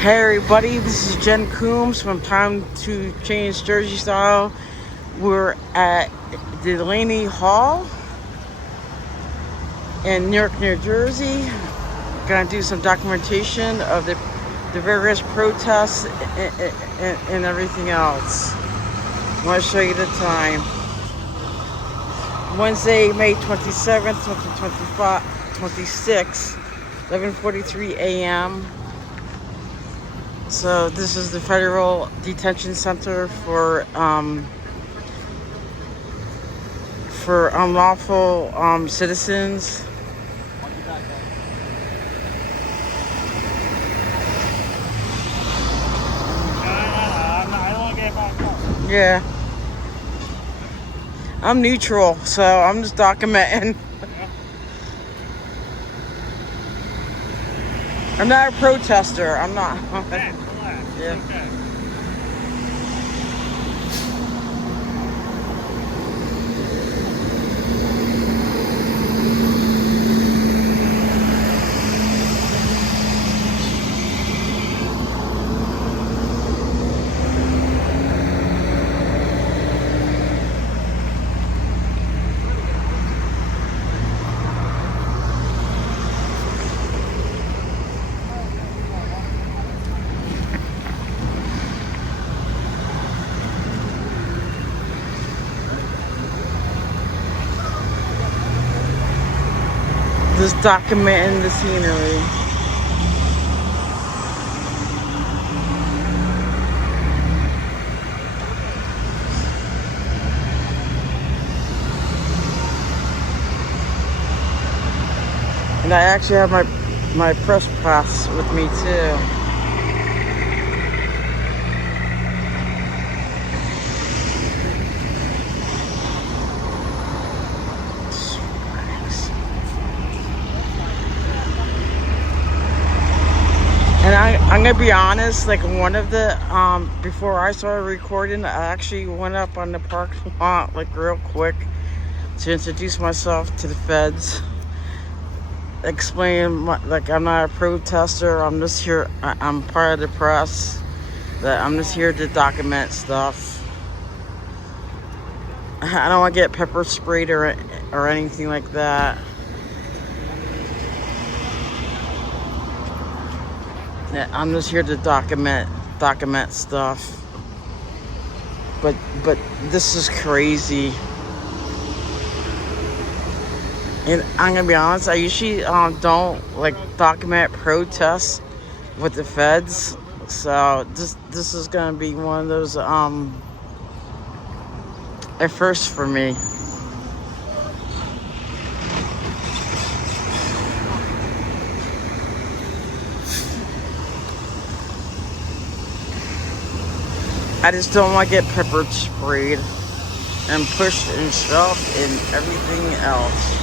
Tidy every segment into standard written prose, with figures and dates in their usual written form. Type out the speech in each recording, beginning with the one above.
Hey everybody, this is Jen Coombs from Time to Change Jersey Style. We're at Delaney Hall in Newark, New Jersey. Gonna do some documentation of the various protests and everything else. I want to show you the time. Wednesday, May 27th, 2026, 11:43 a.m. So this is the Federal Detention Center for unlawful citizens. I don't want to get involved. Yeah. I'm neutral, so I'm just documenting. I'm not a protester. I'm not. Relax, relax. Yeah. It's okay. Just documenting the scenery. And I actually have my press pass with me too. And I'm gonna be honest, like one of the before I started recording, I actually went up on the parking lot like real quick to introduce myself to the feds, explain like I'm not a protester, I'm just here, I'm part of the press, that I'm just here to document stuff. I don't want to get pepper sprayed or anything like that. Yeah, I'm just here to document stuff. But this is crazy. And I'm gonna be honest, I usually don't like document protests with the feds. So this is gonna be one of those at first for me. I just don't want to get pepper sprayed and pushed and shoved and everything else.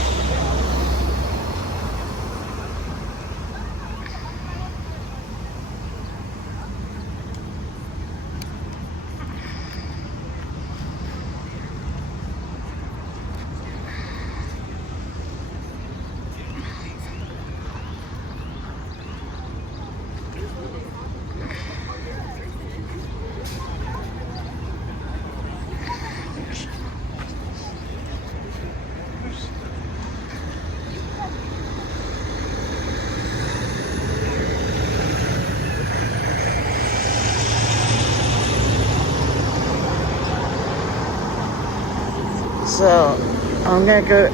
So I'm gonna go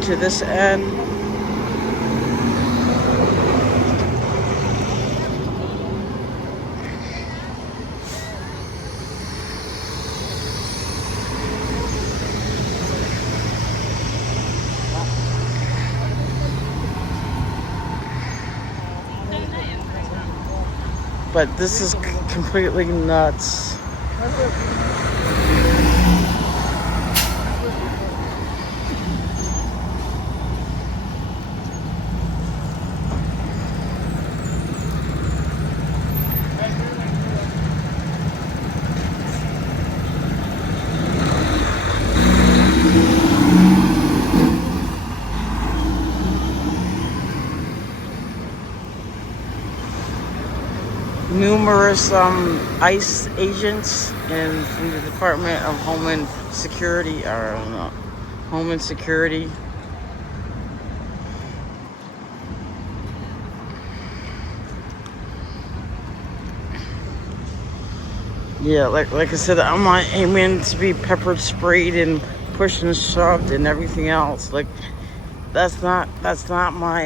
to this end. But this is completely nuts. numerous ICE agents and from the Department of Homeland Security, or no, Homeland Security. Yeah, like I said, I'm not aiming to be pepper sprayed and pushed and shoved and everything else. Like that's not my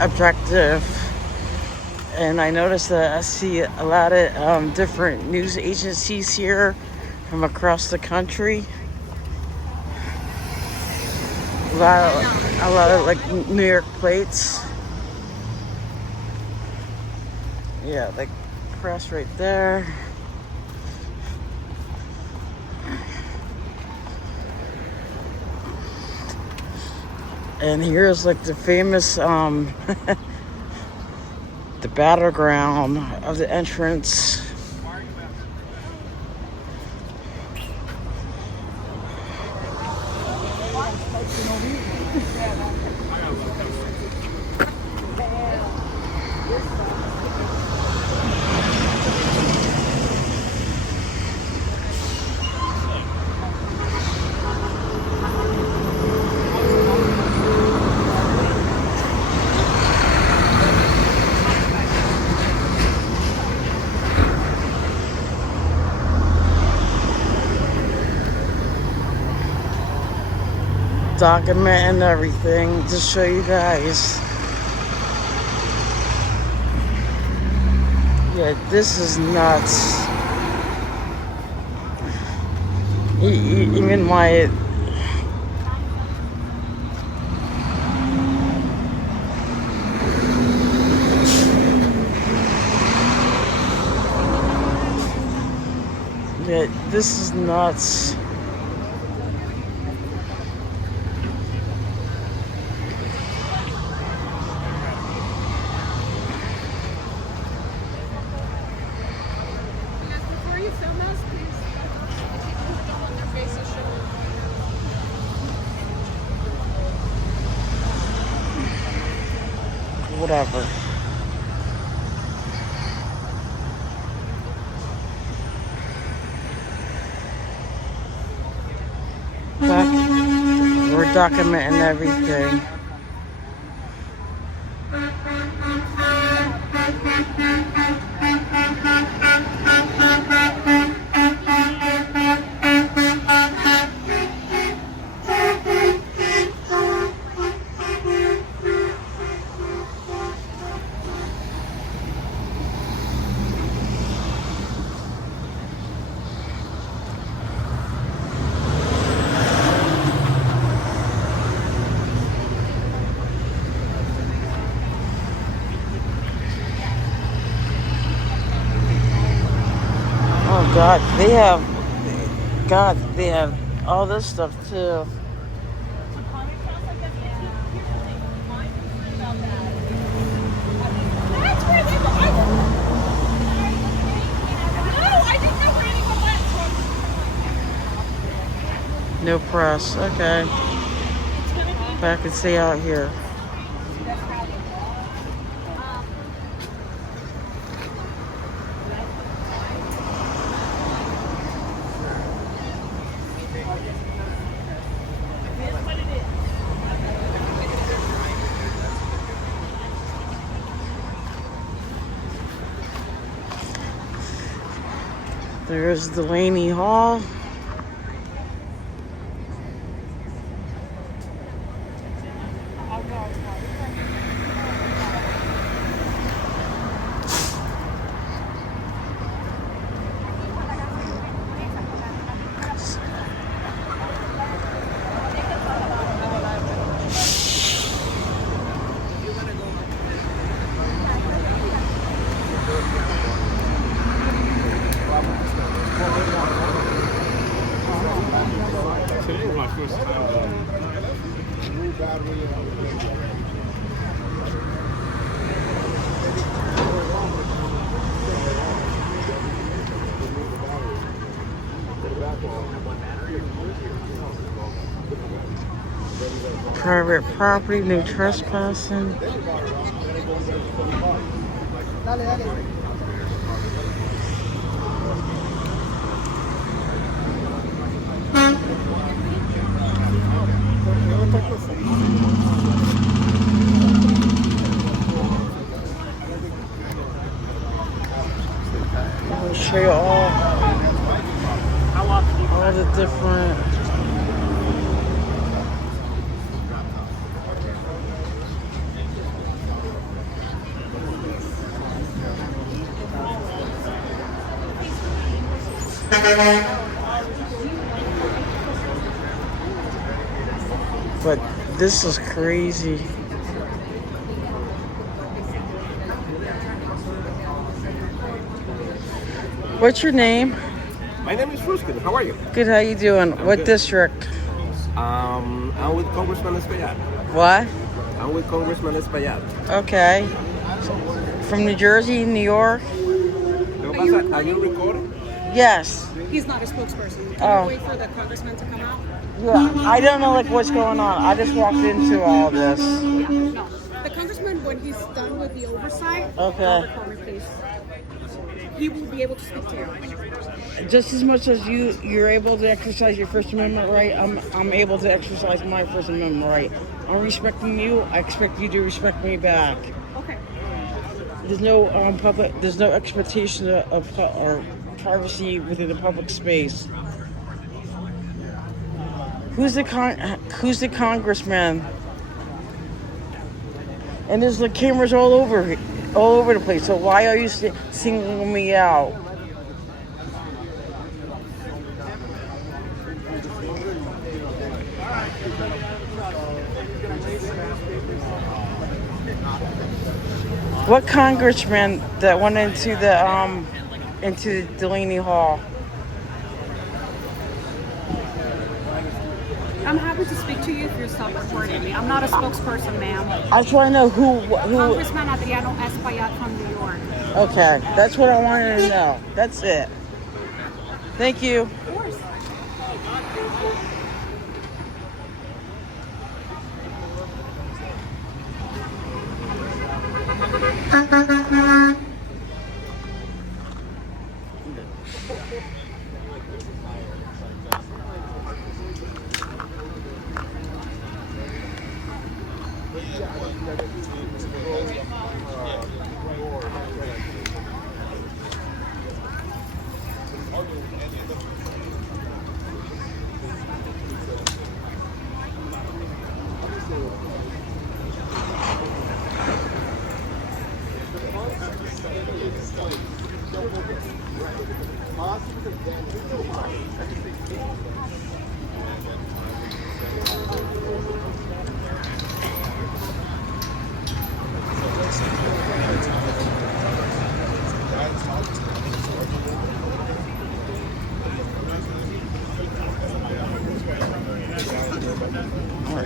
objective. And I noticed that I see a lot of different news agencies here from across the country. A lot of like New York plates. Yeah, like press right there. And here's like the famous the battleground of the entrance. Document and everything to show you guys. Yeah, this is nuts. Even my yeah, this is nuts. Whatever. We're documenting everything. God, they have all this stuff too. No press, okay. Back and stay out here. There's Delaney Hall. Today was my first time doing private property, no trespassing. I'll show you all the different. But this is crazy. What's your name? My name is Ruskin. How are you? Good, how you doing? What good. district? I'm with Congressman Espaillat. What? I'm with Congressman Espaillat. Okay. From New Jersey, New York? Are you recording? Yes. He's not a spokesperson. Can Oh. we wait for the congressman to come out? Yeah, I don't know like what's going on. I just walked into all this. Yeah, no. The congressman, when he's done with the oversight, Okay. call me, please. He will be able to speak to you. Just as much as you're able to exercise your First Amendment right, I'm able to exercise my First Amendment right. I'm respecting you. I expect you to respect me back. Okay. There's no there's no expectation of or privacy within the public space. Who's the congressman? And there's the cameras all over the place. So why are you singling me out? What congressman that went into the Delaney Hall? I'm happy to speak to you if you're stop recording me. I'm not a spokesperson, ma'am. I just want to know who. Congressman Adriano Espaillat from New York. Okay, that's what I wanted to know. That's it. Thank you. Of course.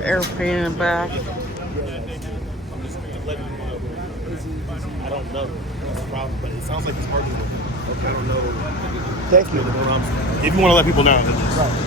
Airplane in the back. I don't know. That's the problem, but it sounds like he's arguing with him. Okay. I don't know. Thank you. If you want to let people know. Right.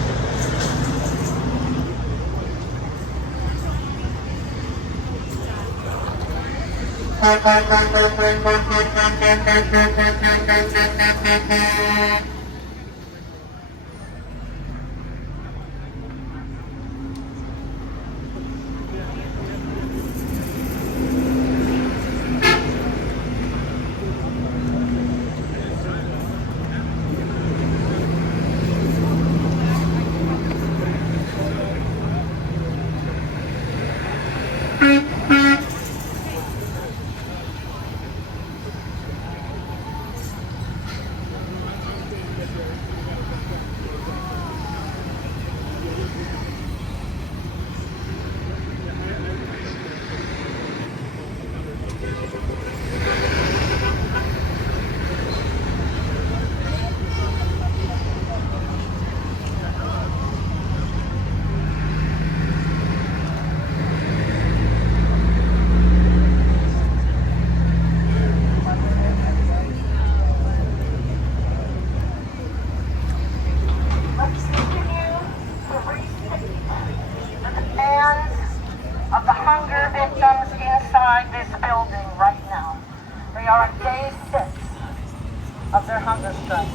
strike.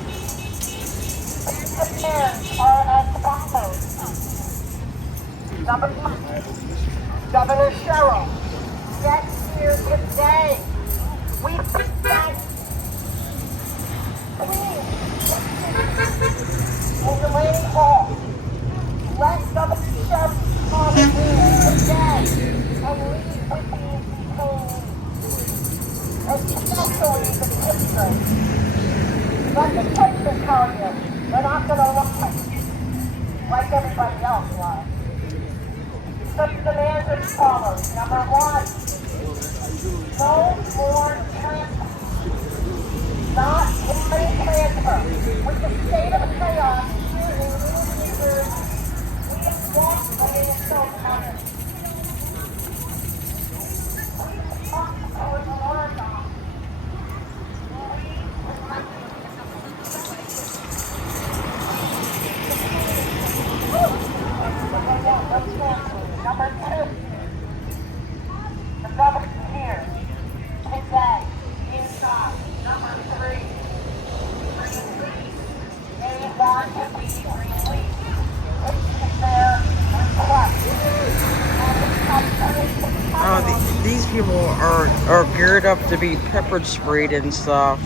These demands are as follows. Number one, Governor Sherrill, get here today. We present, please, in Delaney Hall, let Governor Sherrill come in today and leave with these detainees, especially the district. Let the kids tell you, they're not going to lie, like everybody else lies. So the demands are as follows. Number one, no more transfer. Not one transfer. With the state of chaos here in New Jersey, we have walked away so coming. We talked to an alarm. Number two, the governor's here today, inside. Number three, release. They want to be released. This is their request. These people are geared up to be pepper sprayed and stuff.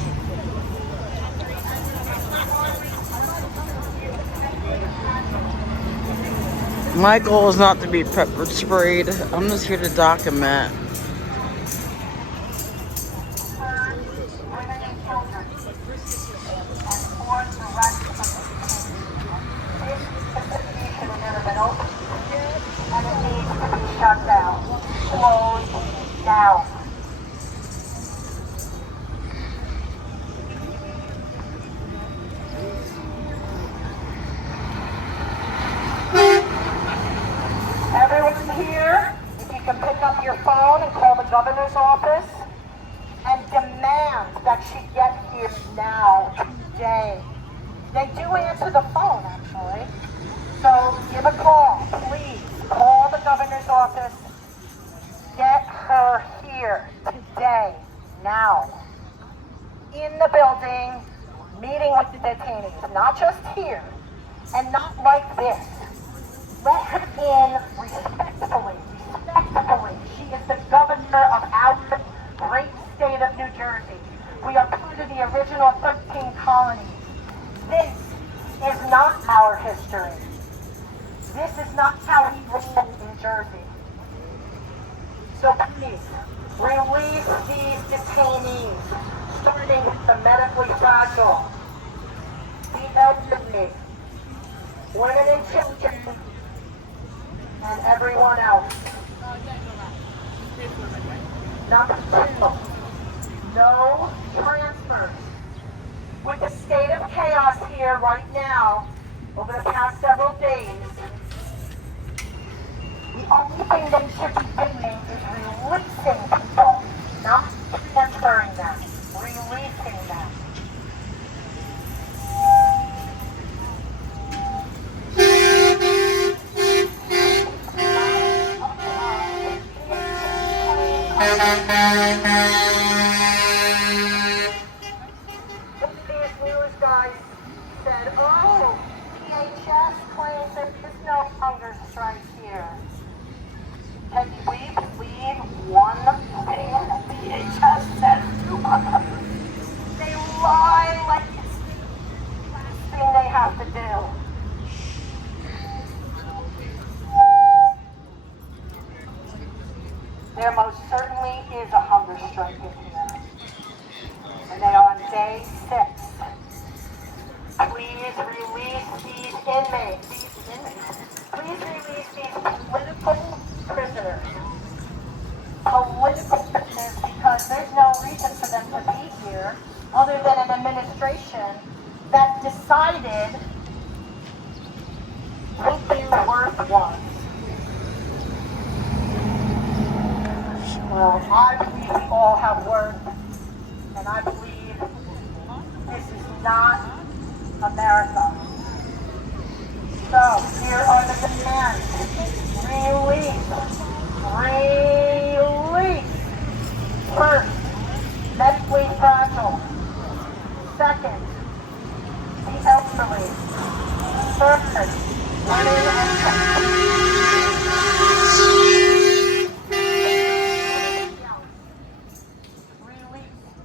My goal is not to be pepper sprayed. I'm just here to document. Shut down. Closed down. Everyone here, if you can pick up your phone and call the governor's office and demand that she get here now, today. They do answer the phone, actually. So give a call, please. Call the governor's office. Get her here today, now. In the building, meeting with the detainees. Not just here, and not like this. Let her in respectfully. She is the governor of our great state of New Jersey. We are part of the original 13 colonies. This is not our history. This is not how we rule in Jersey. So please, release these detainees, starting with the medically fragile, the elderly, women and children, and everyone else. Number two, no transfers. With the state of chaos here right now, over the past several days, the only thing they should be doing is releasing people, not transferring them, releasing them. These news guys said, oh, DHS claims there is no hunger strike here. Can we believe one thing that DHS says to us? They lie like it's the last thing they have to do. There most certainly is a hunger strike in here. And they are on day 6. Please release these inmates. Please release these political prisoners. Political prisoners, because there's no reason for them to be here other than an administration that decided what their worth was. Well, I believe we all have worth, and I believe this is not America. So, here are the demands. Release. First, medically fragile. Second, Third, women and release.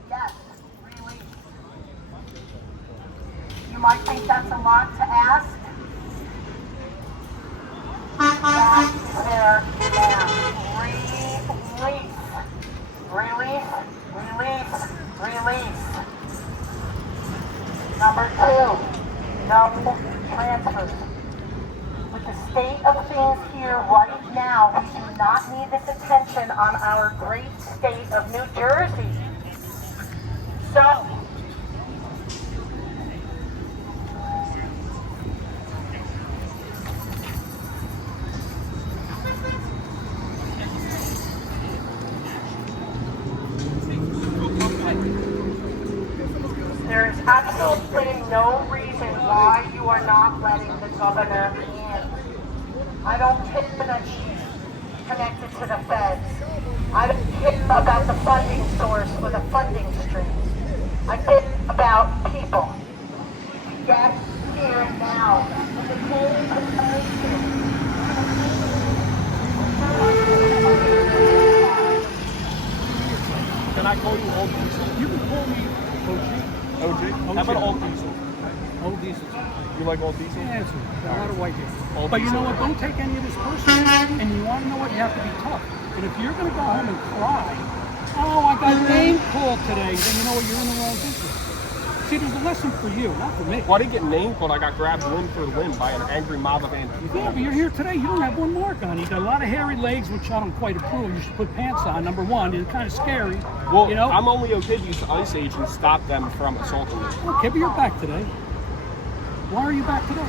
Yes, release. You might think that's a lot to ask. That is their demand. Release, release, release. Number 2, no transfers. With the state of things here right now, we do not need this attention on our great state of New Jersey. So, there is absolutely no reason why you are not letting the governor in. I don't care that she's connected to the feds. I don't care about the funding source or the funding stream. I care about people. Get here now. The name of the Can I call you Old Diesel? You can call me OG. OG? How about Old Diesel? Old Diesel. You like Old Diesel? Yeah, it's got a lot of white hair. Old But you Diesel. know what? Don't take any of this personally. And you want to know what? You have to be tough. And if you're going to go home and cry, oh, I got name called today, then you know what? You're in the wrong business. See, there's a lesson for you, not for me. Well, I didn't get name called. I got grabbed limb for limb by an angry mob of Antifa. Yeah, but you're here today. You don't have one mark on you. You got a lot of hairy legs, which I don't quite approve. You should put pants on, number one. It's kind of scary. Well, you know? I'm only okay to use the ice age and stop them from assaulting me. Okay, but you're back today. Why are you back today?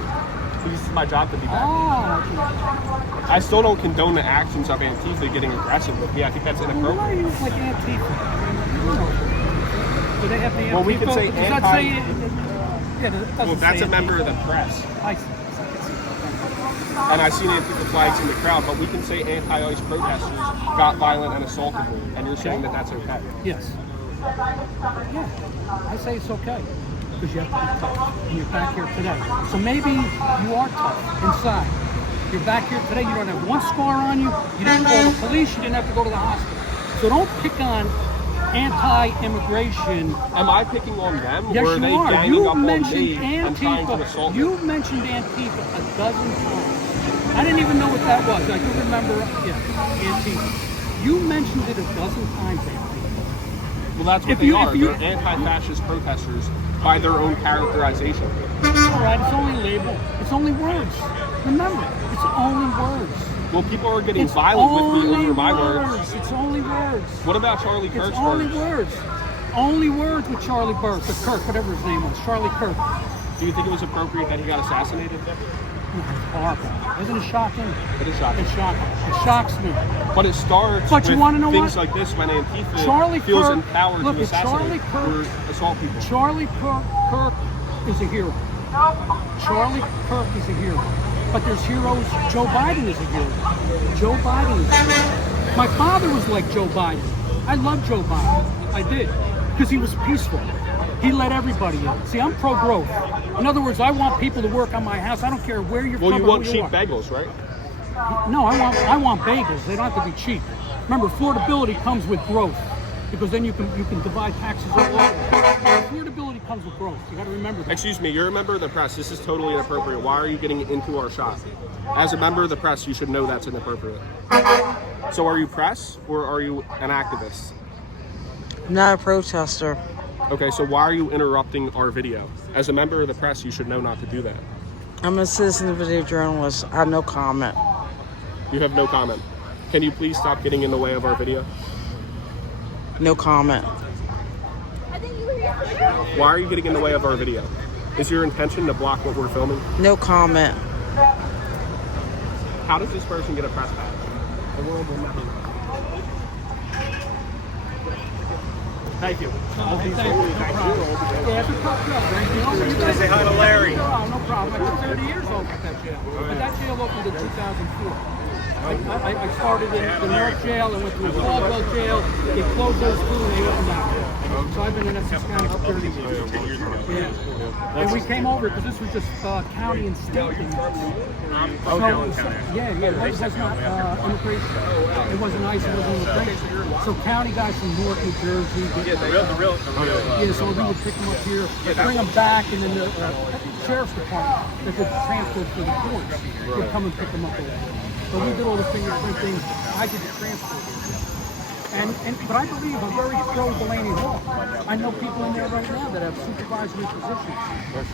This is my job to be back. Ah, I still don't condone the actions of Antifa getting aggressive with me. I think that's why are inappropriate. you like Antifa? Do they have the Antifa? Well, we can say Does that anti- say- yeah, that doesn't Well, that's say a member of the Antifa. press. I see. And I've seen Antifa flags in the crowd, but we can say anti-ICE protesters got violent and assaulted me, and you're saying that that's okay. Yes. Yeah, I say it's okay because you have to be tough, and you're back here today. So maybe you are tough inside. You're back here today. You don't have one scar on you. You didn't call the police. You didn't have to go to the hospital. So don't pick on anti-immigration. Am I picking on them, Yes, or are you they are. ganging You up on mentioned me and trying to assault Antifa. me? You mentioned Antifa a dozen times. I didn't even know what that was. I do remember, Antifa. You mentioned it a dozen times, Antifa. Well, that's what If they you- are. if you- They're anti-fascist protesters by their own characterization. All right, it's only label. It's only words. Remember, it's only words. Well, people are getting It's violent with me only over my words. It's only words. What about Charlie Kirk's It's only words? words. Only words with Charlie Kirk, or Kirk, whatever his name was. Charlie Kirk. Do you think it was appropriate that he got assassinated? Horrible. Isn't it shocking? It is shocking. It's shocking. It shocks me. But it starts But you with wanna know things what? like this when Antifa Charlie feels Kirk- empowered look, to if Charlie assassinate Kirk- or assault people. Charlie Kirk is a hero. Charlie Kirk is a hero. But there's heroes. Joe Biden is a hero. Joe Biden is a hero. My father was like Joe Biden. I loved Joe Biden. I did. Because he was peaceful. He let everybody in. See, I'm pro-growth. In other words, I want people to work on my house. I don't care where you're Well, from you or want who cheap you are. bagels, right? No, I want bagels. They don't have to be cheap. Remember, affordability comes with growth, because then you can divide taxes all over. Affordability comes with growth. You got to remember that. Excuse me, you're a member of the press. This is totally inappropriate. Why are you getting into our shop? As a member of the press, you should know that's inappropriate. So are you press or are you an activist? Not a protester. Okay, so why are you interrupting our video? As a member of the press, you should know not to do that. I'm a citizen video journalist. I have no comment. You have no comment. Can you please stop getting in the way of our video? No comment. Why are you getting in the way of our video? Is your intention to block what we're filming? No comment. How does this person get a press badge? The world will never know. Thank you. Thank you. Yeah, it's a tough job, right? You know, you guys Say hi to Larry. No problem. I took 30 years old at that jail. But that jail opened in 2004. I started in the Newark jail and went to the Caldwell jail. They closed those two and they opened that. So I've been in Essex County for 30 years. Yeah. And we came over because this was just county and state. Yeah, it was not immigration. It wasn't ICE, it wasn't immigration. So county guys from Newark, New Jersey. Yeah, so we would pick them up here, bring them back, and then the sheriff's department that did the transport for the courts would come and pick them up away. But we did all the fingerprinting. I did the transport. But I believe I'm very pro Delaney Hall. I know people in there right now that have supervisory positions.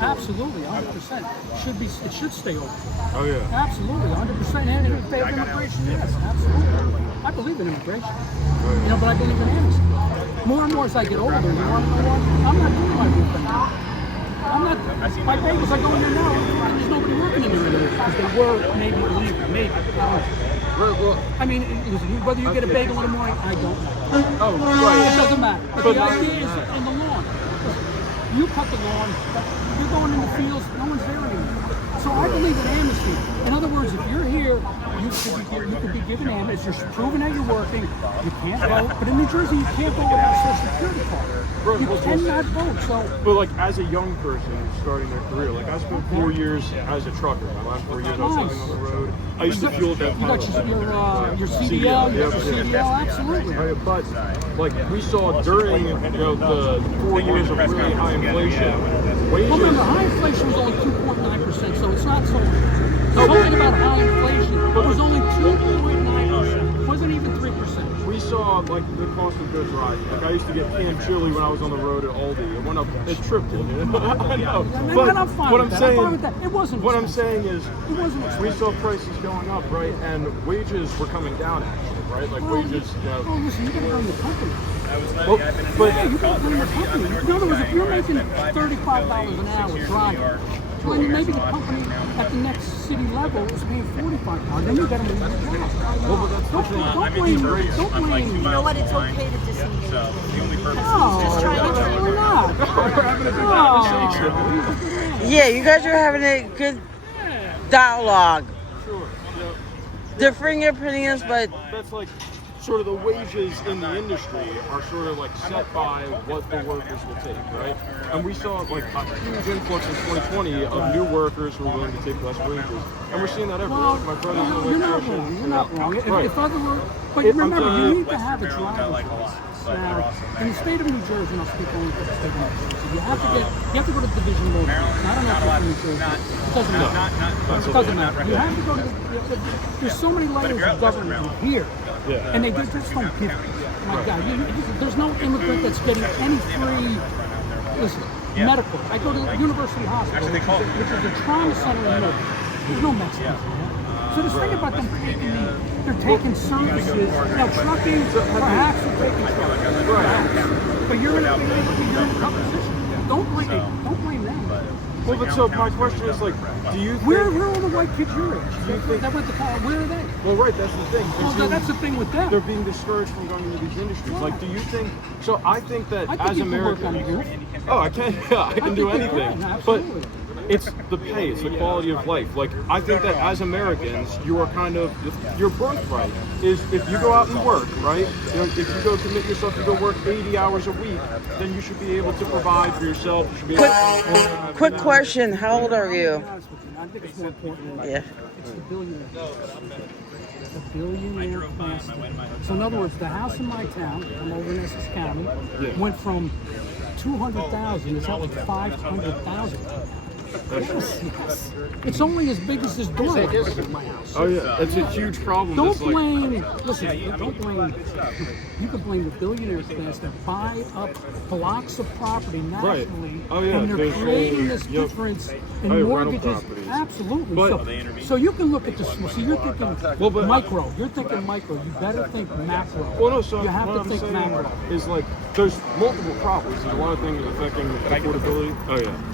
Absolutely, 100%. It should stay open. Oh yeah. Absolutely, 100%. And in favor of immigration, yes, absolutely. I believe in immigration. You know, but I believe in amnesty. More and more as I get older, you want to know what? I'm not doing my roof anymore. I'm not. My bagels are going there now. There's nobody working in there anymore because they were maybe illegal, maybe. I don't know. I mean, whether you get a bagel in the morning, I don't know. Oh, right. It doesn't matter. But the idea is in the lawn. You cut the lawn, you're going in the fields, no one's there anymore. So I believe in amnesty. In other words, if you're here, you could be given amnesty. You're proving that you're working. You can't vote. But in New Jersey, you can't vote without a social security card. You cannot vote. So, but like as a young person starting their career, like I spent 4 years as a trucker. My last 4 years I was living on the road. I used to fuel at that you got your CDL, your CDL, absolutely. Right, but like we saw during the 4 years of really high inflation, wages. Well, remember, high inflation was only 2.9%, so it's not so. Something about high inflation, but it was only 2.9%. It wasn't even 3%. We saw like the cost of goods rise. Like I used to get canned chili when I was on the road at Aldi. It went up. It tripled. I know. But I'm fine with that. I'm fine with that. It wasn't. What I'm saying is, it wasn't. We saw prices going up, right, and wages were coming down actually, right? Like wages. Oh, listen, you got to run the company. Well, but yeah, you got to run the company. In other words, if you're making $35 an hour driving, well, maybe the company at the next city level is paying $45. Then you got to move your job. Well, but that's Don't blame. You know what? It's okay to disengage. No, we're not. we're having a good conversation. Yeah, you guys are having a good dialogue. Sure. Yeah. Differing opinions, but That's like sort of the wages in the industry are sort of like set by what the workers will take, right? And we saw like a huge influx in 2020 of new workers who are willing to take less wages, and we're seeing that everywhere. Well, My brother's an you're not electrician. wrong. You're not wrong. Right. If other were, but remember, you need to have a driver's license. Now, in the state of New Jersey, and I'll speak only for the state of New Jersey, you have to go to the division of motor. I don't know if it's in New Jersey. It doesn't matter. It doesn't matter. You have to go to there's so many layers of government here. Yeah. And they just don't give it. My God, there's no immigrant that's getting any free, listen, medical. I go to the University Hospital, which is a trauma center in Newark. There's no Mexicans there. So this thing about them they're taking services, trucking, perhaps they're taking trucking, but you're in a tough position. Don't blame them. Well, but so my question is like, do you think... Where are all the white kids your age? That went to college. Where are they? Well, right, that's the thing. Well, that's the thing with them. They're being discouraged from going into these industries. Like, do you think... So I think that as Americans... Oh, I can. Yeah, I can do anything. But it's the pay, it's the quality of life. Like, I think that as Americans, you are kind of... Your birthright is if you go out and work, right? If you go commit yourself to go work 80 hours a week, then you should be able to provide for yourself. You should be able to... quick question, how old are you? I think it's more important. Yeah. It's the billionaire. The billionaire class. So in other words, the house in my town, I'm over in Essex County, went from 200,000, it's out like 500,000. Yes. It's only as big as this door at my house. Oh yeah, it's a huge problem. Don't blame, listen, don't blame, you can blame the billionaire class that buy up blocks of property nationally, Oh, yeah. and they're creating this difference in mortgages. Absolutely. So you can look at this, so you're thinking micro, you're thinking micro, you better think macro. Well, no, so you have what to I'm think saying macro. is like, there's multiple problems. There's a lot of things affecting affordability. Oh yeah.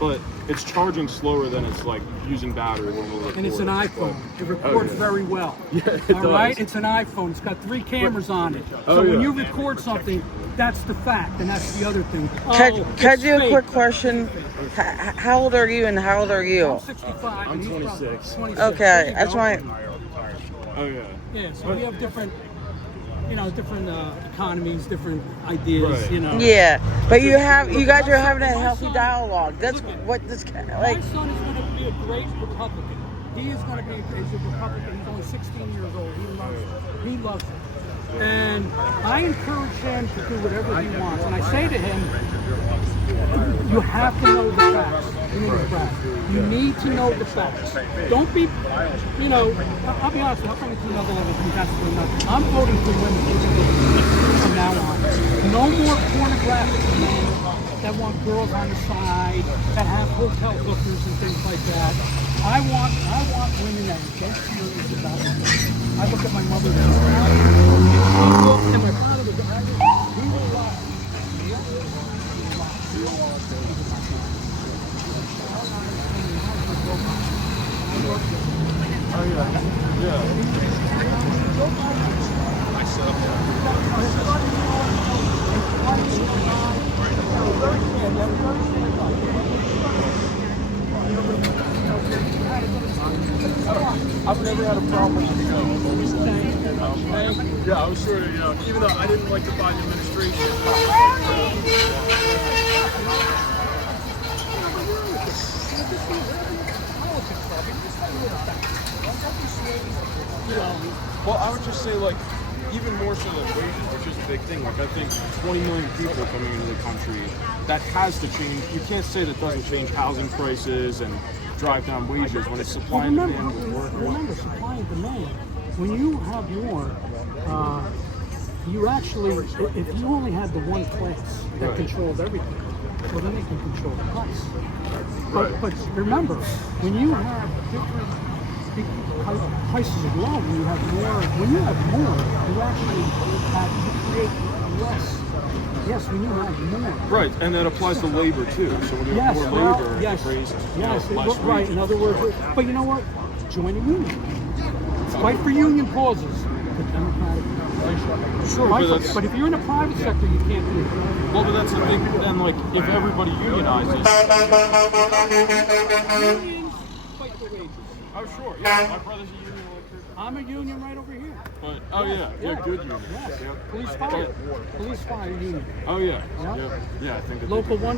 But it's charging slower than it's like using battery when we're recording. And it's an iPhone. It records very well. Yeah, it does. All right? It's an iPhone. It's got 3 cameras on it. So when you record something, that's the fact, and that's the other thing. Can I do a quick question? How old are you and how old are you? I'm 65. I'm 26. Okay, that's my... Oh yeah. Yeah, so we have different, different economies, different ideas, Right. Yeah, but you guys are having a healthy dialogue. That's what this My son is going to be a great Republican. He is going to be he's a Republican. He's only 16 years old. He loves it. And I encourage him to do whatever he wants. And I say to him, you have to know the facts. You need to know the facts. Don't be, I'll be honest, I'll come to another level from absolutely nothing. I'm voting for women from now on. No more pornographic men that want girls on the side, that have hotel hookers and things like that. I want women that are dead serious about it. I look at my mother and my father was Irish. We were lost. Oh yeah. I've never had a problem with the yeah, I was sort of, even though I didn't like the Biden administration. Well, I would just say, like, even more so than wages, which is a big thing. Like, I think 20 million people coming into the country, that has to change. You can't say that doesn't change housing prices and drive down wages when it's supply and demand with workers. Remember, supply and demand. When you have more, you actually, if you only had the one class that controls everything, well, then they can control the price. But remember, when you have different prices are low, when you have more, you actually create less. Yes, when you have more. Right, and that applies to labor too. So when you have more labor, it raises less right. wages. In other words, but you know what? Join a union. Fight for union causes. The Democratic. Sure, but if you're in the private sector, you can't do it. Well, but that's the thing. Then, like, if everybody unionizes. Unions fight for wages. Oh, sure. Yeah, my brother's a union electrician. I'm a union right over here. But good union. Yes. Yeah. Police fire union. Oh yeah. Yeah. Yeah, I think that Local 382.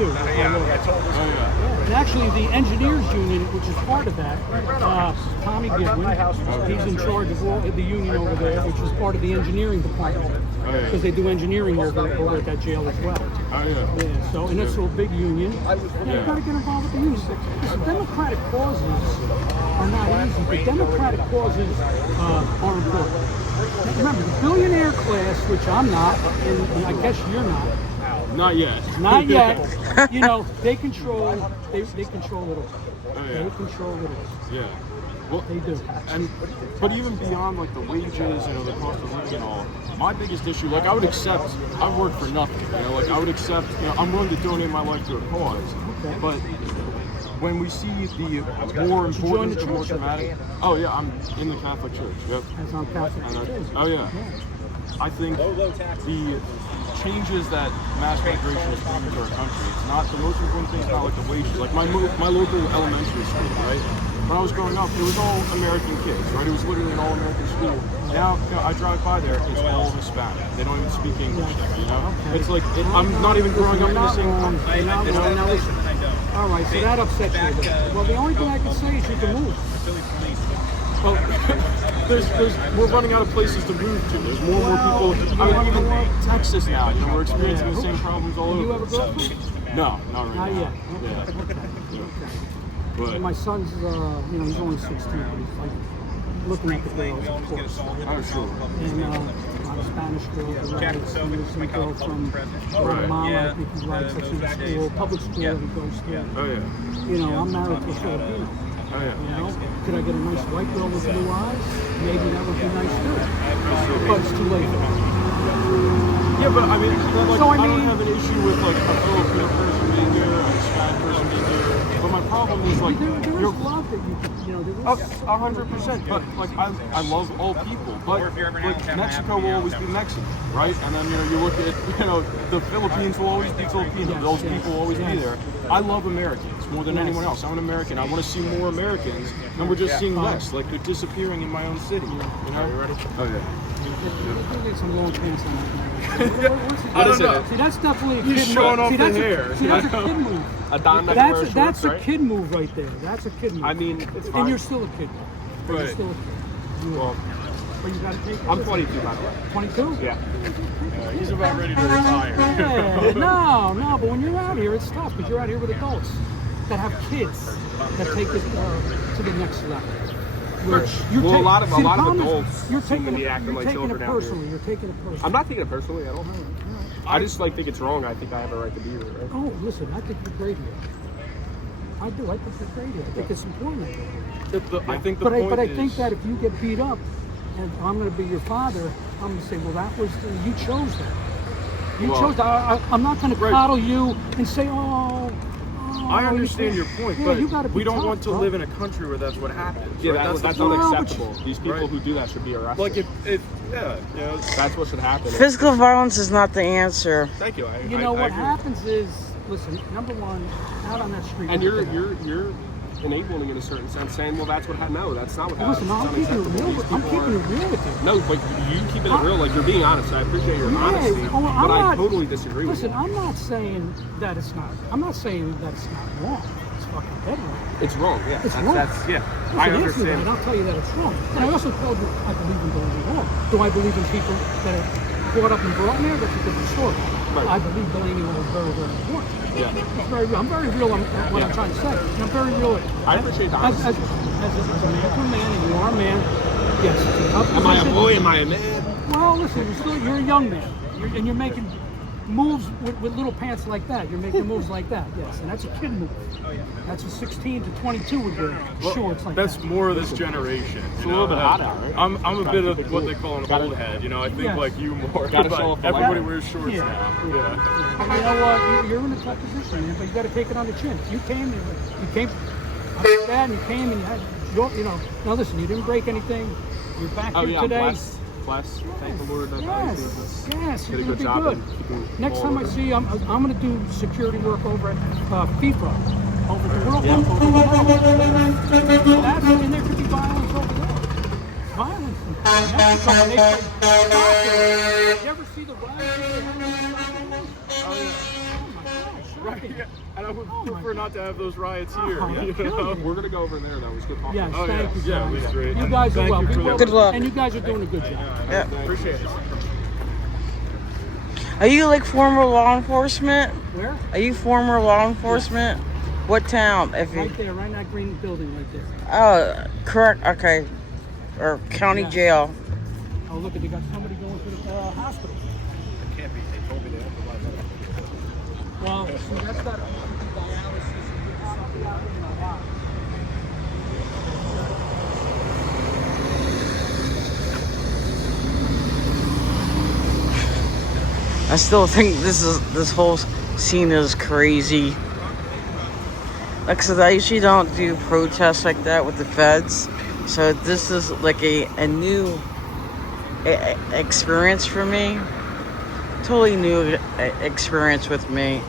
Oh yeah. And actually, the engineers union, which is part of that, Tommy Goodwin, he's in charge of the union over there, which is part of the engineering department. Because they do engineering over at that jail as well. Oh yeah. Yeah, so, and it's a big union. You got to get involved with the unions. The democratic causes are not easy, but democratic causes are important. Remember, the billionaire class, which I'm not, and I guess you're not. Not yet. Not yet. They control it all. Oh, yeah. They control it all. Yeah. Well, They do. But even beyond like the wages, the cost of living and all, my biggest issue, like I've worked for nothing, like I would accept, I'm willing to donate my life to a cause, but when we see the more important and more dramatic, oh yeah, I'm in the Catholic Church, yep. As I'm Catholic too. Oh yeah. I think the changes that mass migration is bringing to our country, it's not, the most important thing is not like the wages, like my local elementary school, right? When I was growing up, it was all American kids, right? It was literally an all-American school. Now, I drive by there, it's all Hispanic. They don't even speak English there, It's like, I'm not even growing up in the same country. All right, so that upsets you. Well, the only thing I can say is you can move. Well, we're running out of places to move to. There's more and more people. I mean, even Texas now, we're experiencing the same problems all over. Do you have a girlfriend? No, not right now. Not yet. Yeah. But my son's, he's only 16. He's like looking at the girls, of course. Oh, sure. And a Spanish girl, he writes. He was a girl from Guatemala, I think he writes. That's in school, public school that he goes to. Oh, yeah. I'm married to a Filipino. Oh, yeah. Could I get a nice white girl with blue eyes? Maybe that would be nice too. But it's too late. Yeah, but I mean, like, So, I don't have an issue with like a Filipino person being here, a Hispanic person being here. But my problem is like There is love that you can, there is. 100%. But like I love all people, but like Mexico will always be Mexican, right? And then you look at the Philippines will always be Filipino. Those people will always be there. I love Americans. Americans more than anyone else. I'm an American. I want to see more Americans, and we're just seeing less. Like they're disappearing in my own city. You know? Are you ready? Oh yeah. Get some long pants on that. I don't know. See, that's definitely a kid He's move. showing off See, the that's hair. See, that's a kid move. A Don that can wear That's shorts, a right? kid move right there. That's a kid move. I mean, it's fine. and you're still a kid. You're Right. still a kid. Well, But you gotta take it. I'm 22, by the way. 22? Yeah. He's about ready to retire. Yeah, no, but when you're out here, it's tough because you're out here with adults that have kids that take it to the next level. Which Well, a lot of see, the problem is adults you're seem to taking be it, acting you're like taking children it out here. personally. You're taking it personally. I'm not taking it personally. I don't. I just like think it's wrong. I think I have a right to be here. Right? Oh, listen, I think you're great here. I do. I think you're great here. I think it's important. I think the But point I is, think that if you get beat up, and I'm going to be your father, I'm going to say, well, that was you chose that. You Well, chose that. I'm not going to Right. coddle you and say, I understand your point, yeah, but you gotta be we don't tough, want to bro. live in a country where that's what happens. Yeah, right? that's the point. unacceptable. These people Right. who do that should be arrested. Like if yeah, you know, That's what should happen. Physical violence is not the answer. Thank you. You know I what agree. happens is, listen, number one, out on that street. And you're enabling in a certain sense, saying, well, that's what happened. No, that's not what Listen, happened. I'm keeping it real. I'm keeping it real with you. No, but you keeping it real, like you're being honest. I appreciate your honesty, I'm but I not- totally disagree with Listen, you. I'm not saying that it's not. I'm not saying that it's not wrong. It's fucking dead wrong. It's wrong. Yeah, It's that's, wrong. that's yeah. Listen, I ask me understand. that, I'll tell you that it's wrong. And I also told you I believe in going wrong. Do I believe in people that are brought up and brought in there? That's a different story. Right. I believe Delaney was very, very important. Yeah. It's very real. I'm very real on what I'm trying to say. And I'm very real. I appreciate the As, honesty. as, as a man to a man, and you are a man, yes, it's a tough Am I a position. boy? Am I a man? Well, listen, you're a young man, and you're making moves with little pants like that. You're making moves like that, yes, and that's a kid move. That's a 16 to 22 would wear shorts like that's that. more of this generation. It's a little bit hot out, right? I'm a bit of what they call an old head. You know, I think Yes. like you more. Gotta but show off the everybody light. wears shorts Yeah. now. Yeah. Yeah. And you know what? You're in a tough position, man, but you got to take it on the chin. You came, I'm bad, and you came, and you know. Now listen, you didn't break anything. You're back Oh here yeah, today. blessed. Thank the Lord. That Yes, yes, Did you're a gonna good be job good. in keeping Next all time I of it. see you, I'm gonna do security work over at FIFA. Over there. We're over there. That's, and there could be violence over there. Violence in Mexico when they play soccer. You ever see the riots? Oh my gosh. Right. Yeah. And I would prefer not to have those riots here. Oh, you that'd kill know? you. We're gonna go over there though. It was good talking. Yes, Oh, thank yeah. you, Yeah, guys. it was great. You guys are Thank well. you for Be the- well. Good luck. And you guys are doing a good job. Yeah. Appreciate it. Are you like former law enforcement? Where? Are you former law enforcement? What town? If you Right there, right in that green building right there. oh, correct. Okay, or county Yes. jail. Oh, look, they got somebody going to the hospital. It can't be. They told me they have to lie about it. Well, see, that's not dialysis. Something out in the lot. I still think this whole scene is crazy. Like I said, I usually don't do protests like that with the feds, so this is like a new experience for me. Totally new experience with me.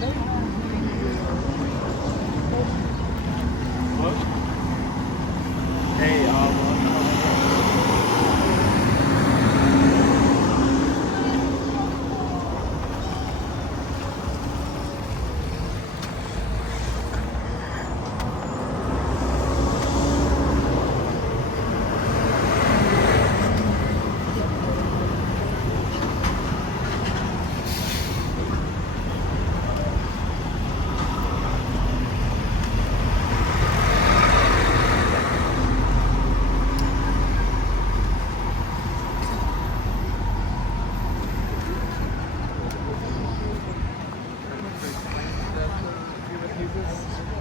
They have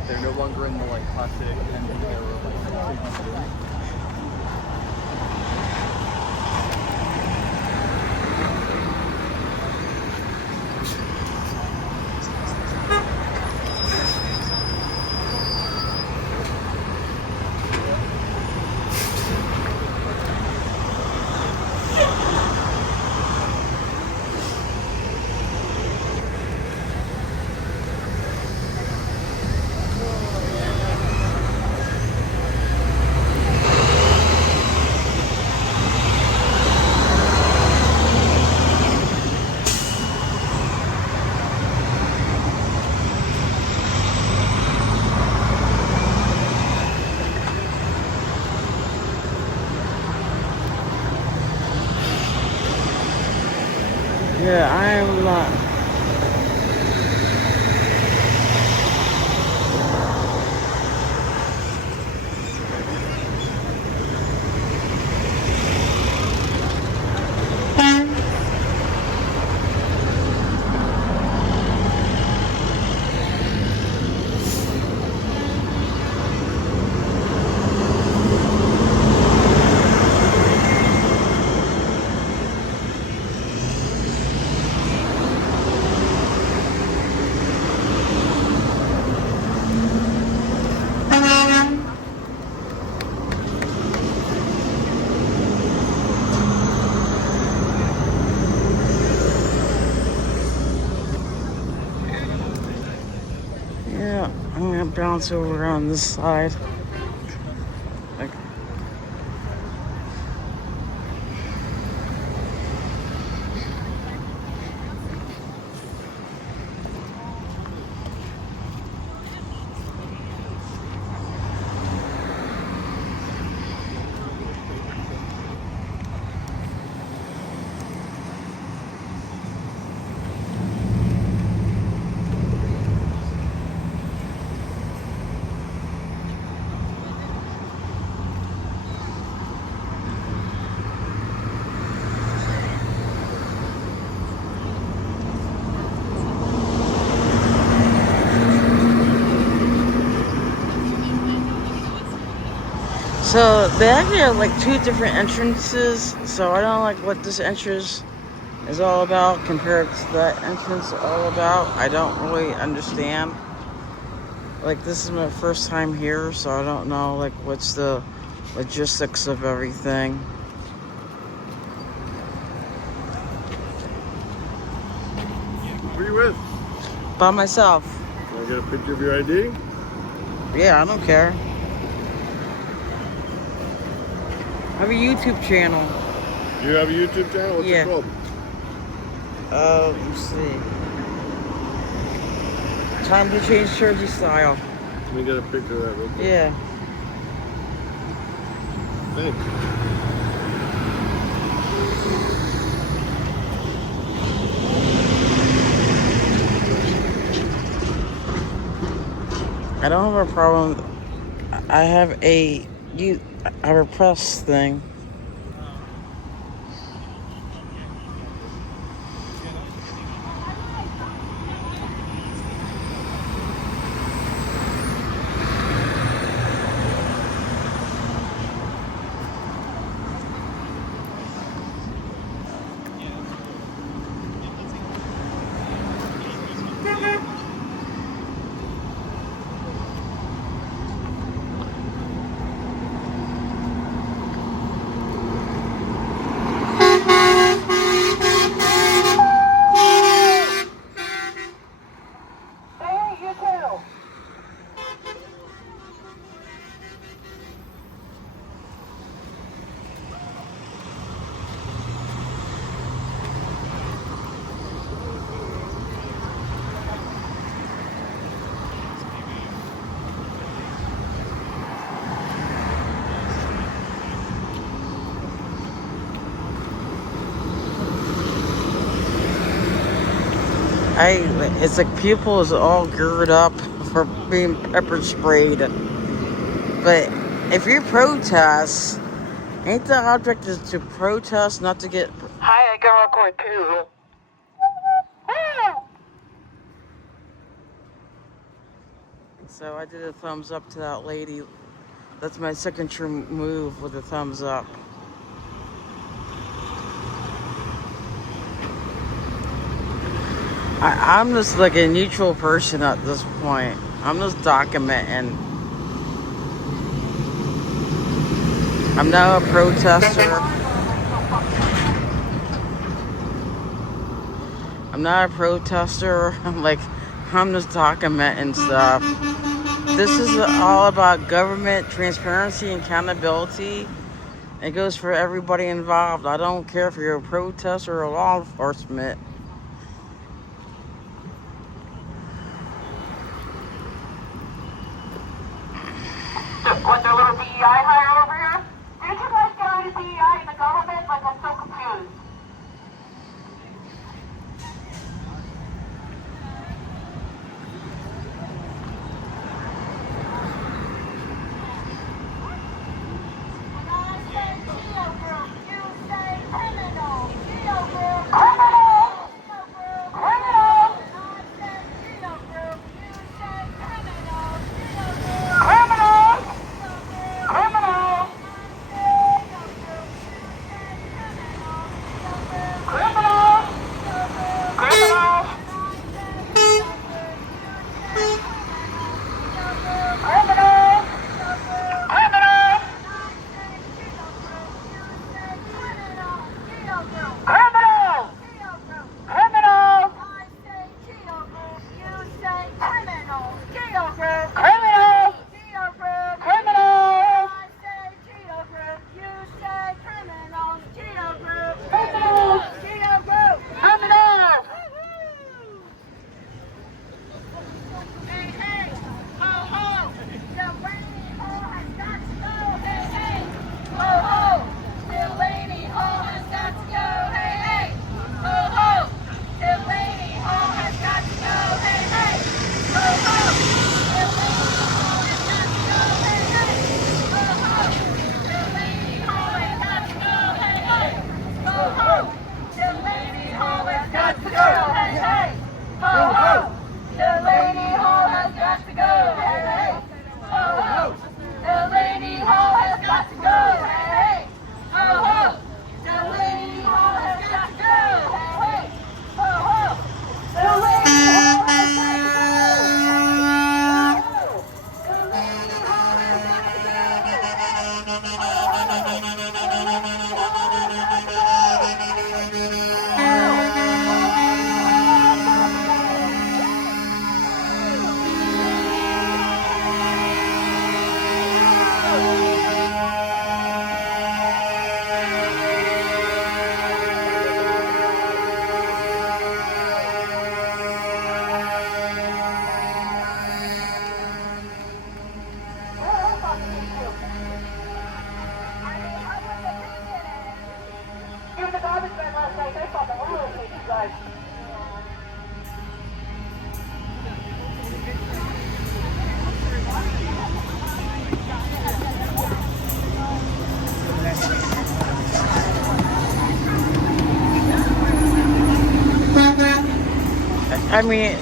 they're no longer in the like classic ending era of like 300. Yeah, I am not. Yeah, I'm gonna bounce over on this side. Like, so they actually have like two different entrances. So I don't know like what this entrance is all about compared to that entrance all about. I don't really understand. Like this is my first time here, so I don't know like what's the logistics of everything. Who are you with? By myself. Can I get a picture of your ID? Yeah, I don't care. I have a YouTube channel. You have a YouTube channel? What's Yeah. it called? Let's see. Time to change Jersey style. Let me get a picture of that real quick. Yeah. Thanks. I don't have a problem. I have a press thing. Hey, you too. It's like people is all geared up for being pepper sprayed. But if you protest, ain't the object is to protest, not to get. Hi, I got record too. So I did a thumbs up to that lady. That's my signature move with a thumbs up. I'm just like a neutral person at this point. I'm just documenting. I'm not a protester. I'm not a protester. I'm just documenting stuff. This is all about government transparency and accountability. It goes for everybody involved. I don't care if you're a protester or law enforcement. Want their little DEI hire over here? Did you guys get rid of DEI in the government? Like, I'm so confused. I mean,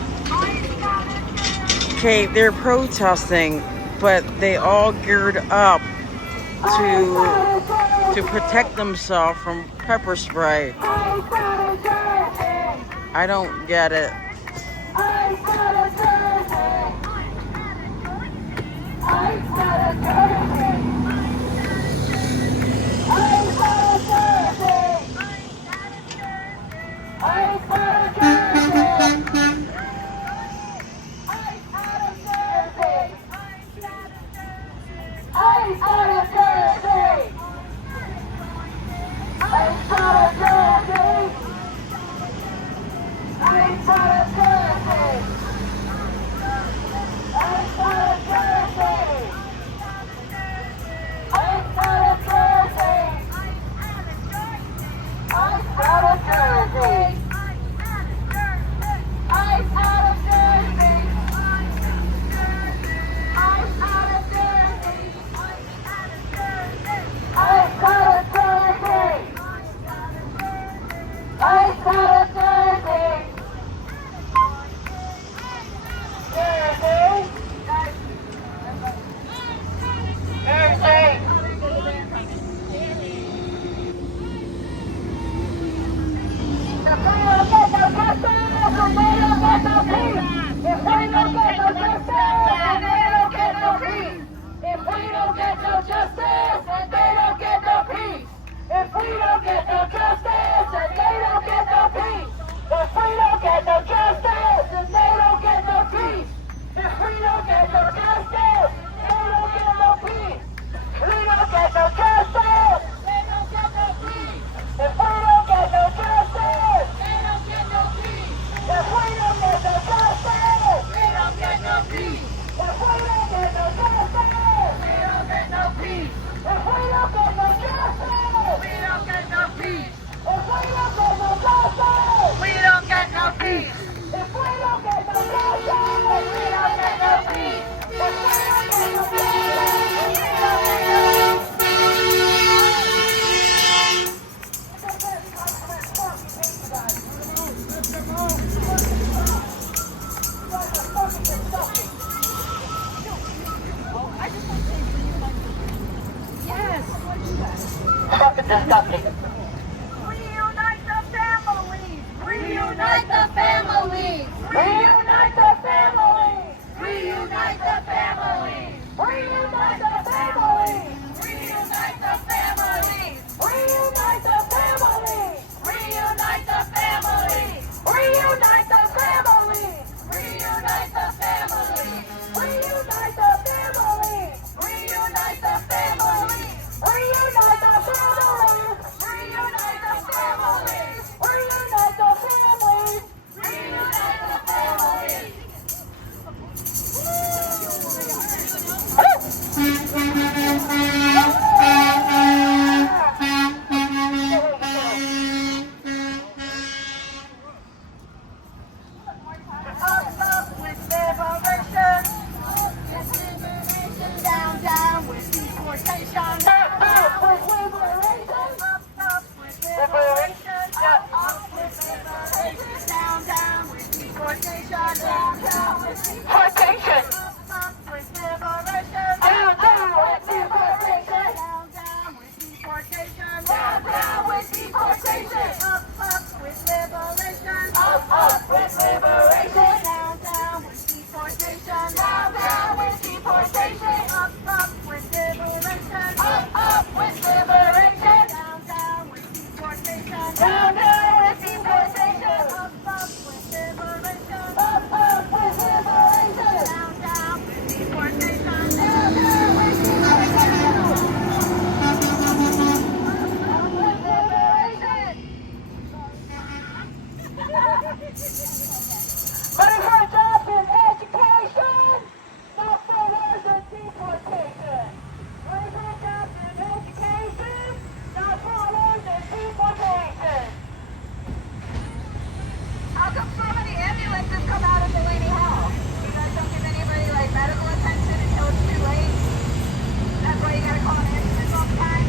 okay, they're protesting, but they all geared up to protect themselves from pepper spray. I don't get it. disgusting. Reunite the families! Reunite the families! Reunite the families! Reunite the families! Reunite the families! Reunite the families! Reunite the families! Reunite the families! Reunite the families! Reunite the families! Reunite the families! Reunite the families! Reunite the families! Reunite the families! Reunite the families! Reunite the families! Up with liberation! Down, down with deportation! Up with liberation! Up with Liberation! Up with liberation! Down, down with deportation! Down, down with Deportation! Up with liberation! Down, down with liberation! Down, down with deportation! Down, down with deportation! Up with liberation! Up with liberation! Down, down with deportation! Down, down with deportation! Up with liberation! Up with liberation! Down, down with deportation! Down, down with deportation! Up with liberation! Up with liberation! Down, down with deportation! Down, down with deportation! Up with liberation! Money for jobs and education! Not for wars and deportation! Money for jobs and education! Not for wars and deportation! How come so many ambulances come out of Delaney Hall? You guys don't give anybody like medical attention until it's too late? That's why you gotta call an ambulance all the time?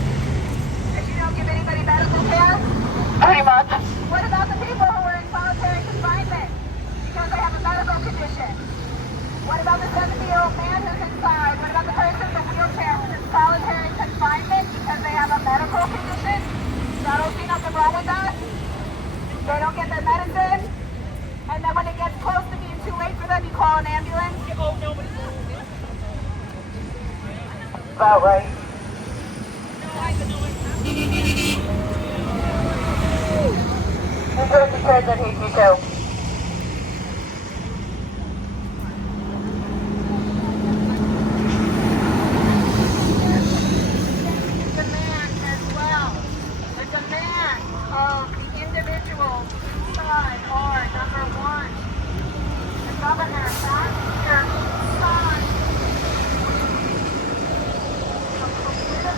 Because you don't give anybody medical care? Pretty much. What about the people who are in solitary confinement because they have a medical condition? What about the 70-year-old man who's inside? What about the person in the wheelchair who's in solitary confinement because they have a medical condition? Y'all don't see nothing wrong with that? They don't get their medicine, and then when it gets close to being too late for them, you call an ambulance? About right. New Jersey President hates you too. Demand as well. The demand of the individuals inside are, number one, the governor not here sign a political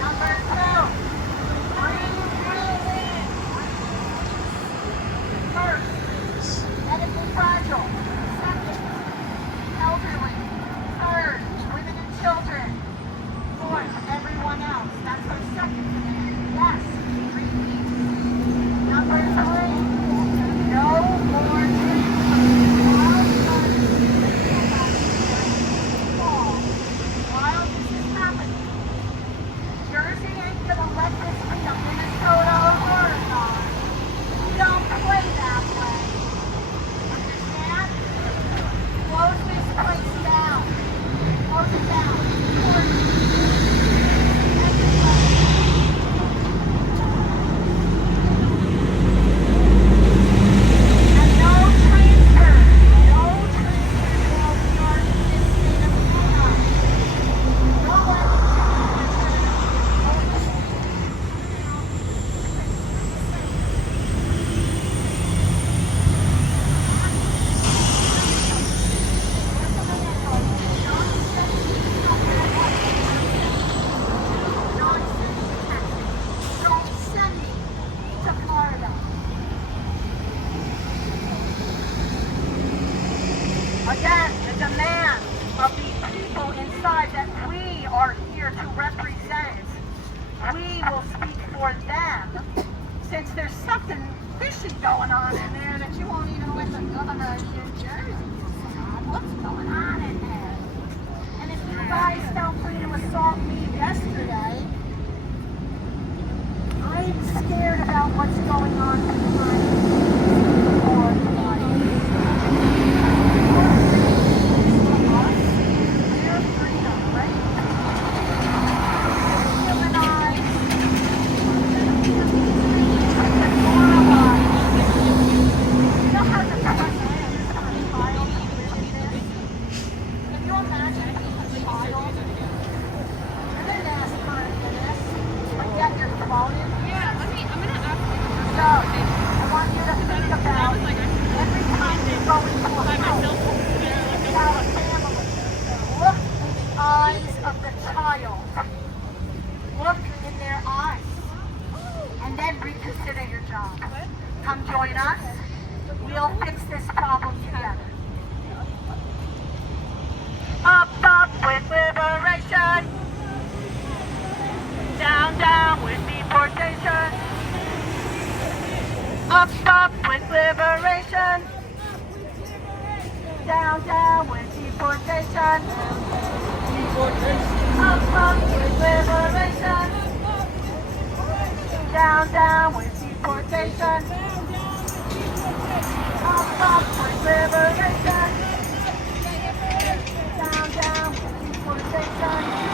number two, bring in first, medically fragile, second, elderly, third, women and children, fourth, everyone else. That's our second demand. Yes, repeat. Number three, no more while this is happening. Jersey ain't gonna let this be a Minnesota or Oregon. We don't play that way. Understand? Close this place down. Close it down. And no transfer. No transfer while we are in this state of chaos. Don't let don't send me to Florida. Again, the demand of these people inside that we are here to represent, we will speak for them, since there's something fishy going on in there that you won't even let the governor of New Jersey decide. What's going on in there? And if you guys felt free to assault me yesterday, down with deportation. Up, up with liberation. Down, down with deportation. Up with liberation. Down, down with deportation.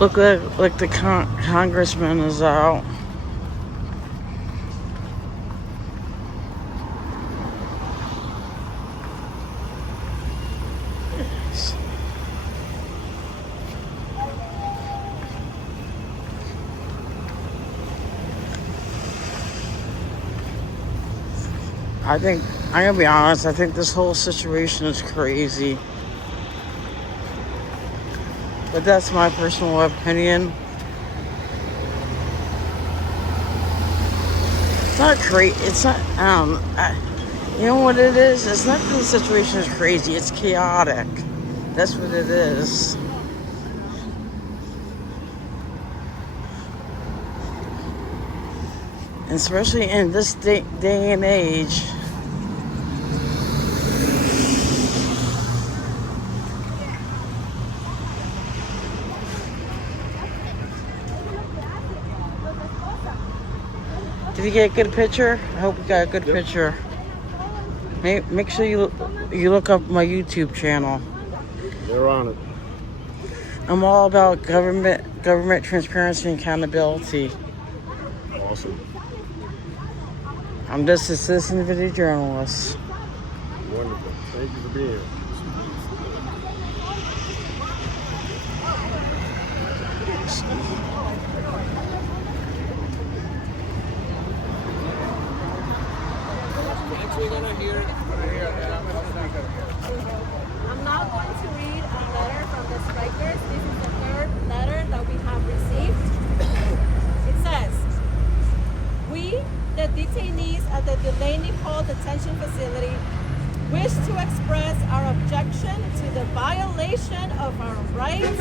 Look like the congressman is out. I'm gonna be honest, I think this whole situation is crazy. But that's my personal opinion. It's not crazy. It's not, you know what it is? It's not that the situation is crazy. It's chaotic. That's what it is. And especially in this day and age. Did you get a good picture? I hope you got a good picture. Make sure you look up my YouTube channel. They're on it. I'm all about government transparency and accountability. Awesome. I'm just a citizen video journalist. Wonderful. Thank you for being here. I'm now going to read a letter from the strikers. This is the third letter that we have received. It says, we, the detainees at the Delaney detention facility, wish to express our objection to the violation of our rights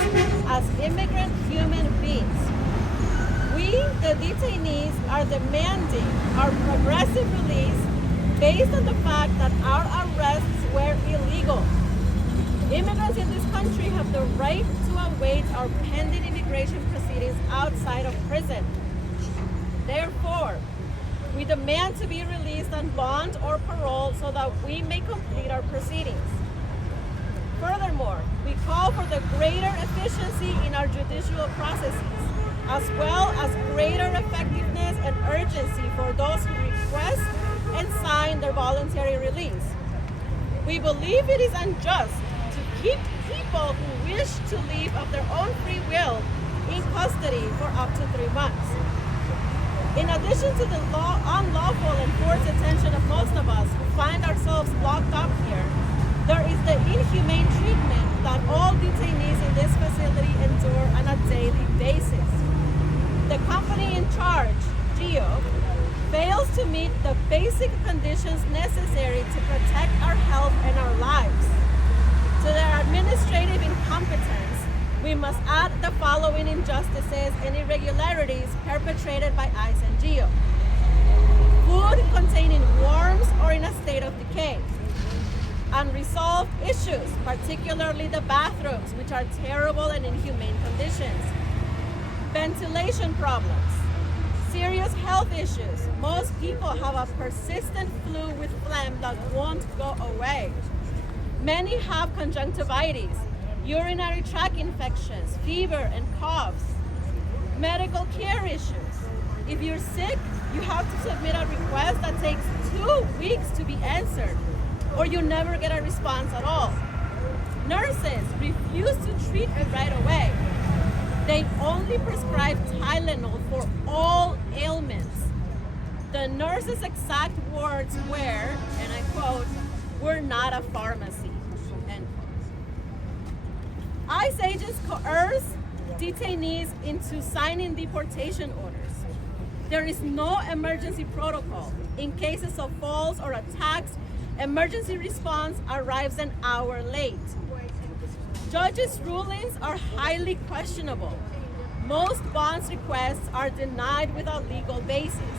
as immigrant human beings. We, the detainees, are demanding our progressive release based on the fact that our arrests were illegal. Immigrants in this country have the right to await our pending immigration proceedings outside of prison. Therefore, we demand to be released on bond or parole so that we may complete our proceedings. Furthermore, we call for the greater efficiency in our judicial processes, as well as greater effectiveness and urgency for those who request and sign their voluntary release. We believe it is unjust to keep people who wish to leave of their own free will in custody for up to 3 months. In addition to the unlawful and forced detention of most of us who find ourselves locked up here, there is the inhumane treatment that all detainees in this facility endure on a daily basis. The company in charge, GEO, fails to meet the basic conditions necessary to protect our health and our lives. To their administrative incompetence, we must add the following injustices and irregularities perpetrated by ICE and GEO. Food containing worms or in a state of decay. Unresolved issues, particularly the bathrooms, which are terrible and inhumane conditions. Ventilation problems. Serious health issues. Most people have a persistent flu with phlegm that won't go away. Many have conjunctivitis, urinary tract infections, fever, and coughs. Medical care issues. If you're sick, you have to submit a request that takes 2 weeks to be answered, or you never get a response at all. Nurses refuse to treat you right away. They only prescribe Tylenol for all ailments. The nurse's exact words were, and I quote, "We're not a pharmacy," end quote. ICE agents coerce detainees into signing deportation orders. There is no emergency protocol. In cases of falls or attacks, emergency response arrives an hour late. Judges' rulings are highly questionable. Most bonds requests are denied without legal basis.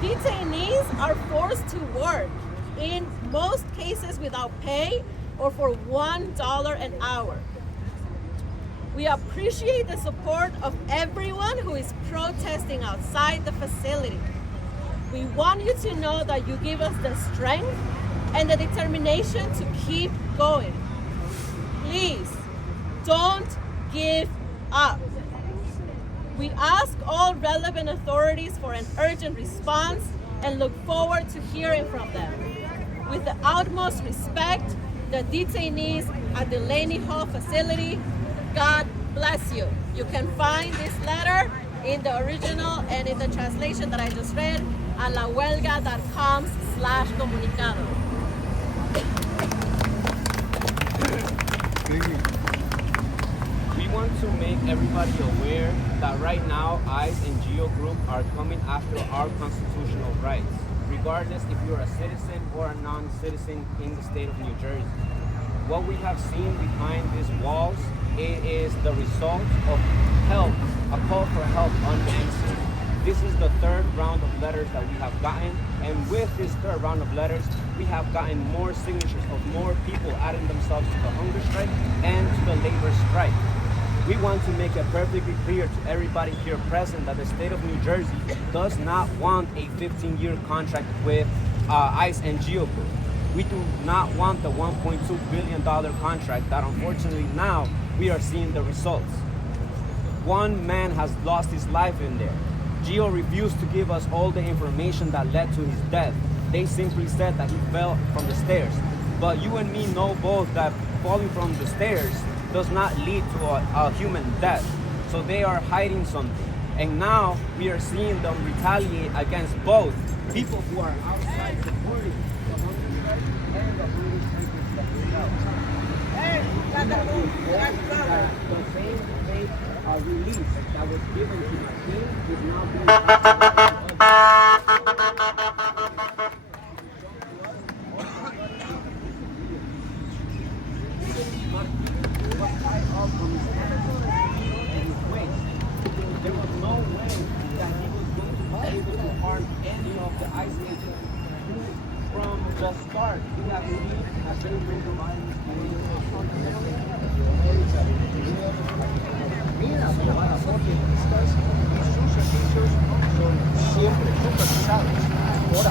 Detainees are forced to work, in most cases without pay or for $1 an hour. We appreciate the support of everyone who is protesting outside the facility. We want you to know that you give us the strength and the determination to keep going. Please, don't give up. We ask all relevant authorities for an urgent response and look forward to hearing from them. With the utmost respect, the detainees at the Delaney Hall facility, God bless you. You can find this letter in the original and in the translation that I just read at lahuelga.com/comunicado. We want to make everybody aware that right now ICE and GEO Group are coming after our constitutional rights, regardless if you're a citizen or a non-citizen in the state of New Jersey. What we have seen behind these walls, it is the result of help, a call for help unanswered. This is the third round of letters that we have gotten, and with this third round of letters, we have gotten more signatures of more people adding themselves to the hunger strike and to the labor strike. We want to make it perfectly clear to everybody here present that the state of New Jersey does not want a 15-year contract with ICE and GEO Group. We do not want the $1.2 billion contract that unfortunately now we are seeing the results. One man has lost his life in there. GEO refused to give us all the information that led to his death. They simply said that he fell from the stairs. But you and me know both that falling from the stairs does not lead to a human death. So they are hiding something. And now we are seeing them retaliate against both people who are outside supporting the hunger strike and the British people themselves. The same fake release that was given to my team is now being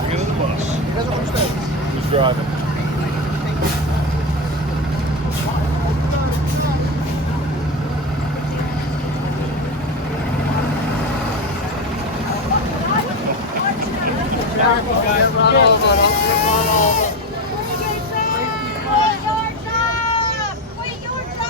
Get in the bus. Who's driving? Get run over. Don't get run over. Quit your job! Quit your job!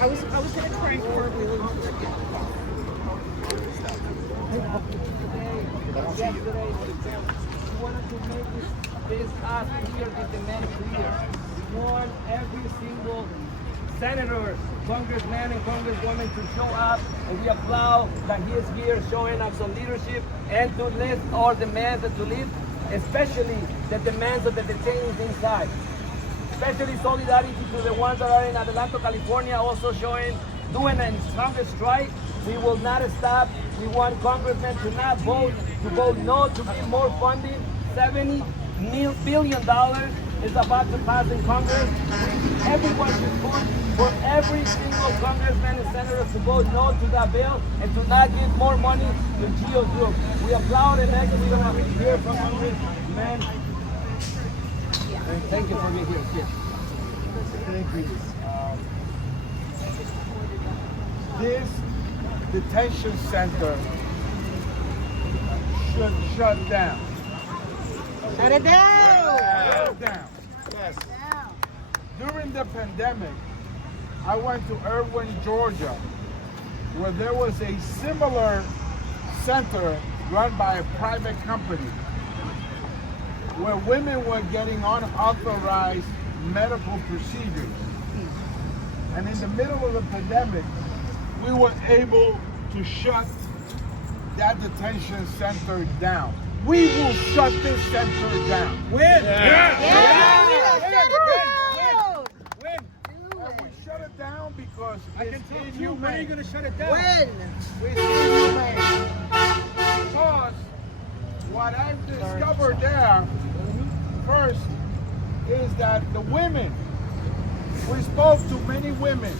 I was gonna try and curb you a little bit. Yesterday, we wanted to make this us here with the men clear. We want every single senator, congressman, and congresswoman to show up, and we applaud that he is here showing us some leadership and to list our demands and to lead, especially the demands of the detainees inside. Especially solidarity to the ones that are in Adelanto, California, also doing a hunger strike. We will not stop. We want congressmen to not vote, to vote no, to give more funding. $70 billion is about to pass in Congress. Everyone should push for every single congressman and senator to vote no to that bill and to not give more money to Geo Group. We applaud and next we're going to hear from Congressman. Thank you for being here. Yes. Thank you. This detention center should shut down. Shut it down! Shut it down. Yes. During the pandemic, I went to Irwin, Georgia, where there was a similar center run by a private company, where women were getting unauthorized medical procedures. And in the middle of the pandemic, we were able to shut that detention center down. We will shut this center down. Win! Win! And we shut it down because I can tell you, when are you going to shut it down? When? It's inhumane. Because what I've discovered there, first, is that the women, we spoke to many women,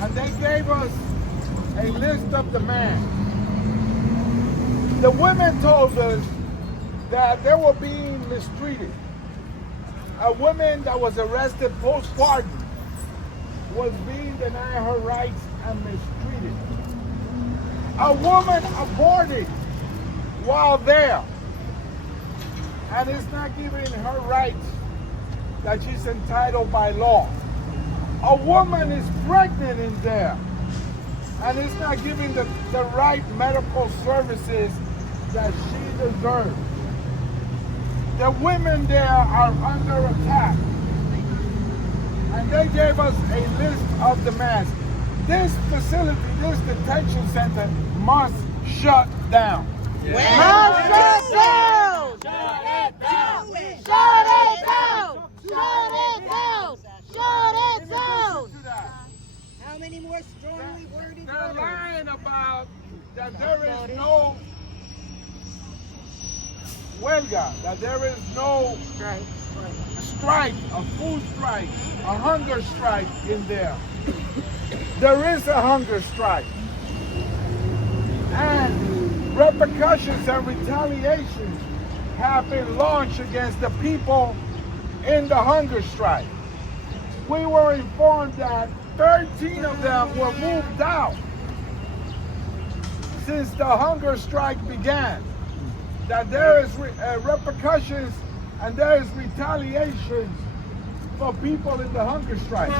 and they gave us a list of demands. The women told us that they were being mistreated. A woman that was arrested postpartum was being denied her rights and mistreated. A woman aborted while there, and it's not giving her rights that she's entitled by law. A woman is pregnant in there, and it's not giving the right medical services that she deserves. The women there are under attack, and they gave us a list of demands. This facility, this detention center must shut down. Must shut down! Shut it down! Shut it down! Shut it down! Shut it down! How many more strongly worded They're letters? lying about that there is no huelga, that there is no strike, a food strike, a hunger strike in there. There is a hunger strike. And repercussions and retaliations have been launched against the people in the hunger strike. We were informed that 13 of them were moved out since the hunger strike began, that there is repercussions and there is retaliation for people in the hunger strike.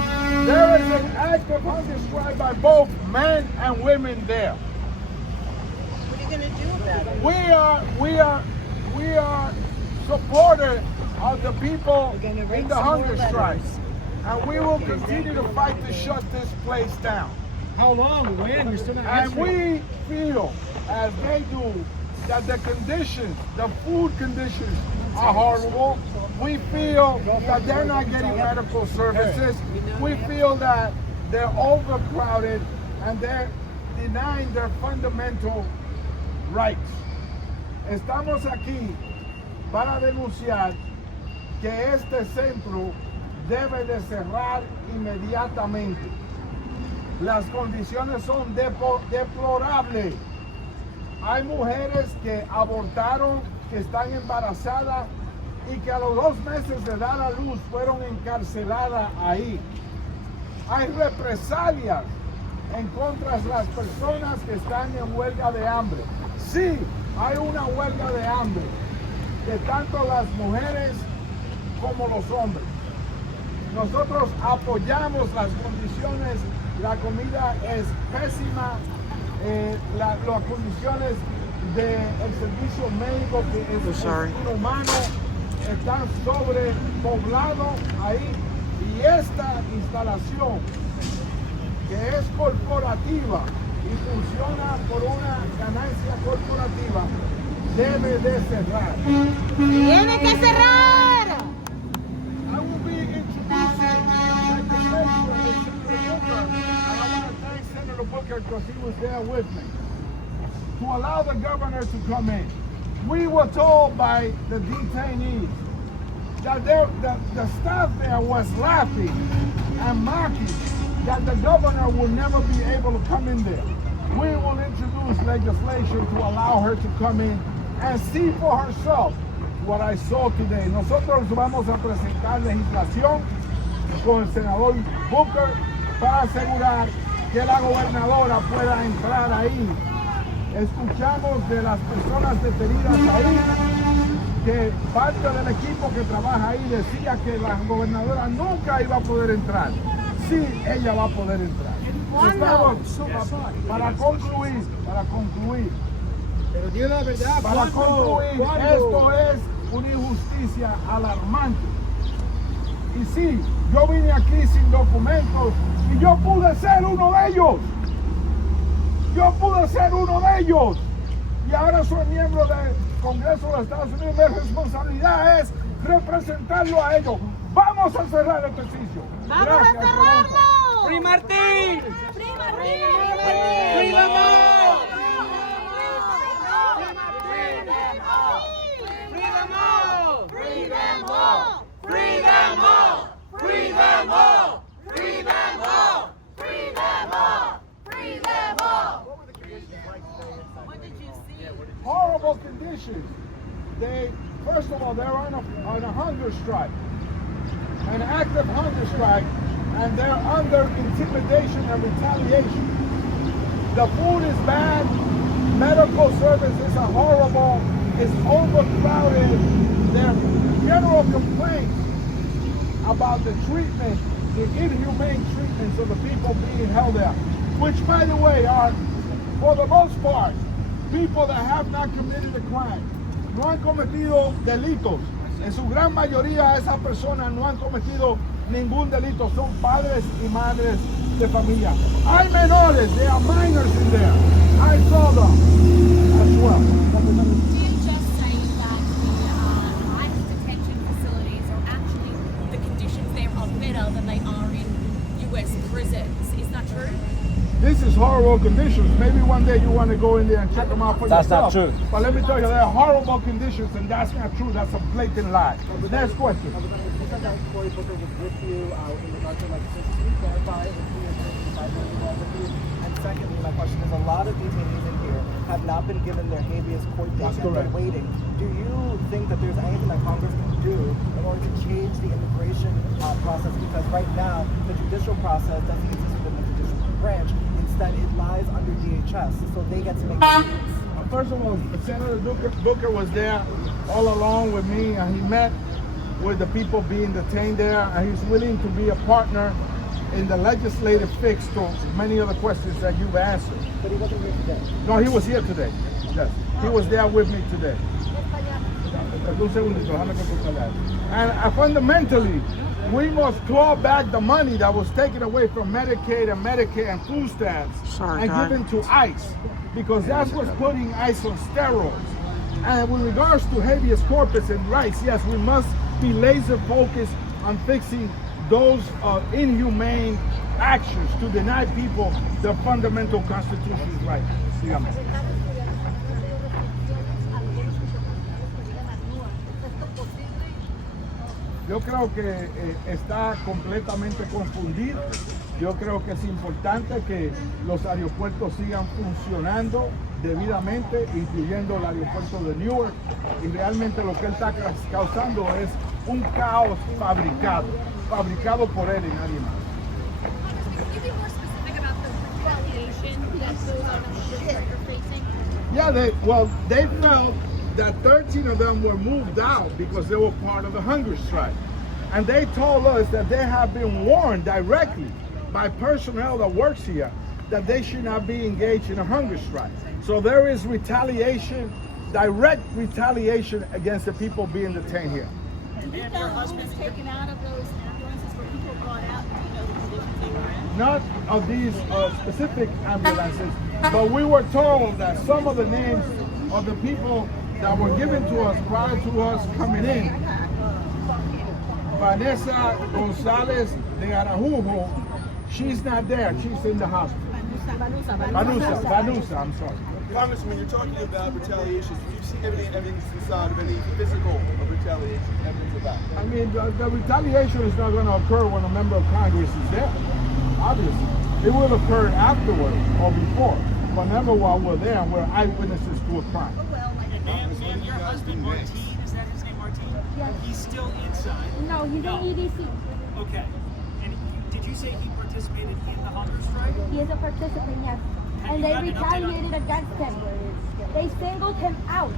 There is an active hunger strike by both men and women there. What are you going to do about it? We are supporters of the people in the hunger strike, and we will continue to fight to shut this place down. How long? When? You're still not And answering. we feel, as they do, that the conditions, the food conditions are horrible. We feel that they're not getting medical services. We feel that they're overcrowded and they're denying their fundamental rights. Estamos aquí para denunciar que este centro debe de cerrar inmediatamente. Las condiciones son deplorables. Hay mujeres que abortaron, que están embarazadas y que a los 2 meses de dar a luz fueron encarceladas ahí. Hay represalias en contra de las personas que están en huelga de hambre. Sí, hay una huelga de hambre de tanto las mujeres como los hombres. Nosotros apoyamos las condiciones, la comida es pésima, las condiciones del servicio médico que es inhumano, están sobrepoblados ahí, y esta instalación que es corporativa y funciona por una ganancia corporativa debe de cerrar. ¡Tiene que cerrar! I will be introducing legislation in Senator Booker, and I want to thank Senator Booker because he was there with me, to allow the governor to come in. We were told by the detainees that the staff there was laughing and mocking that the governor will never be able to come in there. We will introduce legislation to allow her to come in and see for herself what I saw today. Nosotros vamos a presentar legislación con el senador Booker para asegurar que la gobernadora pueda entrar ahí. Escuchamos de las personas detenidas ahí que parte del equipo que trabaja ahí decía que la gobernadora nunca iba a poder entrar. Sí, ella va a poder entrar. Estamos, para concluir, Pero di la verdad, para concluir, esto es una injusticia alarmante. Y sí, yo vine aquí sin documentos y yo pude ser uno de ellos. Yo pude ser uno de ellos. Y ahora soy miembro del Congreso de los Estados Unidos. Mi responsabilidad es representarlo a ellos. Vamos a cerrar este sitio. ¡Vamos a cerrarlo! ¡Free Martín! ¡Free Martín! ¡Free Lamar! Free them all! Free them all! Free them all! Free them all! Free them all! Free them all! What did you see? Horrible conditions. First of all, they're on a hunger strike, an active hunger strike, and they're under intimidation and retaliation. The food is bad, medical services are horrible, it's overcrowded. There are general complaints about the treatment, the inhumane treatments of the people being held there, which, by the way, are, for the most part, people that have not committed a crime. No han cometido delitos. En su gran mayoría, esas personas no han cometido ningún delito. Son padres y madres de familia. Hay menores, there are minors in there. I saw them as well. Do you just say that the ICE detention facilities are actually, the conditions there are better than they are in US prisons? Is that true? This is horrible conditions. Maybe one day you want to go in there and check them out for That's yourself. not true. But let me tell you, they're horrible conditions, and that's not true. That's a blatant lie. Next question. You said that Cory Booker was with you in regard to, like, just can you clarify if he is with you? And secondly, my question is, a lot of detainees in here have not been given their habeas court date That's and they're correct. waiting. Do you think that there's anything that Congress can do in order to change the immigration process? Because right now, the judicial process doesn't exist within the judicial branch. Instead, it lies under DHS, so they get to make decisions. First of all, Senator Booker was there all along with me, and he met with the people being detained there, and he's willing to be a partner in the legislative fix to many of the questions that you've answered. But he wasn't here today. No, he was here today. Yes, he was there with me today. And fundamentally, we must claw back the money that was taken away from Medicaid and Medicare and food stamps and given to ICE, because that's what's putting ICE on steroids. And with regards to habeas corpus and rights, yes, we must be laser focused on fixing those inhumane actions to deny people their fundamental constitutional rights. Dígame. Yo creo que está completamente confundido. Yo creo que es importante que los aeropuertos sigan funcionando debidamente, incluyendo el aeropuerto de Newark, y realmente lo que él está causando es un caos fabricado por él y nadie más. Can you be more specific about the retaliation that those officers are facing? Yeah, they felt that 13 of them were moved out because they were part of the hunger strike. And they told us that they have been warned directly by personnel that works here that they should not be engaged in a hunger strike. So there is retaliation, direct retaliation against the people being detained here. And your husband was taken out of those ambulances where people brought out, do you know the conditions they were in? Not of these specific ambulances, but we were told that some of the names of the people that were given to us prior to us coming in, Vanessa Gonzalez de Araujo, she's not there, she's in the hospital. Vanusa, I'm sorry. Congressman, you're talking about retaliation. Do you see any evidence inside of any physical retaliation, evidence of that? I mean, the retaliation is not going to occur when a member of Congress is there, obviously. It will occur afterwards or before, but never while we're there and we're eyewitnesses to a crime. And your husband, Martine, is that his name, Martine? Yes. He's still inside? No, he's in EDC. Okay. And did you say he participated in the hunger strike? He is a participant, yes. And they retaliated against him. They singled him out.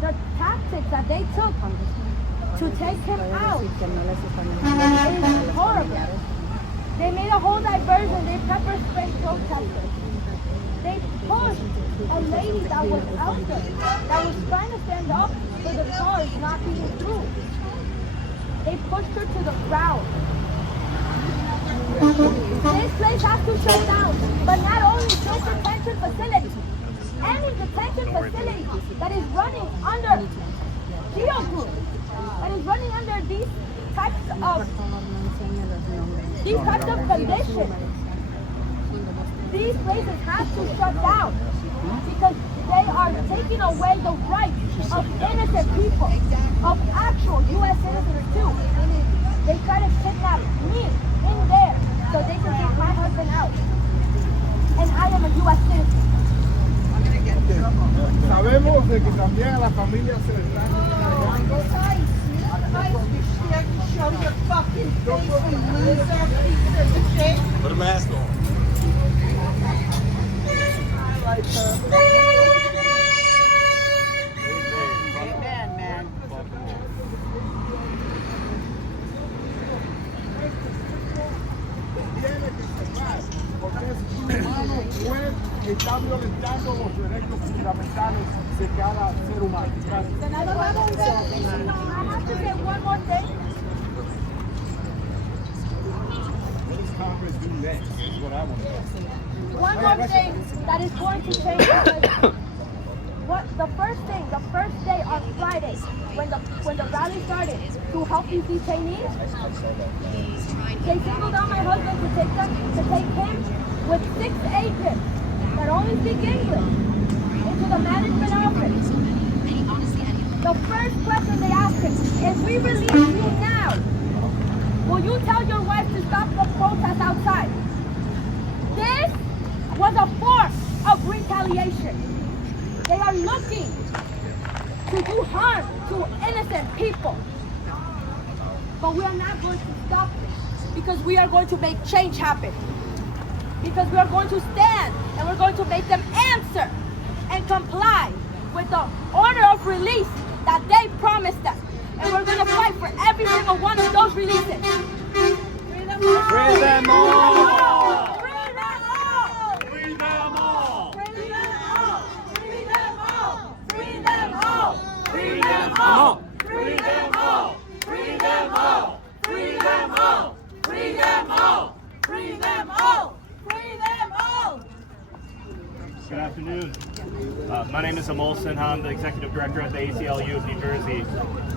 The tactics that they took to take him out is horrible. They made a whole diversion. They pepper sprayed protesters. They pushed a lady that was out there, that was trying to stand up for the cars not being through. They pushed her to the ground. This place has to shut down, but not only this detention facility, any detention facility that is running under Geo Group, that is running under these types of conditions. These places have to shut down because they are taking away the rights of innocent people, of actual U.S. citizens too. They try to kidnap me in there so they can take my husband out. And I am a U.S. citizen. Sabemos de que también a la familia se le están entregando. Show your fucking face, you loser, piece of shit. Put a mask on. I like her. Amen, man. Tiene que cerrar, porque es humano, juez, está violentando los derechos fundamentales de cada ser humano. Then I have to say one more thing. What does Congress do next? Is what I want to know. One more thing that is going to change because the first day on Friday, when the rally started to help these detainees, they singled out my husband to take him with 6 agents that only speak English into the management office. The first question they asked him, if we release you now, will you tell your wife to stop the protest outside? This was a form of retaliation. They are looking to do harm to innocent people. But we are not going to stop this because we are going to make change happen. Because we are going to stand and we're going to make them answer and comply with the order of release that they promised us. And we're going to fight for every single one of those releases. Free them all! Free them all! Free them all! Free them all! Free them all! Free them all! Free them all! Free them all! Free them all! Free them all! Free them all! Free them all! Free them all! Free them all! Good afternoon. My name is Amol Sinha. I'm the Executive Director at the ACLU of New Jersey,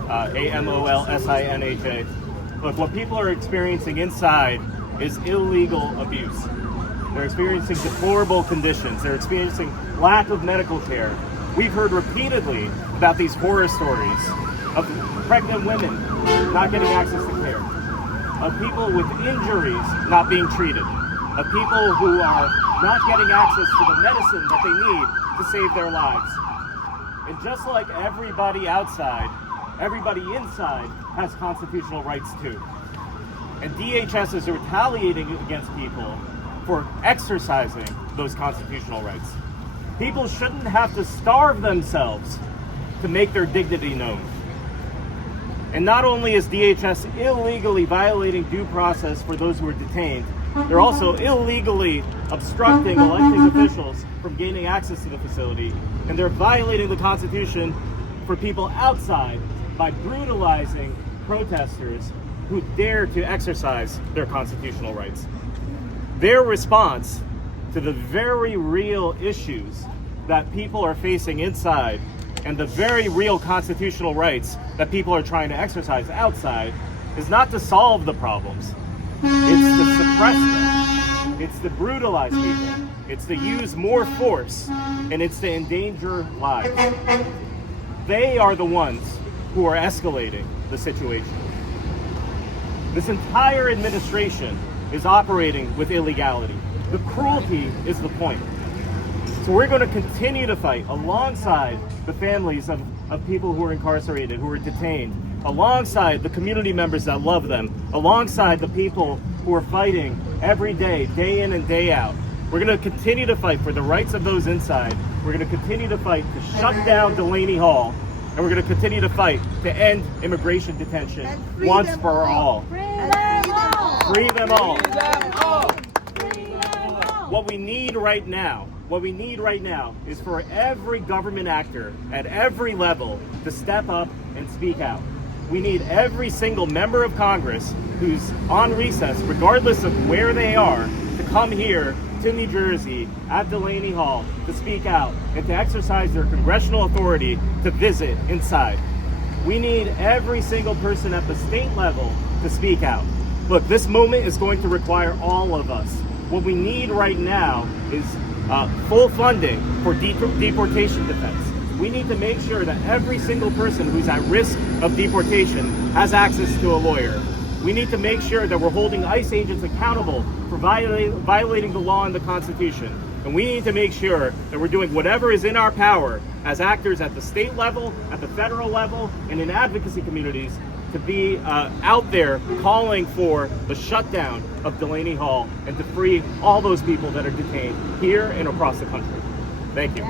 AMOLSINHA. Look, what people are experiencing inside is illegal abuse. They're experiencing deplorable conditions. They're experiencing lack of medical care. We've heard repeatedly about these horror stories of pregnant women not getting access to care, of people with injuries not being treated, of people who are not getting access to the medicine that they need to save their lives. And just like everybody outside, everybody inside has constitutional rights too. And DHS is retaliating against people for exercising those constitutional rights. People shouldn't have to starve themselves to make their dignity known. And not only is DHS illegally violating due process for those who are detained, they're also illegally obstructing elected officials from gaining access to the facility, and they're violating the Constitution for people outside by brutalizing protesters who dare to exercise their constitutional rights. Their response to the very real issues that people are facing inside and the very real constitutional rights that people are trying to exercise outside is not to solve the problems. It's to suppress them. It's to brutalize people. It's to use more force, and it's to endanger lives. They are the ones who are escalating the situation. This entire administration is operating with illegality. The cruelty is the point. So we're going to continue to fight alongside the families of people who are incarcerated, who are detained, alongside the community members that love them, alongside the people who are fighting every day, day in and day out. We're going to continue to fight for the rights of those inside. We're going to continue to fight to shut down Delaney Hall. And we're going to continue to fight to end immigration detention once for all. Free them all! Free them all. Free them all! Free them all! What we need right now is for every government actor at every level to step up and speak out. We need every single member of Congress who's on recess, regardless of where they are, to come here to New Jersey at Delaney Hall to speak out and to exercise their congressional authority to visit inside. We need every single person at the state level to speak out. Look, this moment is going to require all of us. What we need right now is full funding for deportation defense. We need to make sure that every single person who's at risk of deportation has access to a lawyer. We need to make sure that we're holding ICE agents accountable for violating the law and the Constitution. And we need to make sure that we're doing whatever is in our power as actors at the state level, at the federal level, and in advocacy communities to be out there calling for the shutdown of Delaney Hall and to free all those people that are detained here and across the country. Thank you.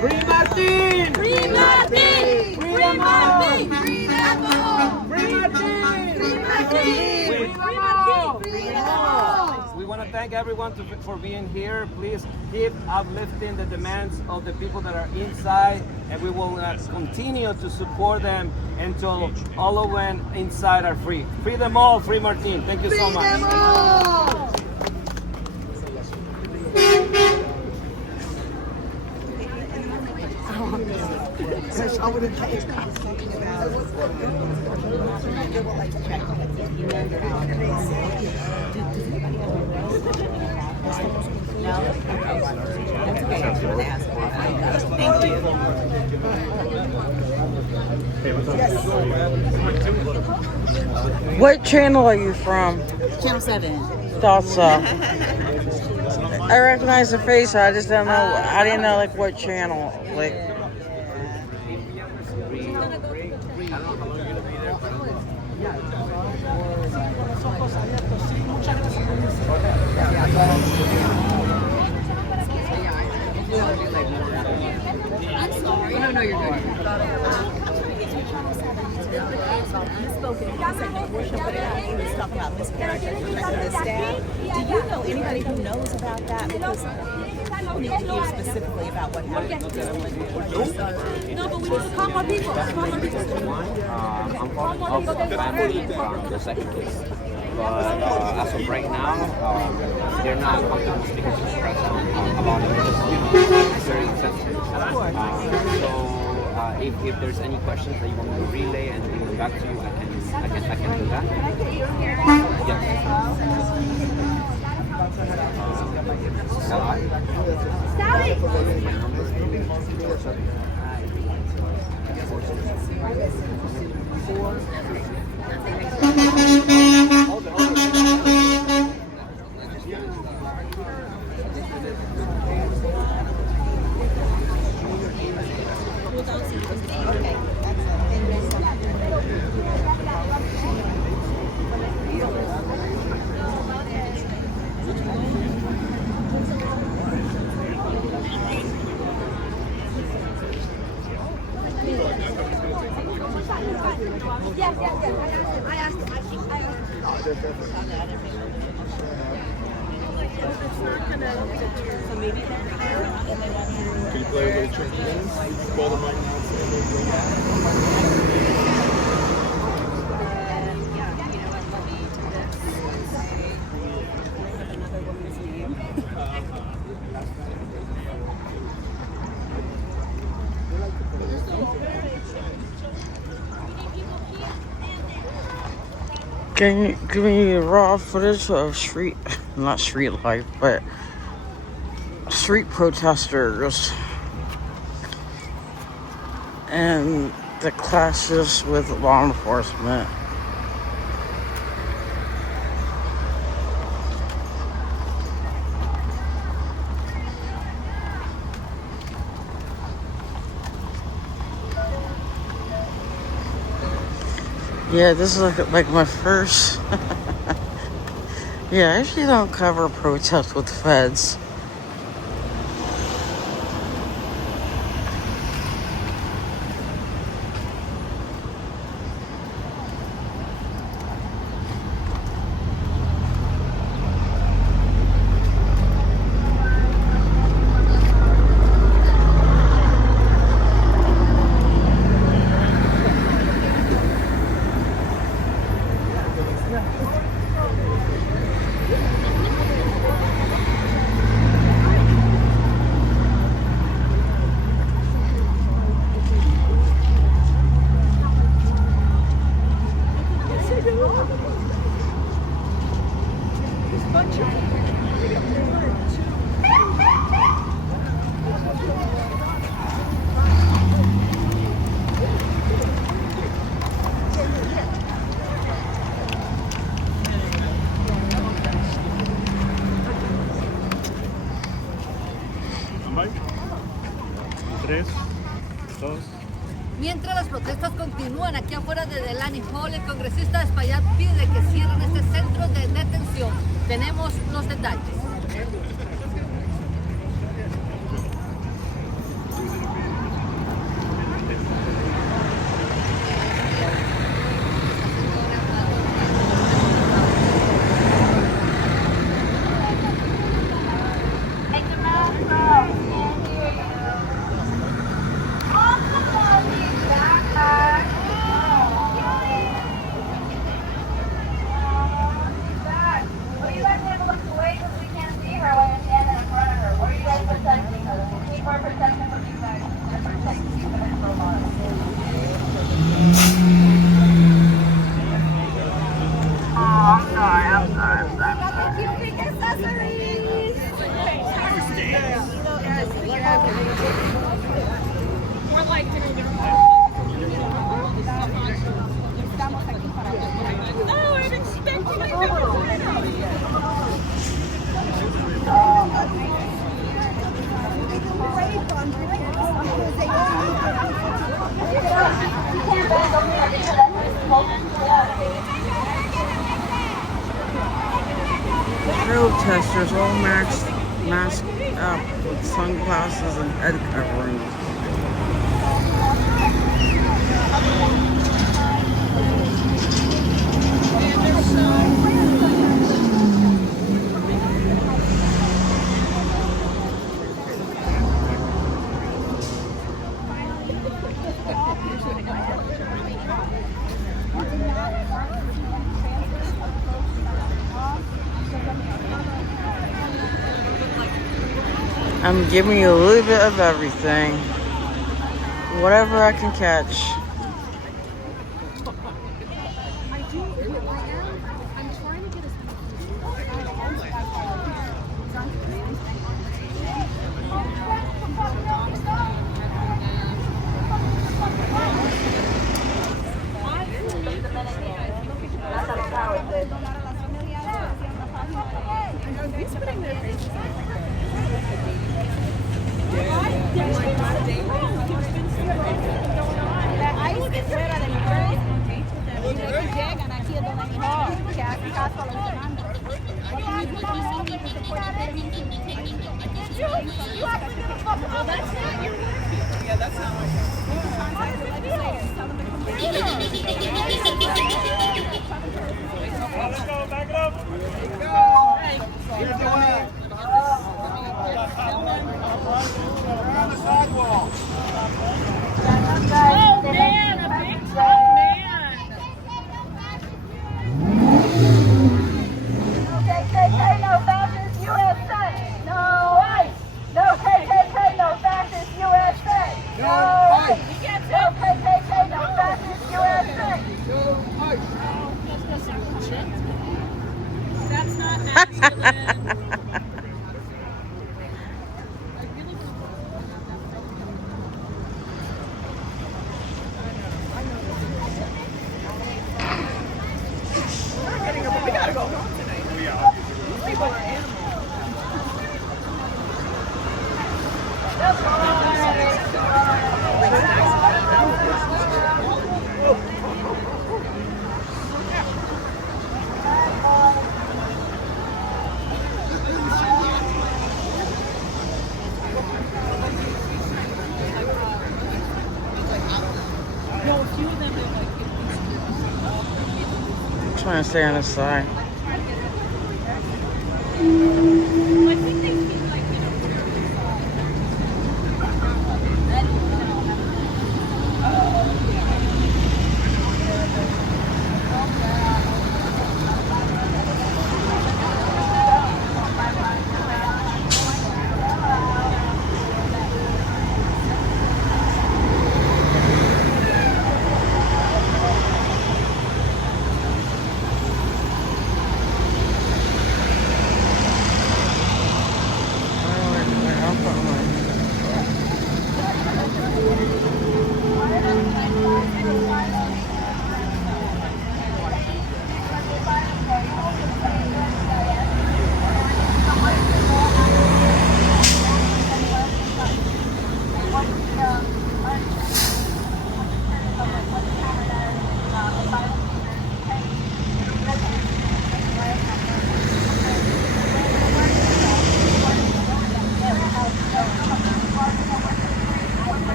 Free Martin! Free Martin! Free Martin! Free them all! Free Martin! Free Martin! Free Martin! Free them all! We want to thank everyone for being here. Please keep uplifting the demands of the people that are inside, and we will continue to support them until all of them inside are free. Free them all, free Martin. Thank you so much. Free them all! What channel are you from? Channel 7. Thought so. I recognize the face. I just don't know. I didn't know like what channel. Like. I'm sorry. No, you're good. Talk about miscarriages affecting the staff. Do you know anybody who knows about that? Because people need to hear specifically about what happened. No, but we need to call more people. I'm calling off the family from the second case. But as of right now, they're not comfortable speaking to the press about it because it's very sensitive. So if there's any questions that you want me to relay and bring them back to you, I can do that. Yes. Sally! Yes. I asked him. Can you play with the church games? Call them right now. Can you give me raw footage of not street life, but street protesters and the clashes with law enforcement? Yeah, this is like my first. Yeah, I usually don't cover protests with feds. Mientras las protestas continúan aquí afuera de Delaney Hall, el congresista Espaillat pide que cierren este centro de detención. Tenemos los detalles. Will you guys be able to wait because we can't see her when protesters all masked up with sunglasses and head coverings. I'm giving you a little bit of everything. Whatever I can catch. Llegan aquí a Delaney Hall, que hacen caso a los demandas. Yeah, that's not my Let's go, back it up. You're doing it. Around the sidewalk. Oh man, a big tough man. No KKK, no fascist USA. No ICE. No KKK, no fascist USA. No ICE. No KKK, no fascist USA. No ICE. That's not masculine. We gotta go home tonight. People are animals. I'm trying to stay on the side.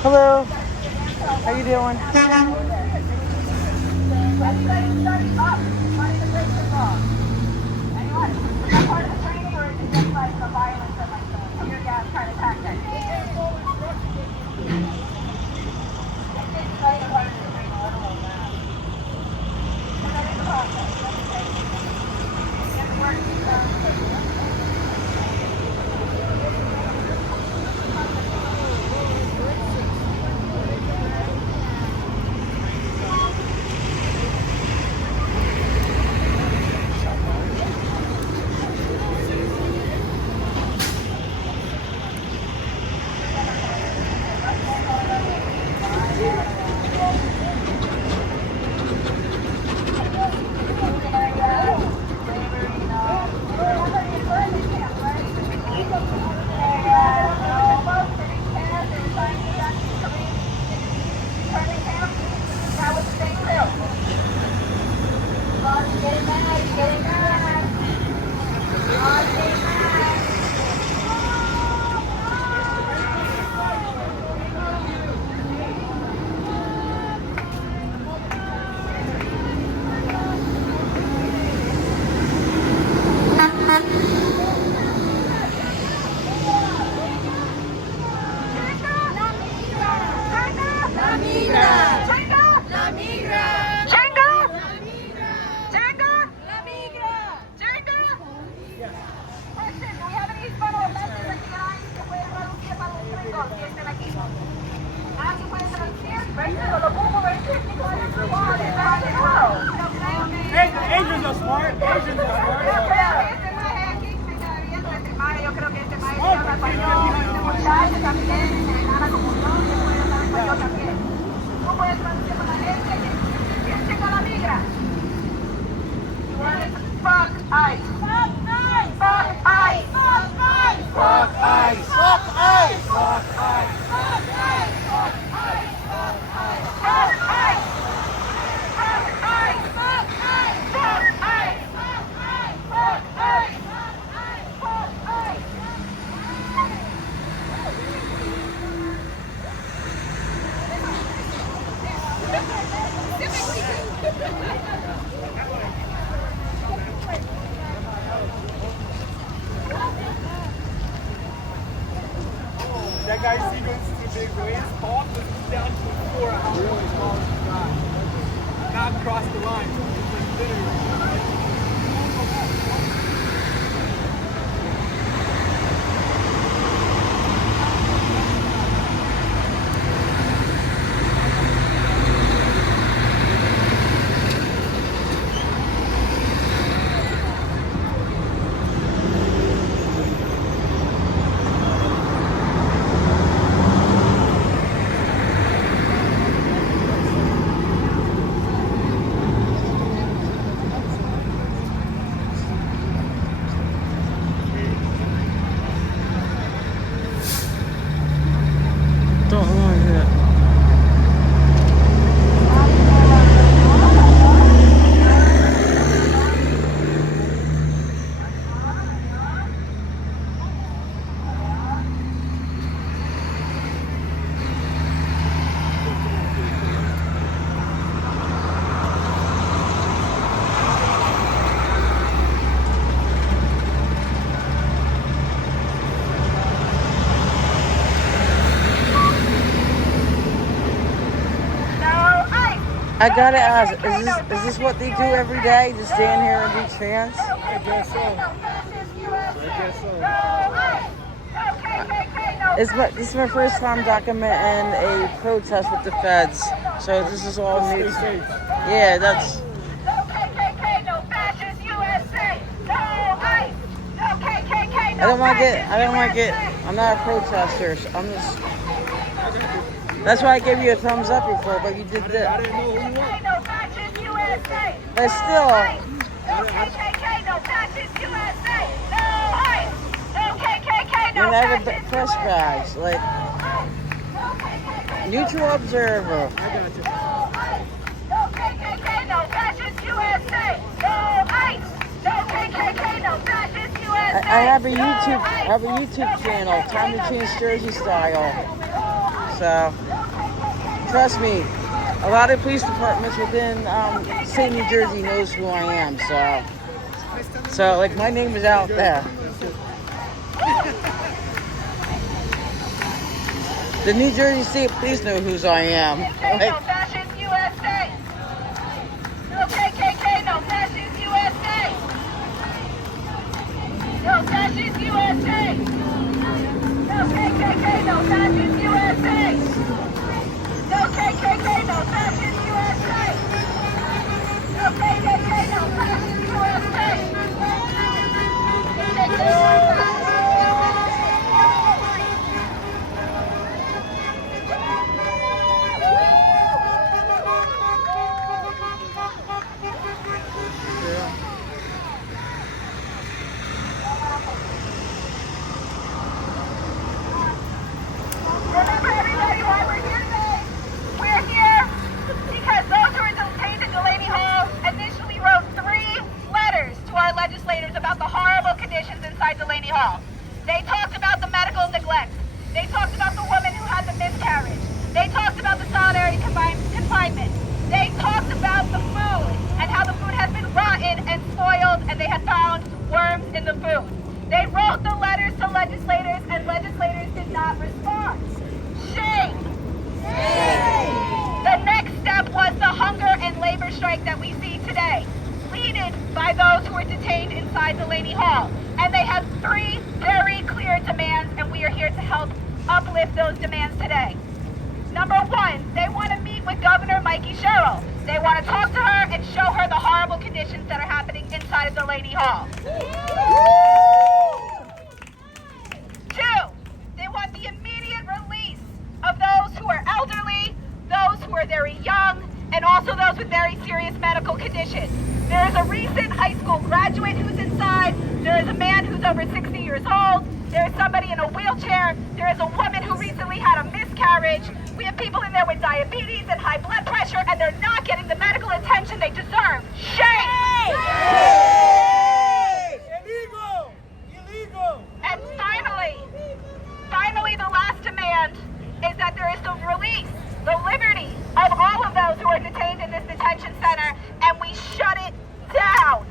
Hello. How you doing? Everybody shut up. Money to break the law. Anyone? Is that part of the training or is it just like the violence and like the tear gas kind of tactic? y estén aquí. Nadie puede traducir, ¿verdad? Lo pongo a decir, Asians are smart. Asians are smart. Yo creo que este maestro habla español, este muchacho también, habla como yo, y puede hablar español también. Tú puedes traducir para la gente que llega a la migra. Fuck ice. Fuck ice. Fuck ice. Fuck ice. Fuck ice. Fuck ice. Fuck ice. Fuck ice. Fuck ice. Fuck ice. Fuck ice. Fuck ice. Fuck ice. Fuck ice. Fuck ice. That guy you see goes to the big waves, off the down to the floor, how really small is the guy. Not across the line. It's literally. Don't like it. I gotta ask, is this what they do every day? Just stand here and do chants? I guess so. This is my first time documenting a protest with the feds, so this is all new. Yeah, that's. I don't want to get. I'm not a protester. So I'm just. That's why I gave you a thumbs up before, but you did this. But still. And I have a press badge, like neutral observer. I have a YouTube channel, Time to Change Jersey Style. So trust me, a lot of police departments within state New Jersey knows who I am. So like my name is out there. The New Jersey State Police know whose I am. Like, No KKK, no fascist USA. No fascist USA. No KKK, no fascist USA. No KKK, no fascist USA. No KKK, no fascist USA. Remember everybody why we're here today? We're here because those who were detained in Delaney Hall initially wrote 3 letters to our legislators about the horrible conditions inside Delaney Hall. They talked about the medical neglect. They talked about the woman who had the miscarriage. They talked about the solitary confinement. They talked about the food and how the food has been rotten and spoiled and they had found worms in the food. They wrote the letters to legislators and legislators did not respond. Shame! The next step was the hunger and labor strike that we see today, leaded by those who were detained inside Delaney Hall. And they have 3 very clear demands, and we are here to help uplift those demands today. Number one, they want to meet with Governor Mikey Sherrill. They want to talk to her and show her the horrible conditions that are happening inside of Delaney Hall. Two, they want the immediate release of those who are elderly, those who are very young, and also those with very serious medical conditions. There is a recent high school graduate who's inside. There is a man who's over 60 years old. There is somebody in a wheelchair. There is a woman who recently had a miscarriage. We have people in there with diabetes and high blood pressure, and they're not getting the medical attention they deserve. Shame! Illegal! Illegal! And finally, the last demand is that there is the release, the liberty of all of those who are detained in this detention center, and we shut it down.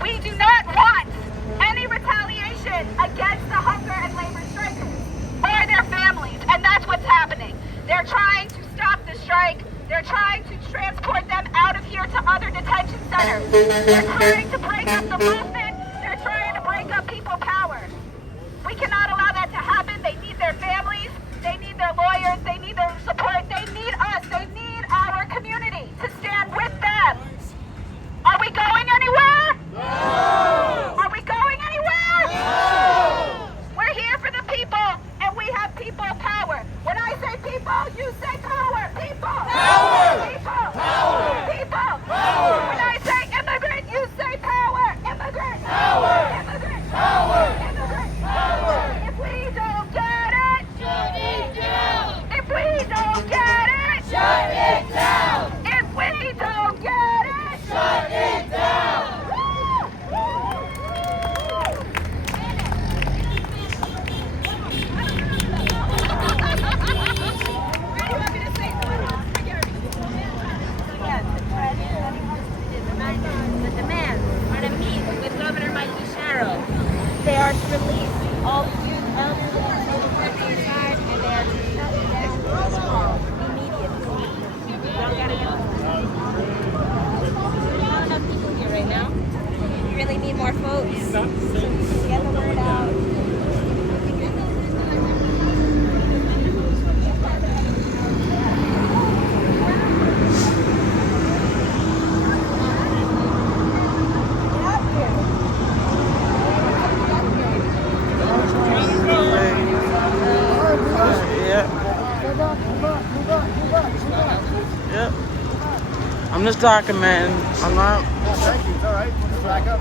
We do not want any retaliation against the hunger and labor strikers or their families, and that's what's happening. They're trying to stop the strike. They're trying to transport them out of here to other detention centers. They're trying to break up the movement. They're trying to break up people power. We cannot allow that to happen. They need their families. They need their lawyers. They need their support. They need us. They need our community to stand with them. Are we going anywhere? No! Are we going anywhere? No! We're here for the people, and we have people power. When I say people, you say power. People! Power! People! Power! People! Power! When I say immigrant, you say power. Immigrant! Power! Immigrant! Power! Immigrant! Power! If we don't get it, shut it down! If we don't get it, shut it down! If we don't get it, shut it down! The demands are to meet with Governor Mikey Sherrill. They are to release all youth, elderly, and children from inside, and they are to shut down immediately. Y'all gotta go. There's not enough people here right now. We really need more folks. Get the word out. Yep. I'm just documenting. I'm not. Thank you. It's all right. Let's back up.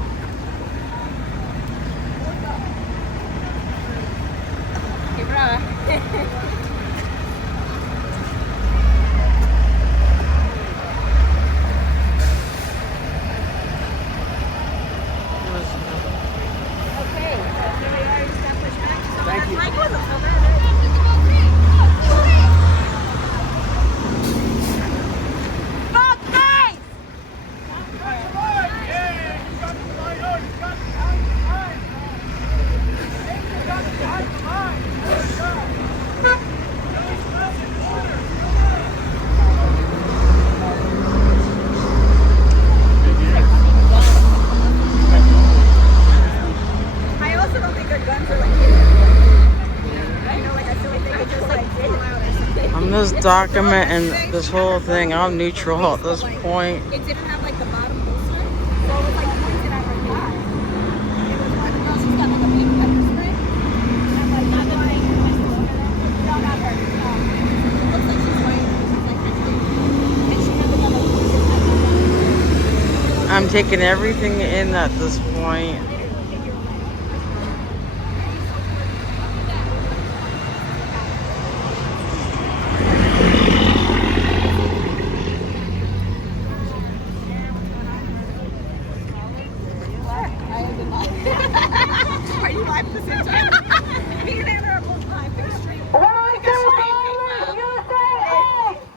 Hey, bro. Thank you. I also don't think their guns are like I know, like I feel like they could just like pull them out or something. I'm just documenting this whole thing. I'm neutral at this point. It didn't have like the bottom holster, so it was like pointed at right there. It was one of the girls who's got like a big pepper spray. And like not the thing. No, not her. No. It looks like she's wearing like this thing. And she had the gun like pointed at I'm taking everything in at this point. Are you live at the same time? Me and Anna are both live. Pick a stream. Pick a stream.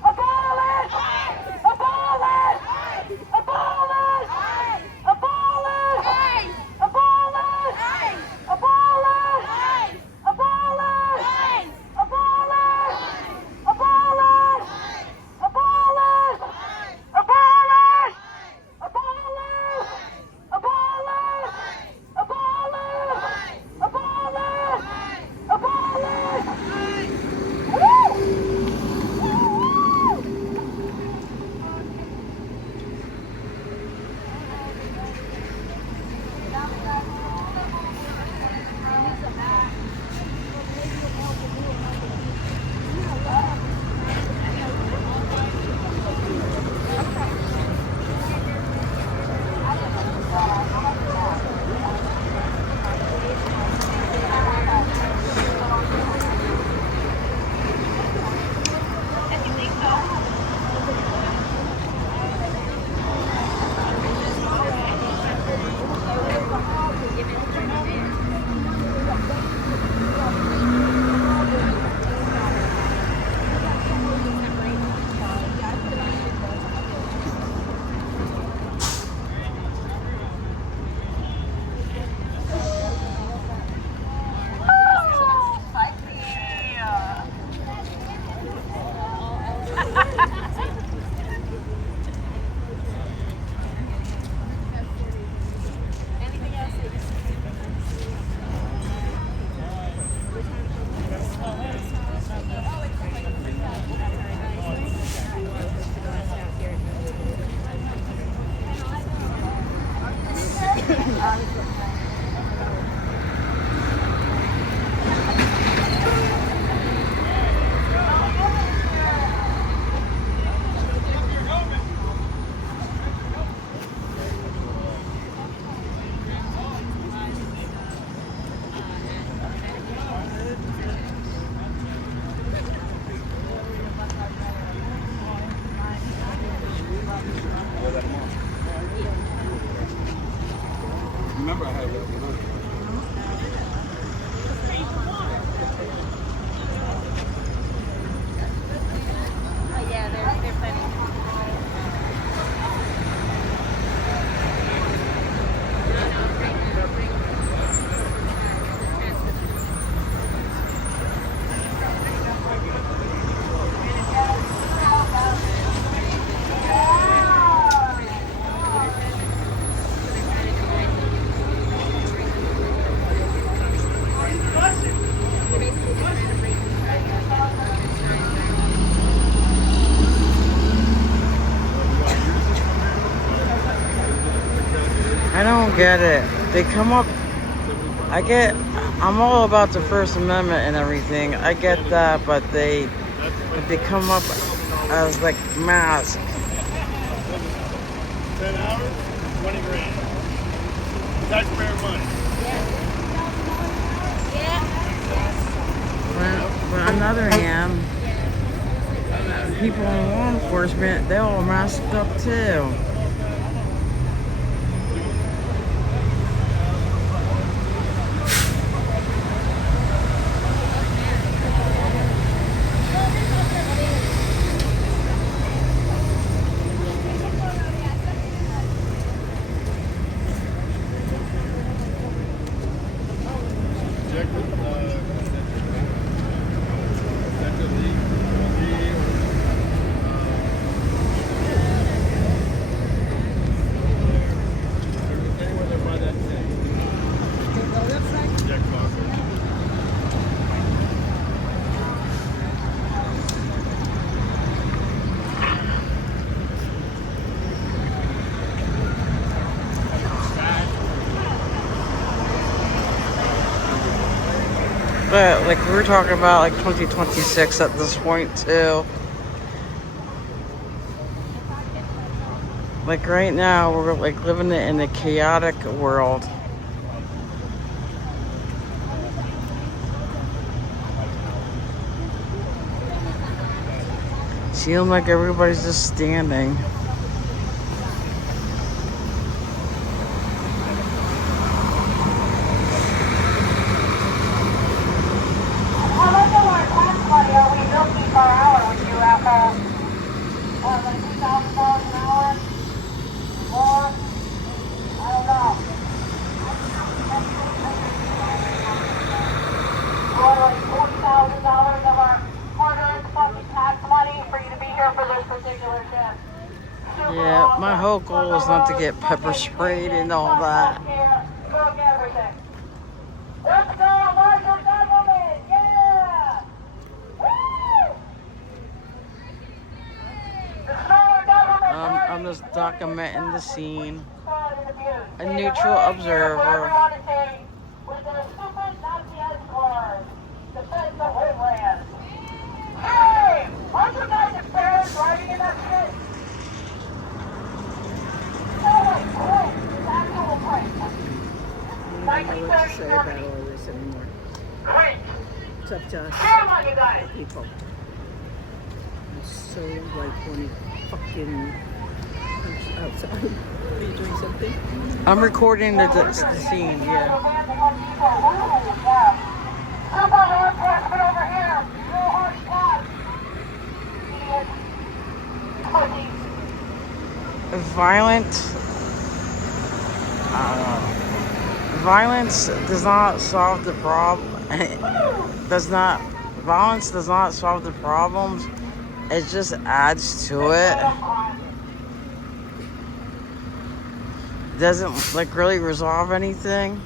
Abolish! Abolish! Abolish! Abolish! Abolish! don't get it. They come up. I'm all about the First Amendment and everything. I get that, but they come up as like masks. 10 hours, 20 grand. Taxpayer money. But on the other hand, people in law enforcement, they're all masked up too. But like we're talking about like 2026 at this point too. Like right now we're like living in a chaotic world. Seems like everybody's just standing. Yeah, my whole goal is not to get pepper sprayed and all that. Let's go, larger government! Yeah! Woo! I'm just documenting the scene. A neutral observer. Hey! Aren't you guys embarrassed driving in that shit? No, like, great. It's actual great. I don't know what to say about all this anymore. Great. It's up to us, Shame on you guys. people. I'm so like when fucking outside. Are you doing something? I'm recording the scene, yeah. Super law enforcement over here. Real hard spot. Violence does not solve the problem. Violence does not solve the problems. It just adds to it. Doesn't like really resolve anything.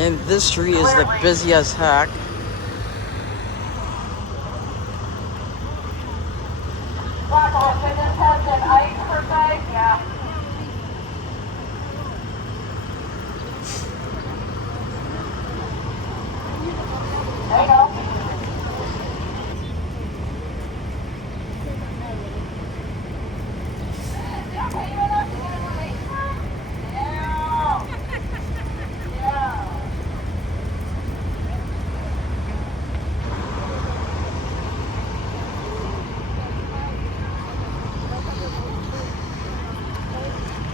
And this street is like busy as heck. Fitness test and ice per se? Yeah. There you go.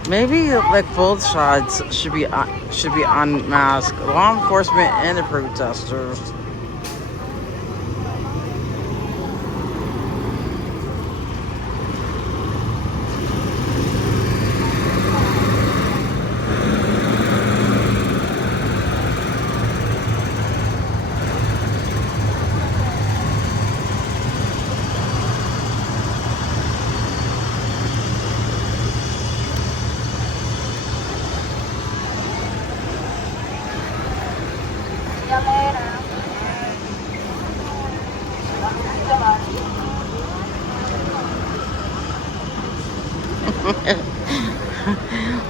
Maybe like both sides should be unmasked, law enforcement and the protesters.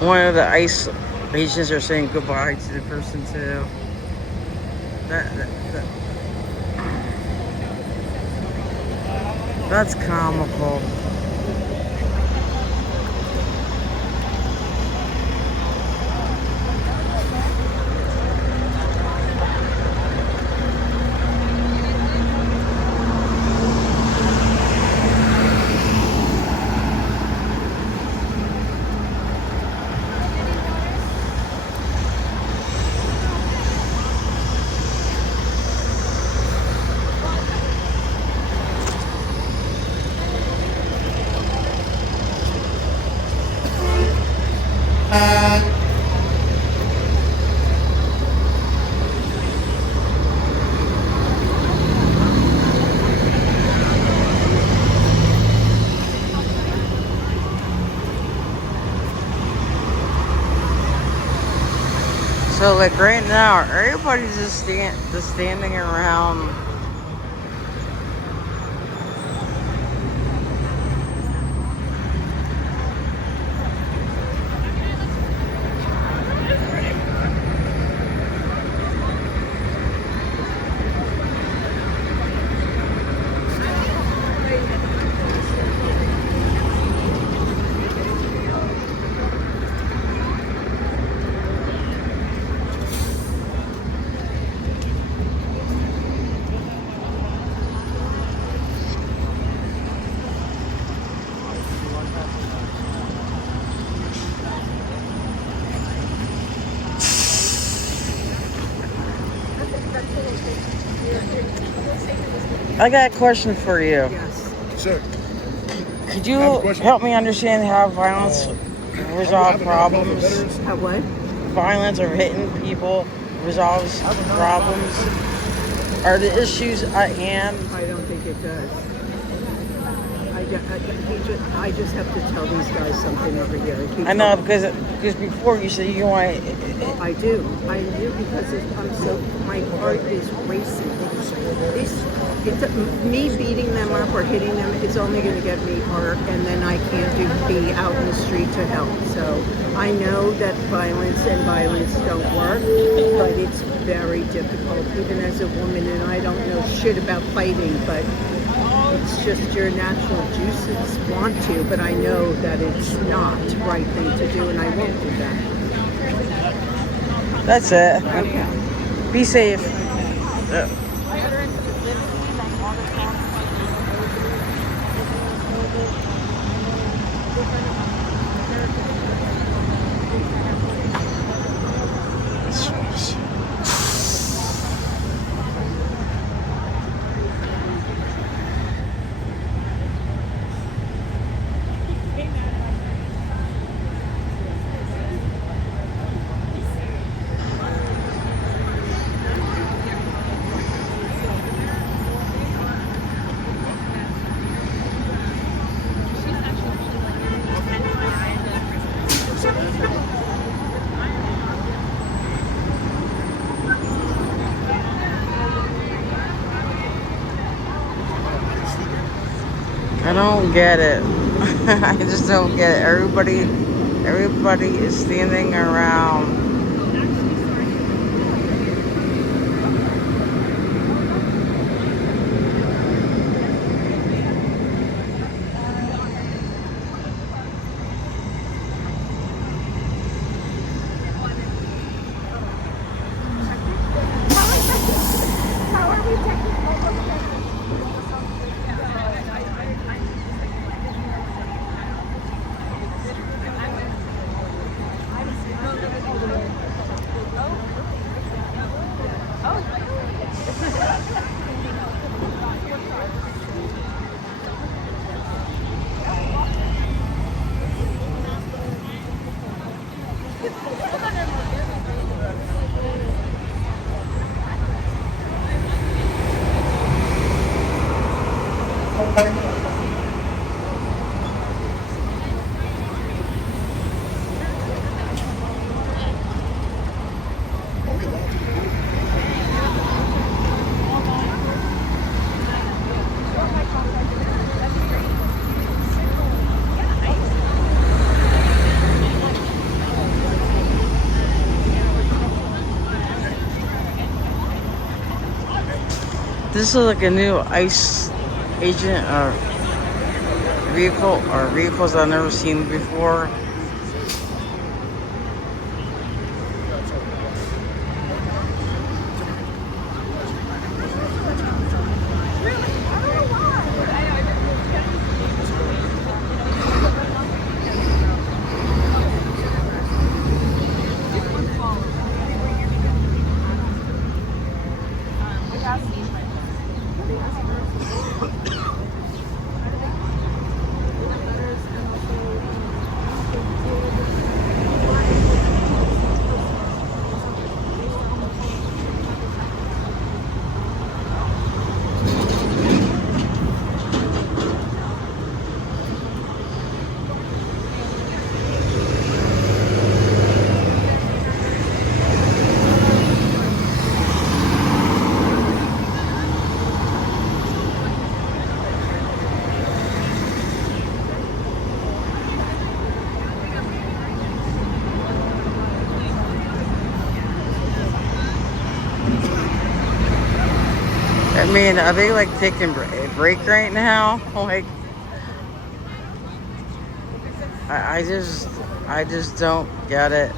one of the ICE agents are saying goodbye to the person too. That's comical. So like right now, everybody's just standing around. I got a question for you. Yes. Sure. Could you help me understand how violence resolves problems? How what? Violence or hitting people resolves problems? Are the issues at hand? I don't think it does. I just have to tell these guys something over here. I know because before you said you want. I do because my heart is racing. Me beating them up or hitting them, it's only going to get me hurt, and then I can't be out in the street to help. So I know that violence don't work, but it's very difficult, even as a woman, and I don't know shit about fighting, but it's just your natural juices want to, but I know that it's not the right thing to do, and I won't do that. That's it. Okay. Be safe. I don't get it. I just don't get it. Everybody is standing around. How are we technically? This is like a new ICE agent vehicle or vehicles I've never seen before. I mean, are they like taking a break right now? Like, I just don't get it.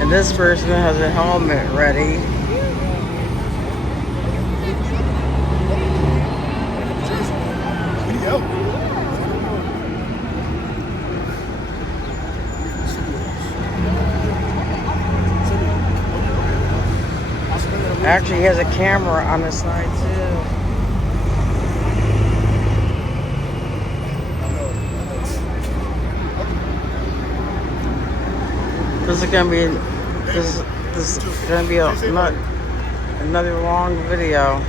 And this person has a helmet ready. Actually, he has a camera on the side too. This is gonna be another long video.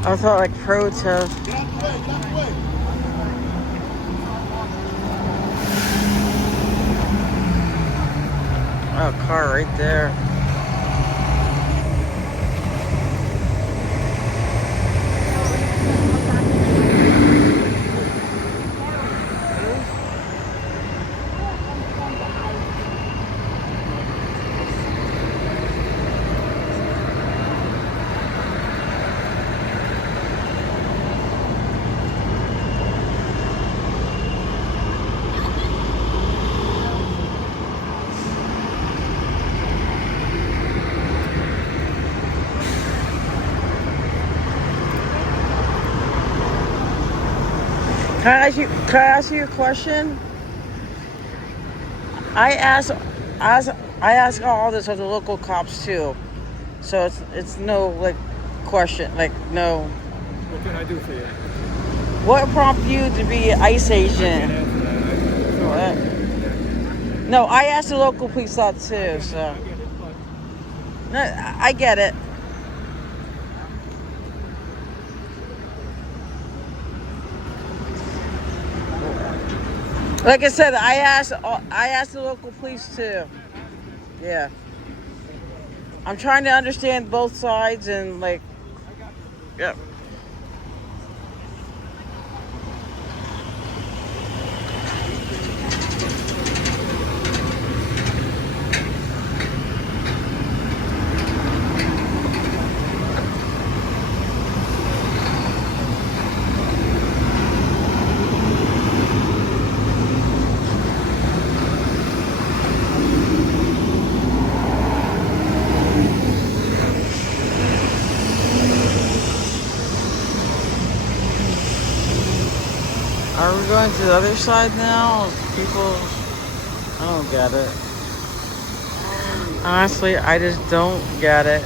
I thought like protest. Oh, car right there. Can I ask you a question? I ask all this of the local cops too, so it's no like question, like no. What can I do for you? What prompted you to be an ICE agent? What? No, I asked the local police that too, so. No, I get it. Like I said, I asked the local police too. Yeah. I'm trying to understand both sides and like, yep. going to the other side now. People, I don't get it. Honestly, I just don't get it.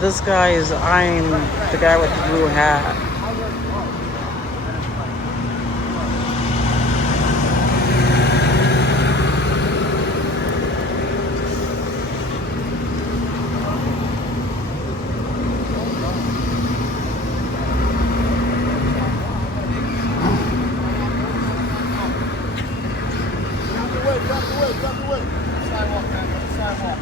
This guy is eyeing the guy with the blue hat. Drop the weight. Sidewalk, man. Sidewalk.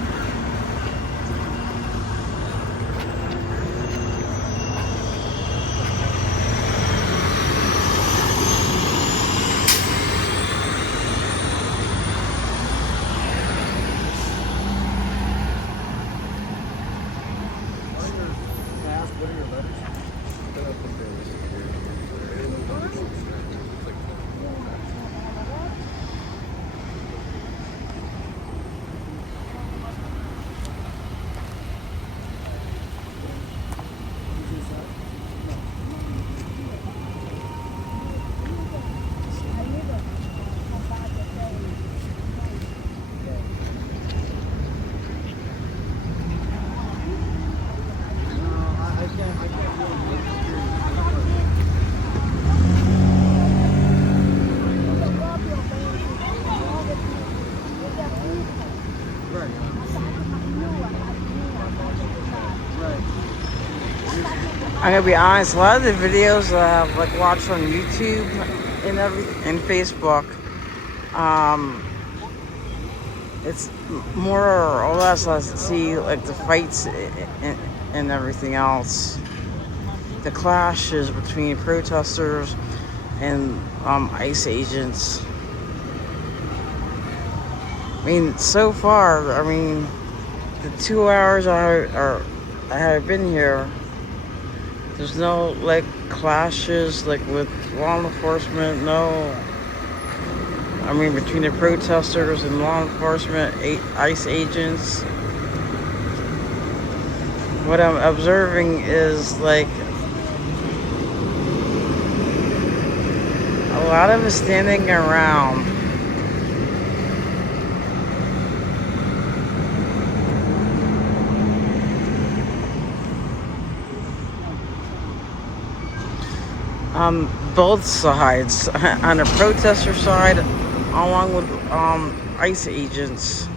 I'm gonna be honest, a lot of the videos that I've like watched on YouTube and Facebook, it's more or less I see like the fights and everything else, the clashes between protesters and ICE agents. I mean, so far, I mean, the 2 hours I have been here, there's no like clashes like with law enforcement. No, I mean between the protesters and law enforcement, ICE agents. What I'm observing is like a lot of us standing around. Both sides, on the protester side, along with ICE agents.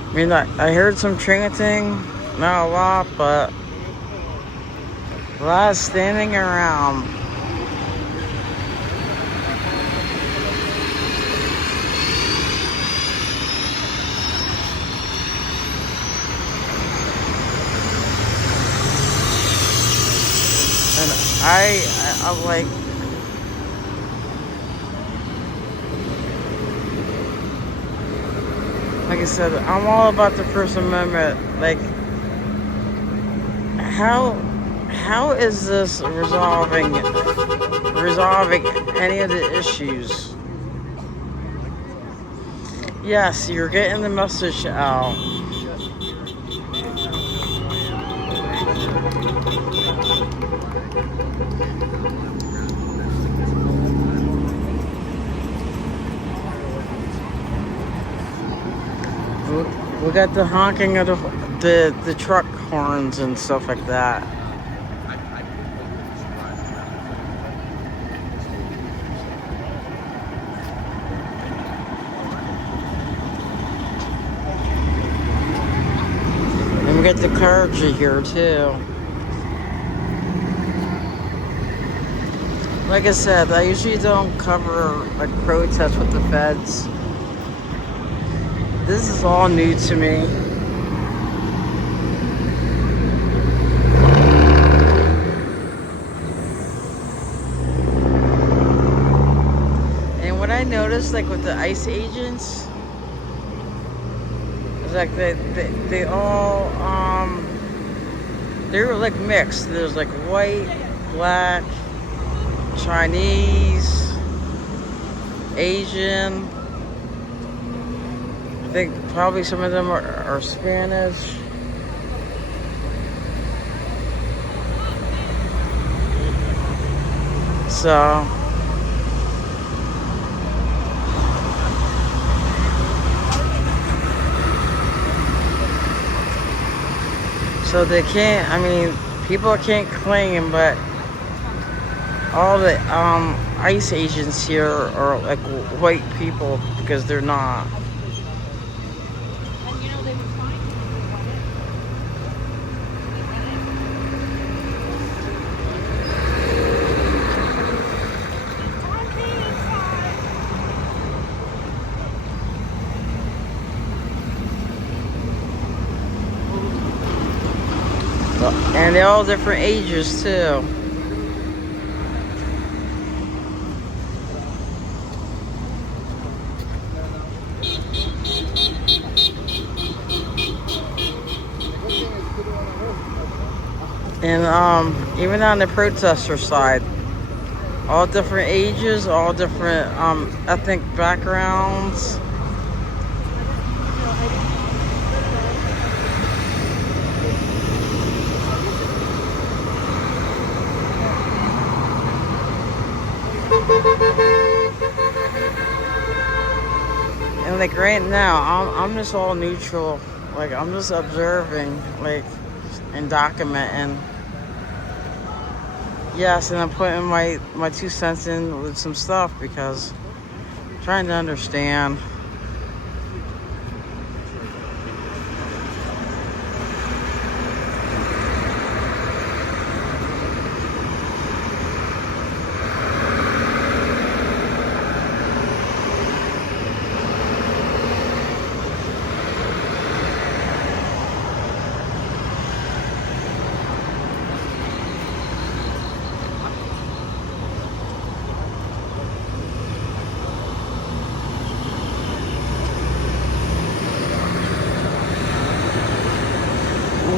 I mean, I heard some chanting, not a lot, but a lot of standing around. I'm like, I said, I'm all about the First Amendment. Like, how is this resolving any of the issues? Yes, you're getting the message out. We got the honking of the truck horns and stuff like that. get the clergy here too. Like I said, I usually don't cover like protests with the feds. This is all new to me. And what I noticed, like with the ICE agents, is like they all they were like mixed. There's like white, black, Chinese, Asian. I think probably some of them are Spanish. So they can't, I mean, people can't claim, but all the ICE agents here are like white people because they're not. And they're all different ages too. And even on the protester side, all different ages, all different ethnic backgrounds. And like right now, I'm just all neutral. Like I'm just observing, like, and documenting. Yes, and I'm putting my 2 cents in with some stuff because I'm trying to understand.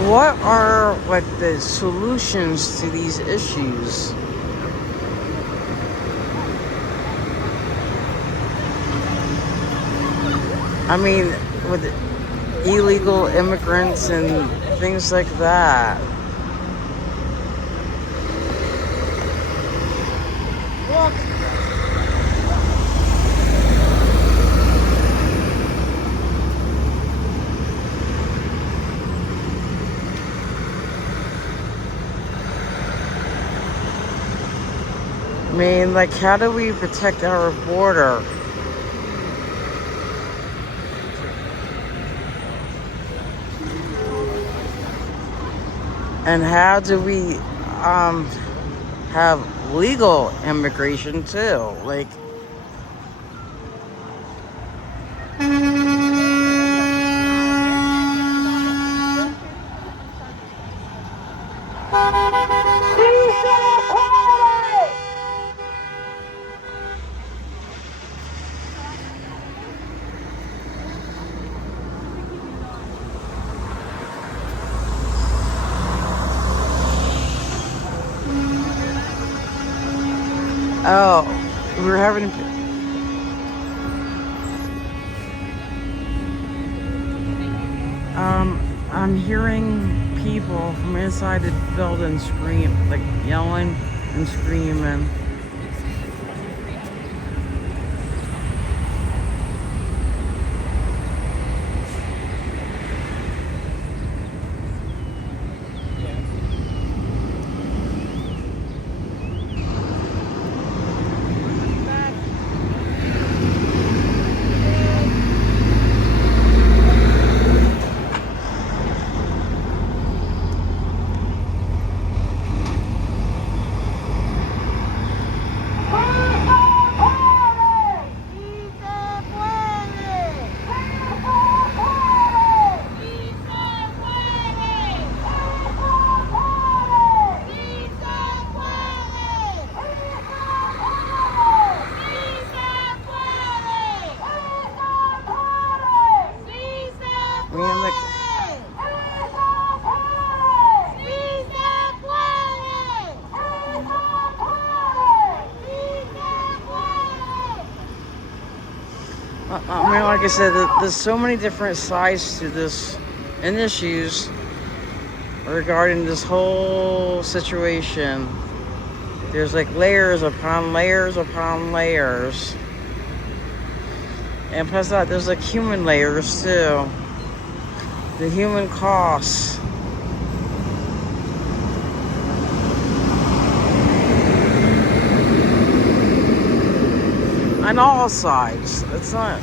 What are like the solutions to these issues? I mean, with illegal immigrants and things like that. I mean, like, how do we protect our border? And how do we have legal immigration too? Like, oh, we're having. I'm hearing people from inside the building scream, like yelling and screaming. I mean, like I said, there's so many different sides to this and issues regarding this whole situation. There's like layers upon layers upon layers. And plus that, there's like human layers too. The human costs. On all sides. It's not.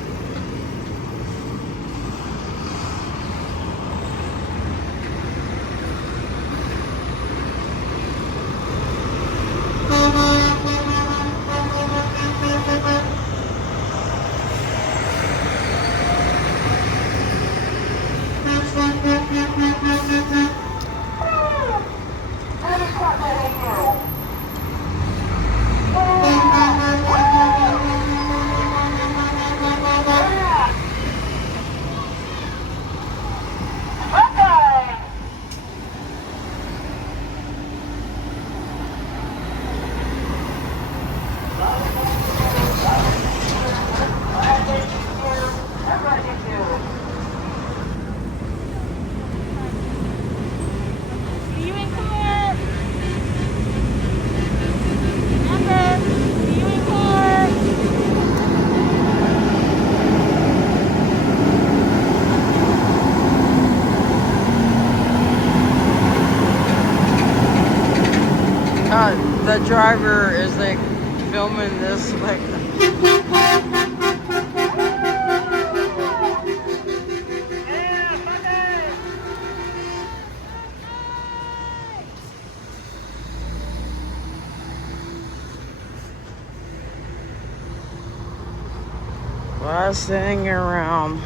The driver is like filming this like last thing around.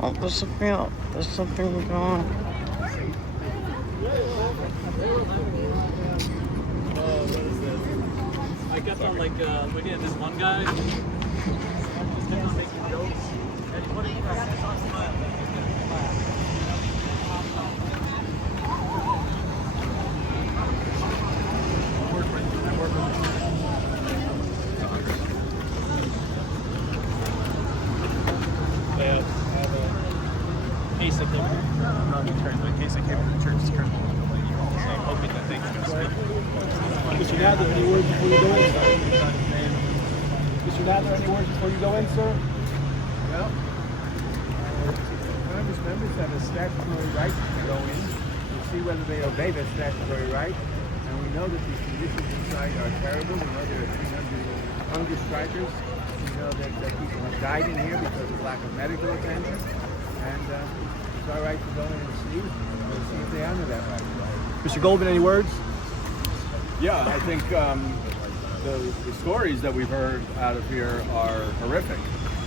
Oh, there's something else. There's something going on. I kept on like looking at this one guy. Just kept on making jokes. And what did you guys case of the case I came to the church is currently so I'm hoping that things go smoothly. Mr. Nadler, any words before you go in, sir? Mr. Nadler, any words before you go in, sir? Well, Congress members have a statutory right to go in to see whether they obey that statutory right. And we know that these conditions inside are terrible. We know there are 300 hunger strikers. We know that people have died in here because of lack of medical attention. And it's our right to go in and see if they honor that right. Mr. Goldman, any words? Yeah, I think the stories that we've heard out of here are horrific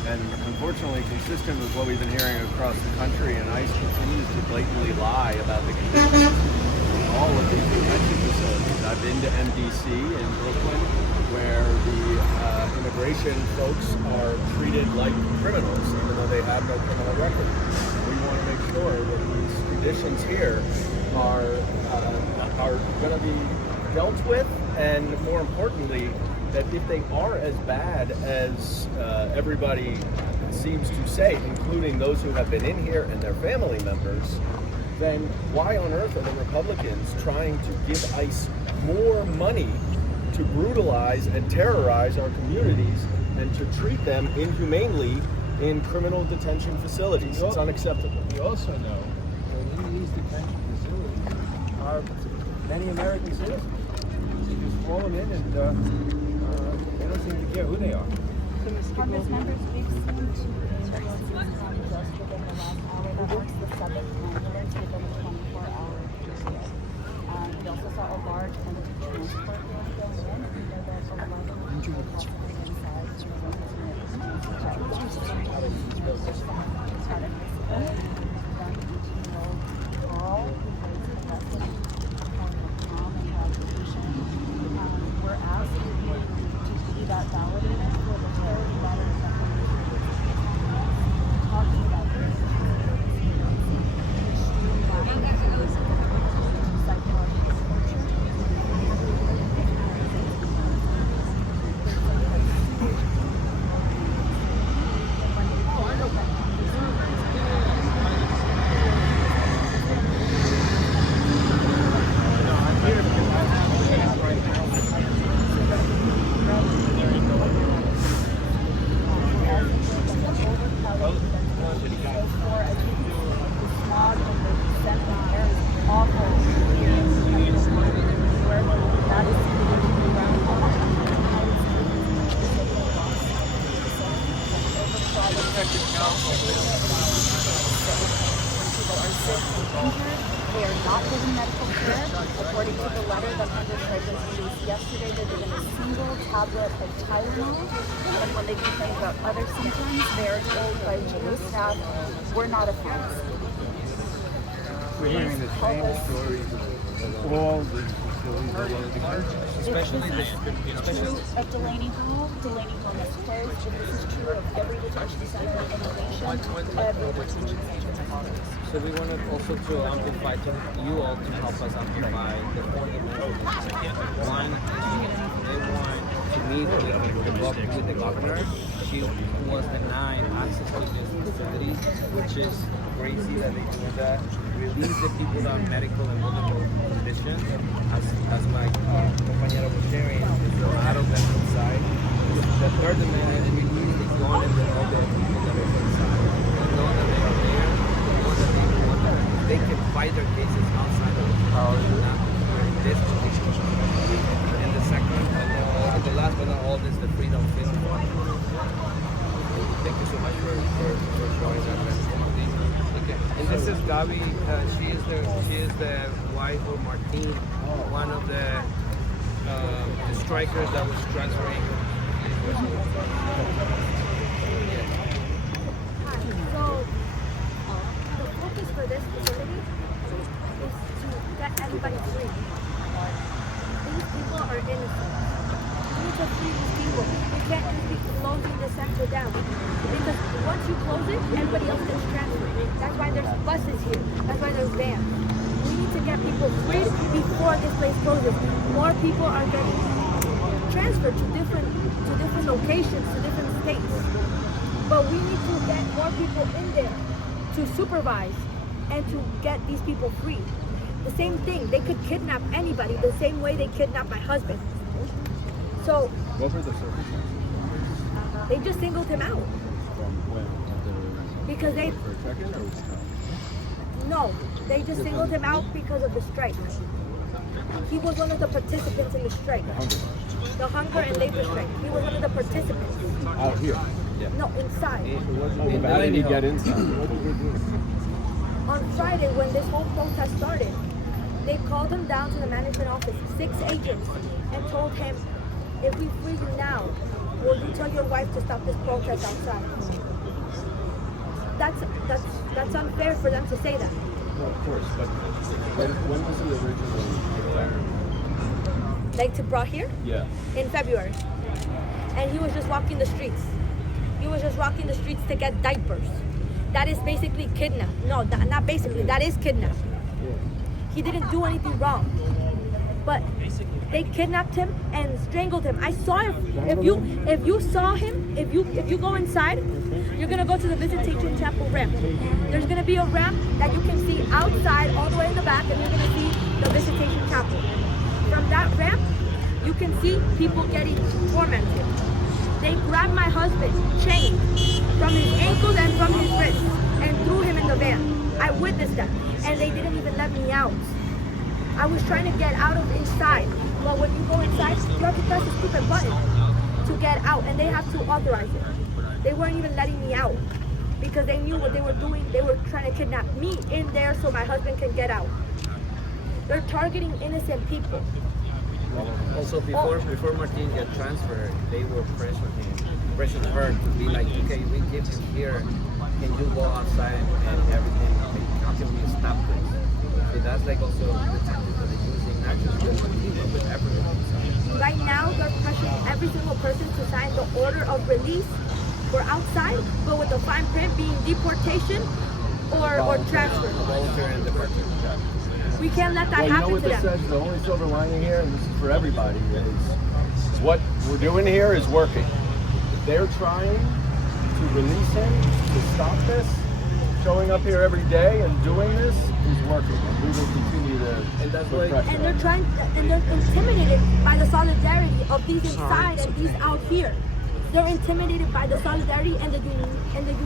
and unfortunately consistent with what we've been hearing across the country, and ICE continues to blatantly lie about the conditions in all of these detention facilities. I've been to MDC in Brooklyn where the immigration folks are treated like criminals even though they have no criminal record. We want to make sure that these conditions here are going to be dealt with, and more importantly, that if they are as bad as everybody seems to say, including those who have been in here and their family members, then why on earth are the Republicans trying to give ICE more money to brutalize and terrorize our communities and to treat them inhumanely in criminal detention facilities? It's unacceptable. We also know that in these detention facilities are many American citizens who just fallen in and they don't seem to care who they are. Congress members, please. protected counsel. People are sick and injured. They are not given medical care. According to the letter that Hunger Strike was released yesterday, they're given a single tablet of Tylenol. And when they complain about other symptoms, they are told by jail staff, we're not a pharmacy. We're hearing the same stories of all the facilities, Especially True of Delaney Hall. Delaney Hall is closed, and this is true of every detention center in the nation, every detention center in Congress. So we wanted also to amplify to you all to help us amplify the fundamental. One, they want to meet with the governor. She was denied access to these facilities, which is crazy that they do that. Release the people that are medical and vulnerable conditions, as my compañero was sharing, there's a lot of them inside. The third demand is release the gun and all the people that are inside. They know that they are there. They can fight their cases outside of the power, not in this condition. And the second, and the last but not all, is the freedom of film. Thank you so much for showing that. Okay. And this is Gabi. She is the wife of Martin, one of the strikers that was transferring. Focus for this facility is to get everybody free. These people are innocent. We need to free these people. We can't just keep closing the center down. Because once you close it, everybody else gets transferred. That's why there's buses here. That's why there's vans. We need to get people freed before this place closes. More people are getting transferred to different locations, to different states. But we need to get more people in there to supervise and to get these people free. The same thing, they could kidnap anybody the same way they kidnapped my husband. So What were the circumstances? they just singled him out From when? because they For a check-in or was it no, they just singled him out because of the strike. He was one of the participants in the strike. The hunger and labor strike. He was one of the participants. out here? No, inside. How did he get inside? On Friday, when this whole protest started, they called him down to the management office, 6 agents, and told him, if we free you now, will you tell your wife to stop this protest outside? That's unfair for them to say that. No, of course, but when was he originally there? Like to brought here? Yeah. In February. And he was just walking the streets. He was just walking the streets to get diapers. That is basically kidnap. No, not basically. That is kidnap. He didn't do anything wrong. But they kidnapped him and strangled him. I saw him. If you saw him, if you go inside, you're gonna go to the Visitation Chapel ramp. There's gonna be a ramp that you can see outside, all the way in the back, and you're gonna see the Visitation Chapel. From that ramp, you can see people getting tormented. They grabbed my husband, chained from his ankles and from his wrists, and threw him in the van. I witnessed that, and they didn't even let me out. I was trying to get out of inside. Well, when you go inside, you have to press the stupid button to get out, and they have to authorize it. They weren't even letting me out because they knew what they were doing. They were trying to kidnap me in there so my husband can get out. They're targeting innocent people. Also, before Martin got transferred, they were pressuring her to be like, okay, we keep you here, can you go outside and everything? How can we stop this? So that's like also the tactics that they're using, not just with Martin, but with everyone. Right now, they're pressuring every single person to sign the order of release for outside, but with the fine print being deportation or transfer. Voluntary and departure. We can't let that Well, happen you know to what this them. says? The only silver lining here, and this is for everybody, is what we're doing here is working. They're trying to release him, to stop this. Showing up here every day and doing this is working. And we will continue to put pressure. And they're intimidated by the solidarity of these inside and these out here. They're intimidated by the solidarity and the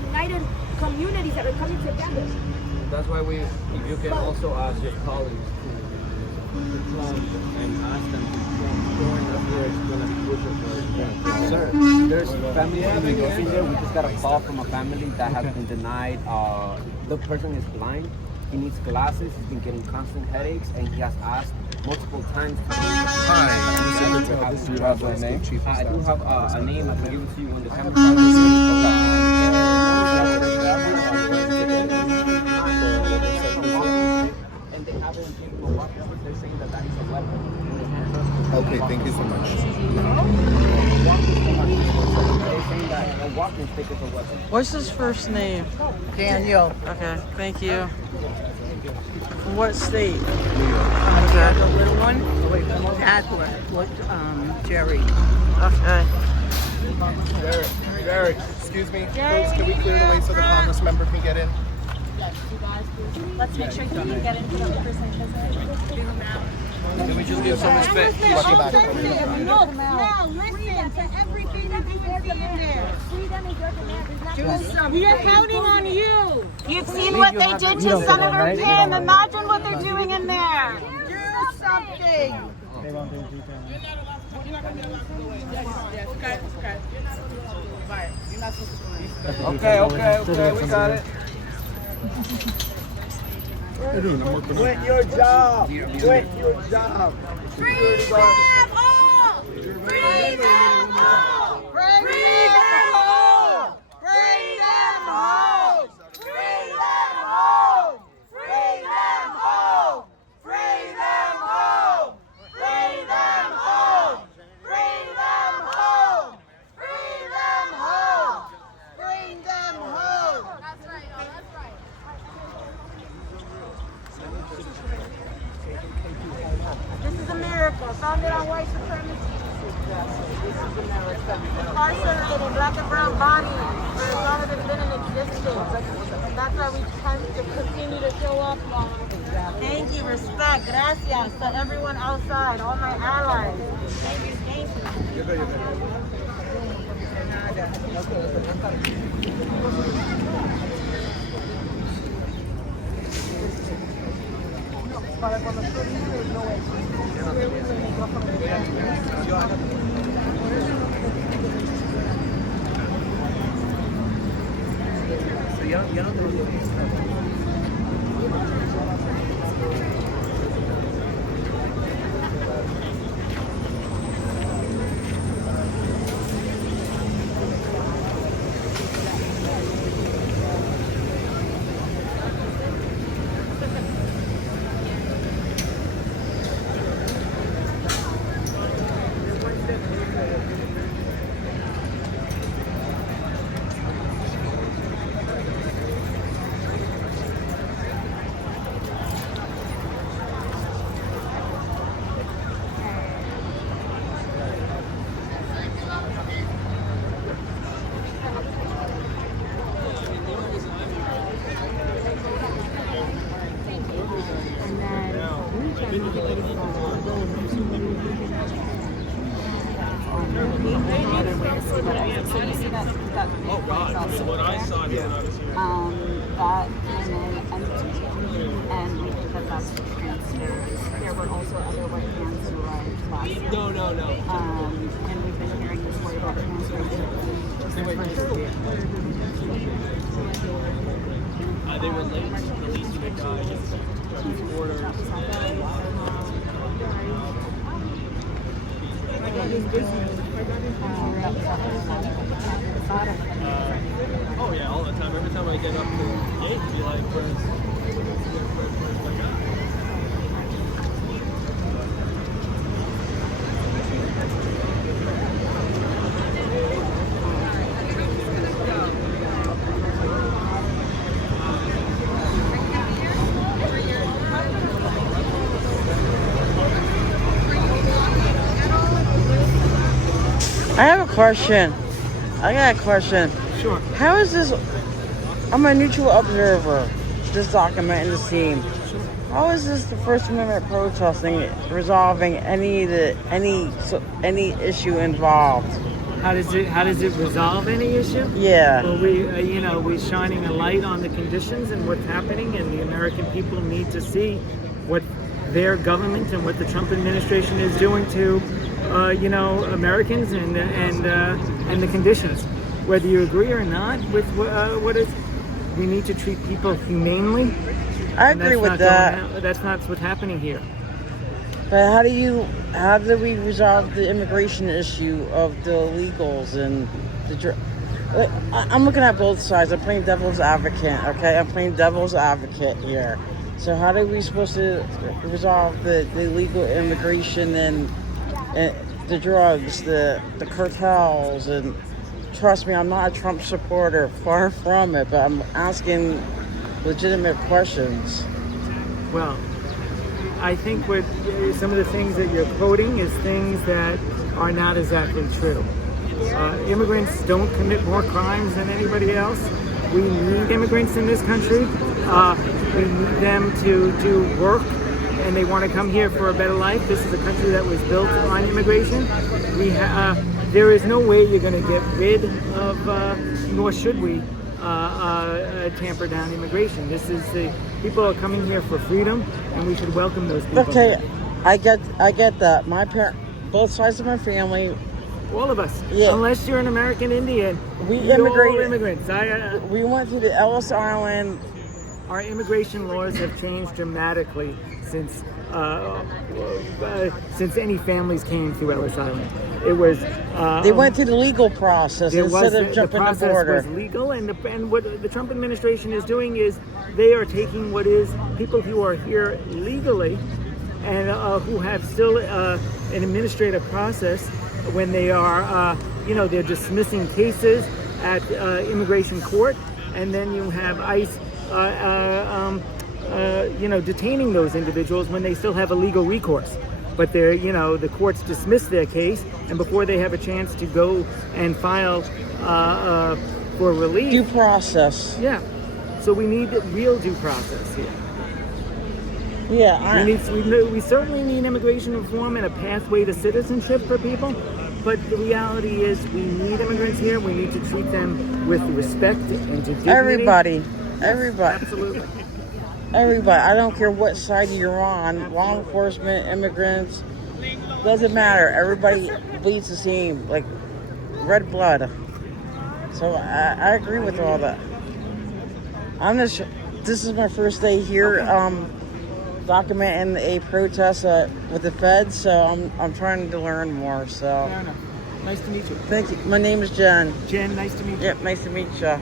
united communities that are coming together. That's why if you can also ask your colleagues to and ask them to join us where it's gonna be crucial for them. Sir, there's families in New York in there. We just got a call from a family that has been denied. The person is blind. He needs glasses. He's been getting constant headaches, and he has asked multiple times. Hi, do you have a name? I do have a name. I can give it to you when the camera and they haven't given him a weapon. They're saying that that is a weapon. Okay, thank you so much. They're saying that a walking stick is a weapon. What's his first name? Daniel. Okay, thank you. From what state? Okay. The little one? Adler. What, Jerry. Okay. Derek, excuse me. Folks, can we clear the way so the Congress member can get in? Let's make sure you can get into the person Can we just give some respect? Watch your back. No, listen to everything that you can see in there. Do something. We are counting on you. You've seen what they did to Senator Kim. Imagine what they're doing in there. Do something. Okay, we got it. Quit your job. Quit your job. Free them all. Free them all. Free them all. Free them all. Free them all. Free them all. Free them all. Free them all. Free them all. Free them all. Bring them home. That's right. Oh, that's right. This is a miracle. Founded on white supremacy. Incarcerated black and brown bodies for as long as it's been in existence. And that's why we tend to continue to show up. Thank you, respect, gracias to everyone outside, all my allies. Thank you, thank you. Para cuando estoy libre, no Ya no te lo digo. Oh God! What I saw when I was here. That came in empty, and we think that that's the transfers. There were also other white hands who arrived last year. No. And we've been hearing this story about transfers. They were late releasing a guy just orders. Oh yeah, all the time. Every time I get up to the gate, be like, where's my guy? I have a question. I got a question. Sure. How is this? I'm a neutral observer. This document and the scene. How is this the First Amendment protesting resolving any issue involved? How does it resolve any issue? Yeah. Well, we're shining a light on the conditions and what's happening, and the American people need to see what their government and what the Trump administration is doing to, Americans and the conditions. Whether you agree or not with what is, we need to treat people humanely. I agree with that. That's not what's happening here. But how do we resolve the immigration issue of the illegals and I'm looking at both sides. I'm playing devil's advocate, okay? I'm playing devil's advocate here. So how are we supposed to resolve the illegal immigration and the drugs, the cartels? And trust me, I'm not a Trump supporter, far from it, but I'm asking legitimate questions. Well, I think what some of the things that you're quoting is things that are not exactly true. Immigrants don't commit more crimes than anybody else. We need immigrants in this country. We need them to do work, and they want to come here for a better life. This is a country that was built on immigration. There is no way you're going to get rid of, nor should we, tamper down immigration. People are coming here for freedom, and we should welcome those people. Okay, I get that. My both sides of my family. All of us. Yeah. Unless you're an American Indian. We immigrated. All immigrants. We went to the Ellis Island. Our immigration laws have changed dramatically since any families came through Ellis Island. It was they went through the legal process instead of jumping the border. The process was legal, and what the Trump administration is doing is they are taking what is people who are here legally and who have still an administrative process when they are, they're dismissing cases at immigration court, and then you have ICE, detaining those individuals when they still have a legal recourse. But they're, the courts dismiss their case, and before they have a chance to go and file for relief. Due process. Yeah. So we need real due process here. Yeah, we certainly need immigration reform and a pathway to citizenship for people. But the reality is, we need immigrants here. We need to treat them with respect and dignity. Everybody. Absolutely. Everybody. I don't care what side you're on. Law enforcement, immigrants, doesn't matter. Everybody bleeds the same, like red blood. So I agree with all that. This is my first day here, documenting a protest with the feds. So I'm trying to learn more. So. Nice to meet you. Thank you. My name is Jen. Jen, nice to meet you. Yep, nice to meet you.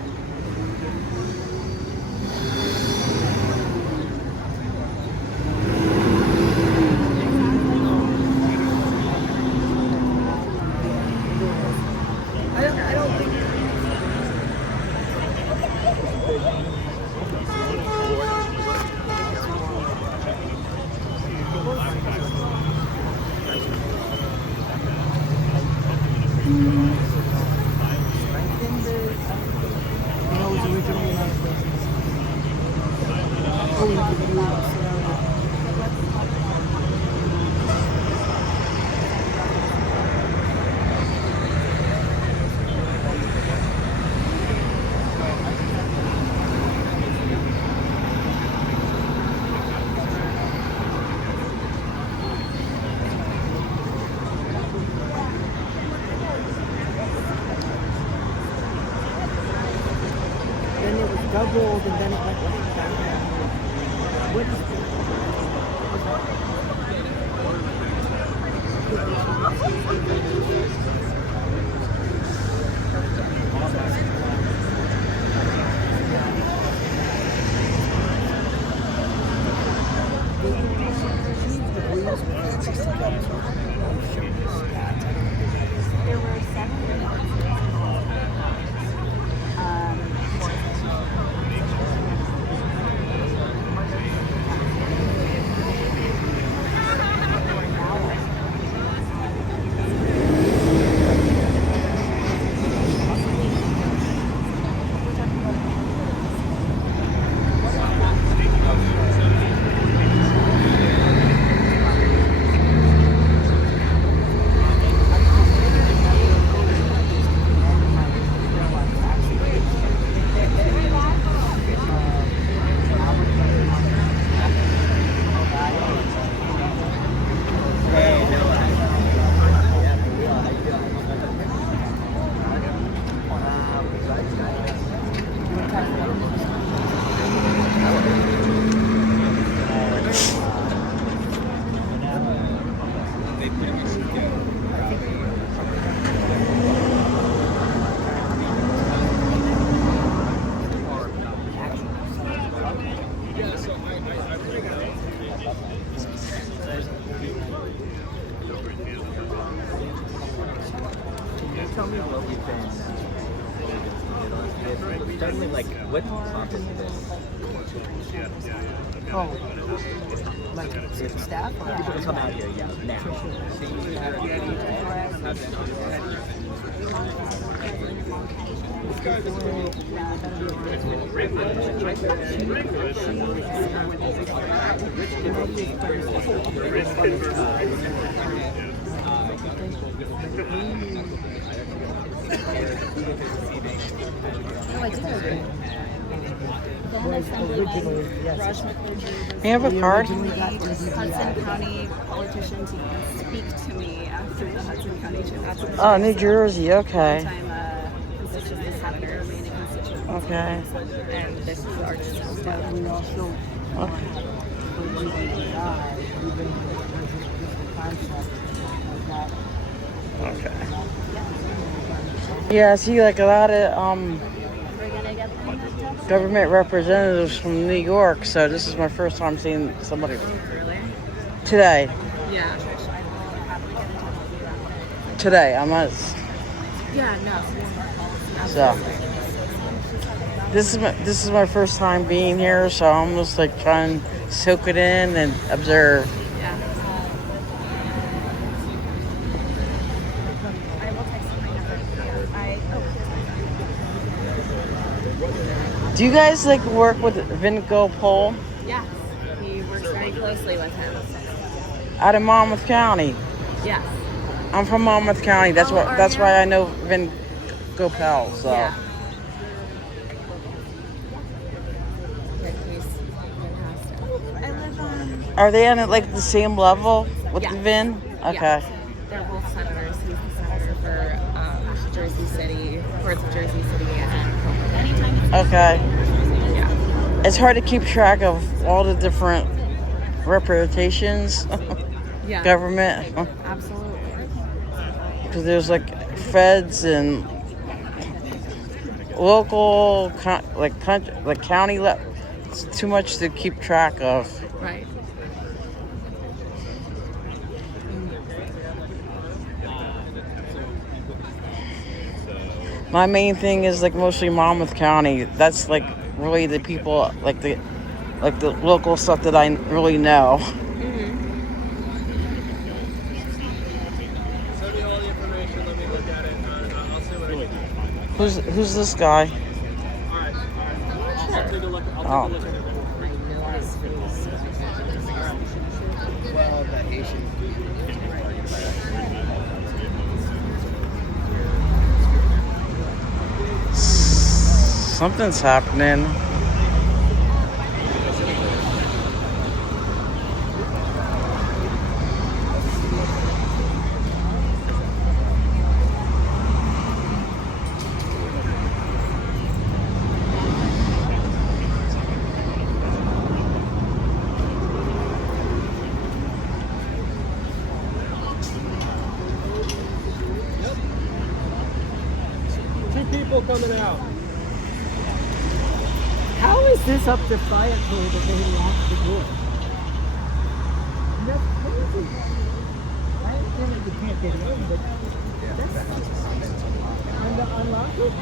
Doubled and then it went like that. What is There were 7 minutes. Tell me what we've been starting with, like, what prompted this? Oh, like staff? Or People can come out here, yeah, now. You have a card? Hudson County politician to speak to me through the Hudson County Chamber. Oh, New Jersey, okay. I'm a constituent senator, main constituent. Okay. And this is our But we also Okay. Okay. Yeah, I see like a lot of government representatives from New York, so this is my first time seeing somebody today. Yeah. Today, I'm not. Yeah, no. So this is my first time being here, so I'm just like trying to soak it in and observe. Do you guys like work with Vinco Pole Yes, he works very closely with him. out of Monmouth County? Yes. I'm from Monmouth County. That's Oh, what. are That's you? why I know Vinco Pole. So. Yeah. I live on. Are they on like the same level with Yes. the Vin? Okay. Yes. They're both senators. He's the senator for Jersey City, parts of Jersey City, and anytime. Okay. Yeah. It's hard to keep track of all the different representations, Yeah. government, Absolutely. because there's like feds and local, like county. It's too much to keep track of. Right. My main thing is like mostly Monmouth County. That's like really the people, like the local stuff that I really know. Send me all the information. Let me look at it. I'll see what I can do. Who's this guy? All right. I'll take a look. I'll Oh. take a look at it. Well, the Haitian. Something's happening. Two people coming out. How is this up to fire code that they locked the door? That's crazy. I understand that you can't get in, but that's unlock it?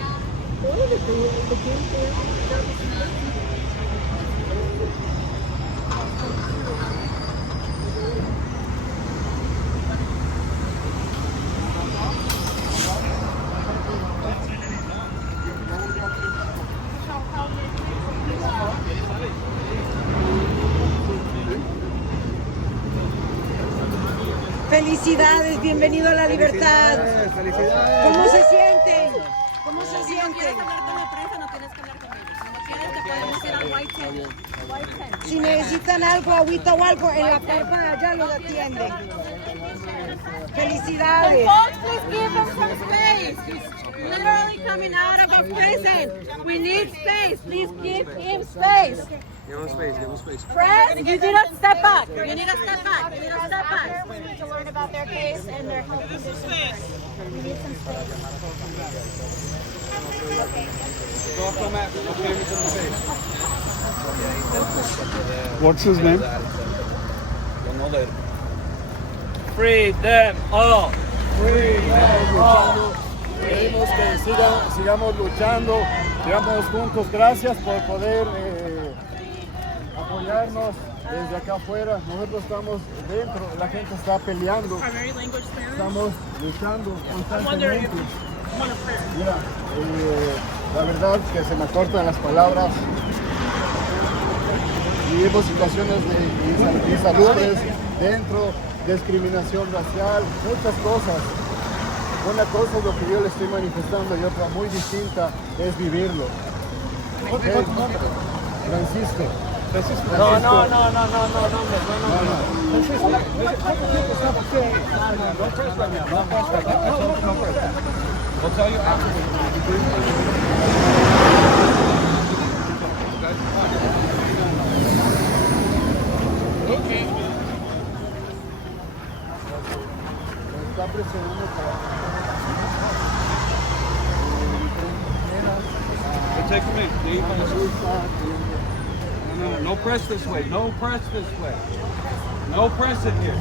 What is it? The game there? Felicidades, bienvenido a la libertad. ¿Cómo se sienten? ¿Cómo se Si no sienten? quieres hablar con la prensa, no tienes que hablar con ellos. Si no quieres, te podemos ir al White Tent. Si necesitan algo, agüita o algo, en la carpa allá los atienden. Felicidades. Folks, please give them some space. literally coming out of a prison. We need space. Please give him space. Give him space. Give him space. Press, you need to step back. You need to step back. You need to step back. We need to learn about their case and their health conditions first. We need some space. What's his name? Free them all. Pedimos que sigamos luchando, sigamos juntos. Gracias por poder apoyarnos desde acá afuera. Nosotros estamos dentro, la gente está peleando. Estamos luchando constantemente. Mira, la verdad que se me cortan las palabras. Vivimos situaciones de insalubres dentro, discriminación racial, muchas cosas. Una cosa es lo que yo le estoy manifestando y otra muy distinta es vivirlo. Okay. Francisco. No. We'll tell you after. Okay. Está presionando para Take him in. No press this way. No press this way. No press it here.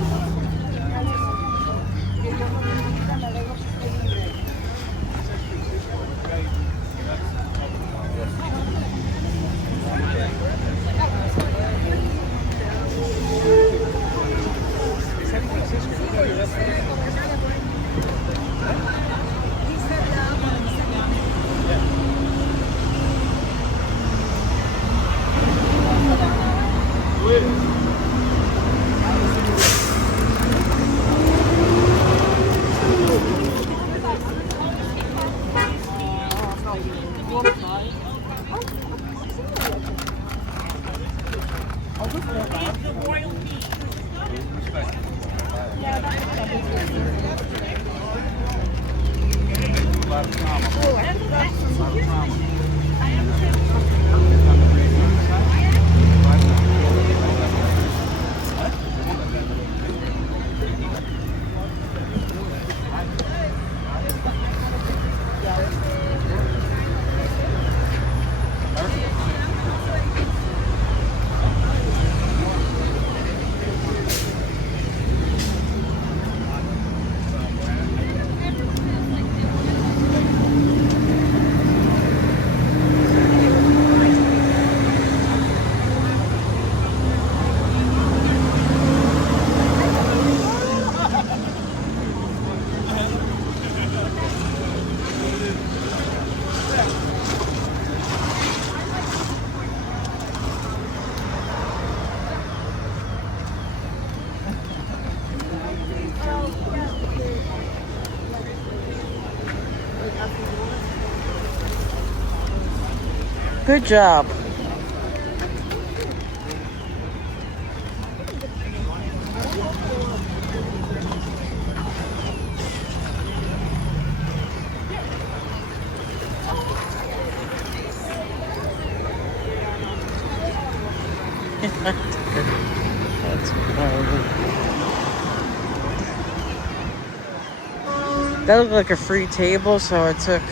Good job. That's horrible. That looked like a free table, so I took.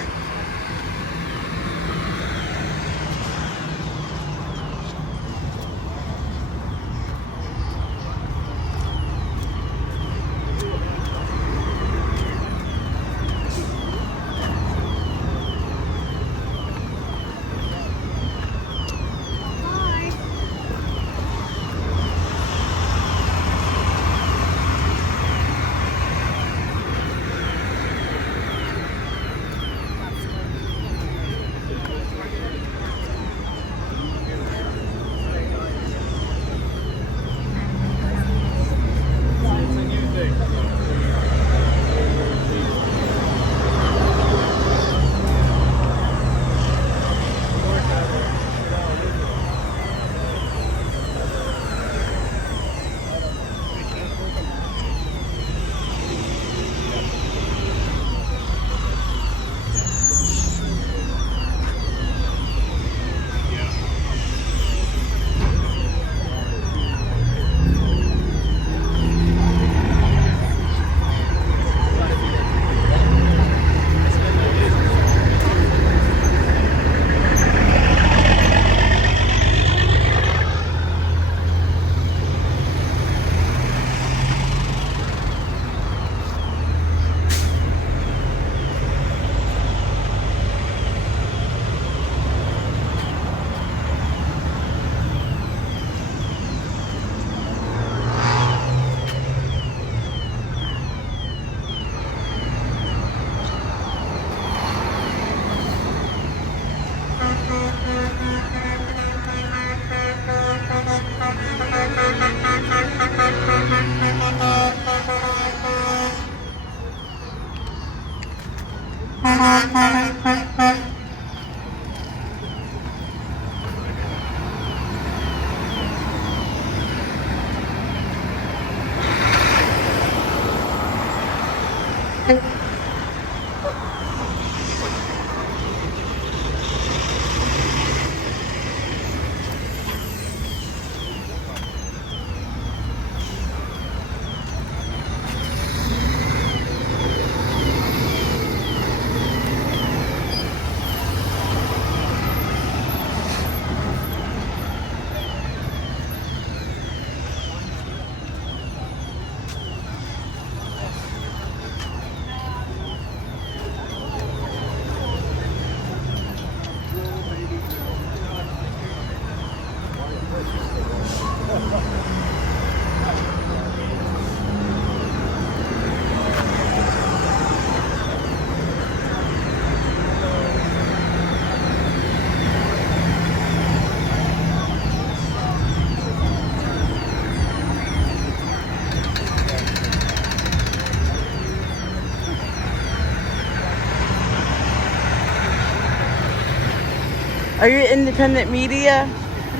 Are you independent media?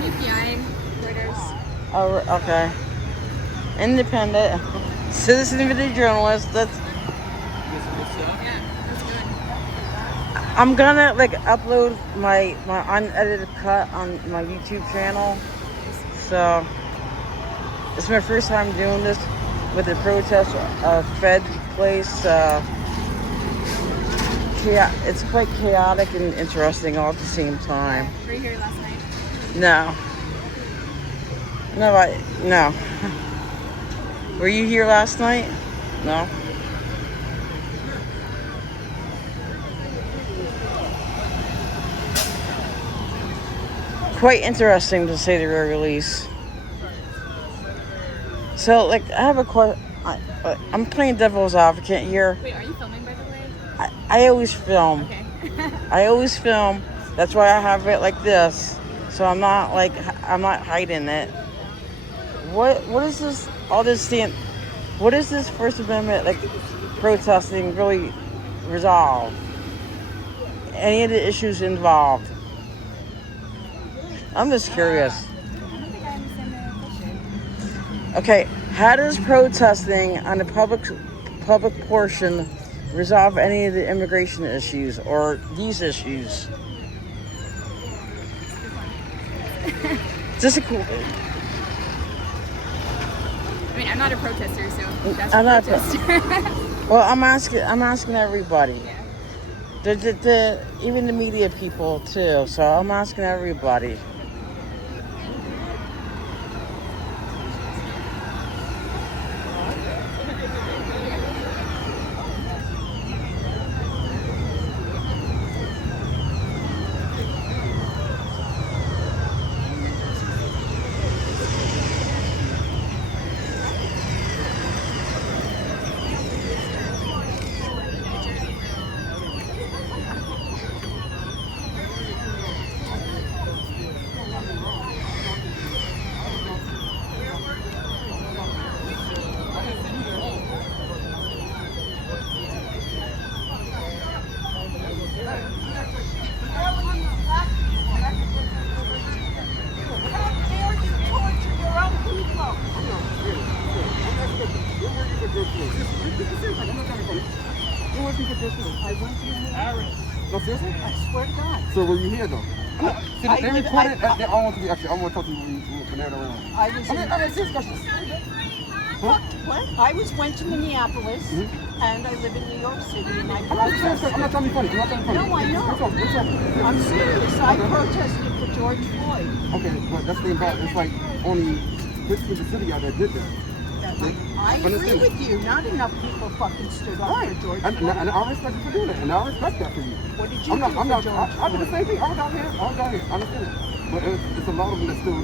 UPI, Reuters. Oh, okay. Independent. Citizenry journalist. That's. I'm gonna like upload my unedited cut on my YouTube channel. So it's my first time doing this with the protest Fed place. It's quite chaotic and interesting all at the same time. Were you here last night? No. No. Were you here last night? No. Quite interesting to say the very least. So, like, I have a question. I'm playing devil's advocate here. Wait, are you filming, by the way? I always film. Okay. I always film. That's why I have it like this. So I'm not hiding it. What is this? All this what is this First Amendment like protesting really resolve? Any of the issues involved? I'm just curious. Okay, how does protesting on the public portion resolve any of the immigration issues or these issues? Just a cool. I mean, I'm not a protester, so that's I'm a not. protest. Well, I'm asking everybody. Even the media people too. So I'm asking everybody. No, seriously? I swear to God. So were you here though? See, I they live- reported. I- I want to be actually. I want to talk to you when they're around. I was. I mean, serious questions. What? I went to Minneapolis, and I live in New York City, and I I'm not serious. I'm not trying to be funny. I'm not trying to be funny. No, I know. What's up? I'm serious. I protested for George Floyd. Okay, but that's the thing about it's like only 15 of the city out there did that. I agree with you. Not enough people fucking stood up for George And Floyd. I respect you for doing it, and I respect that for you. What did you I'm not. do I'm for not. George I did the Floyd? same thing. I was out here. I understand it. But it's a lot of them that still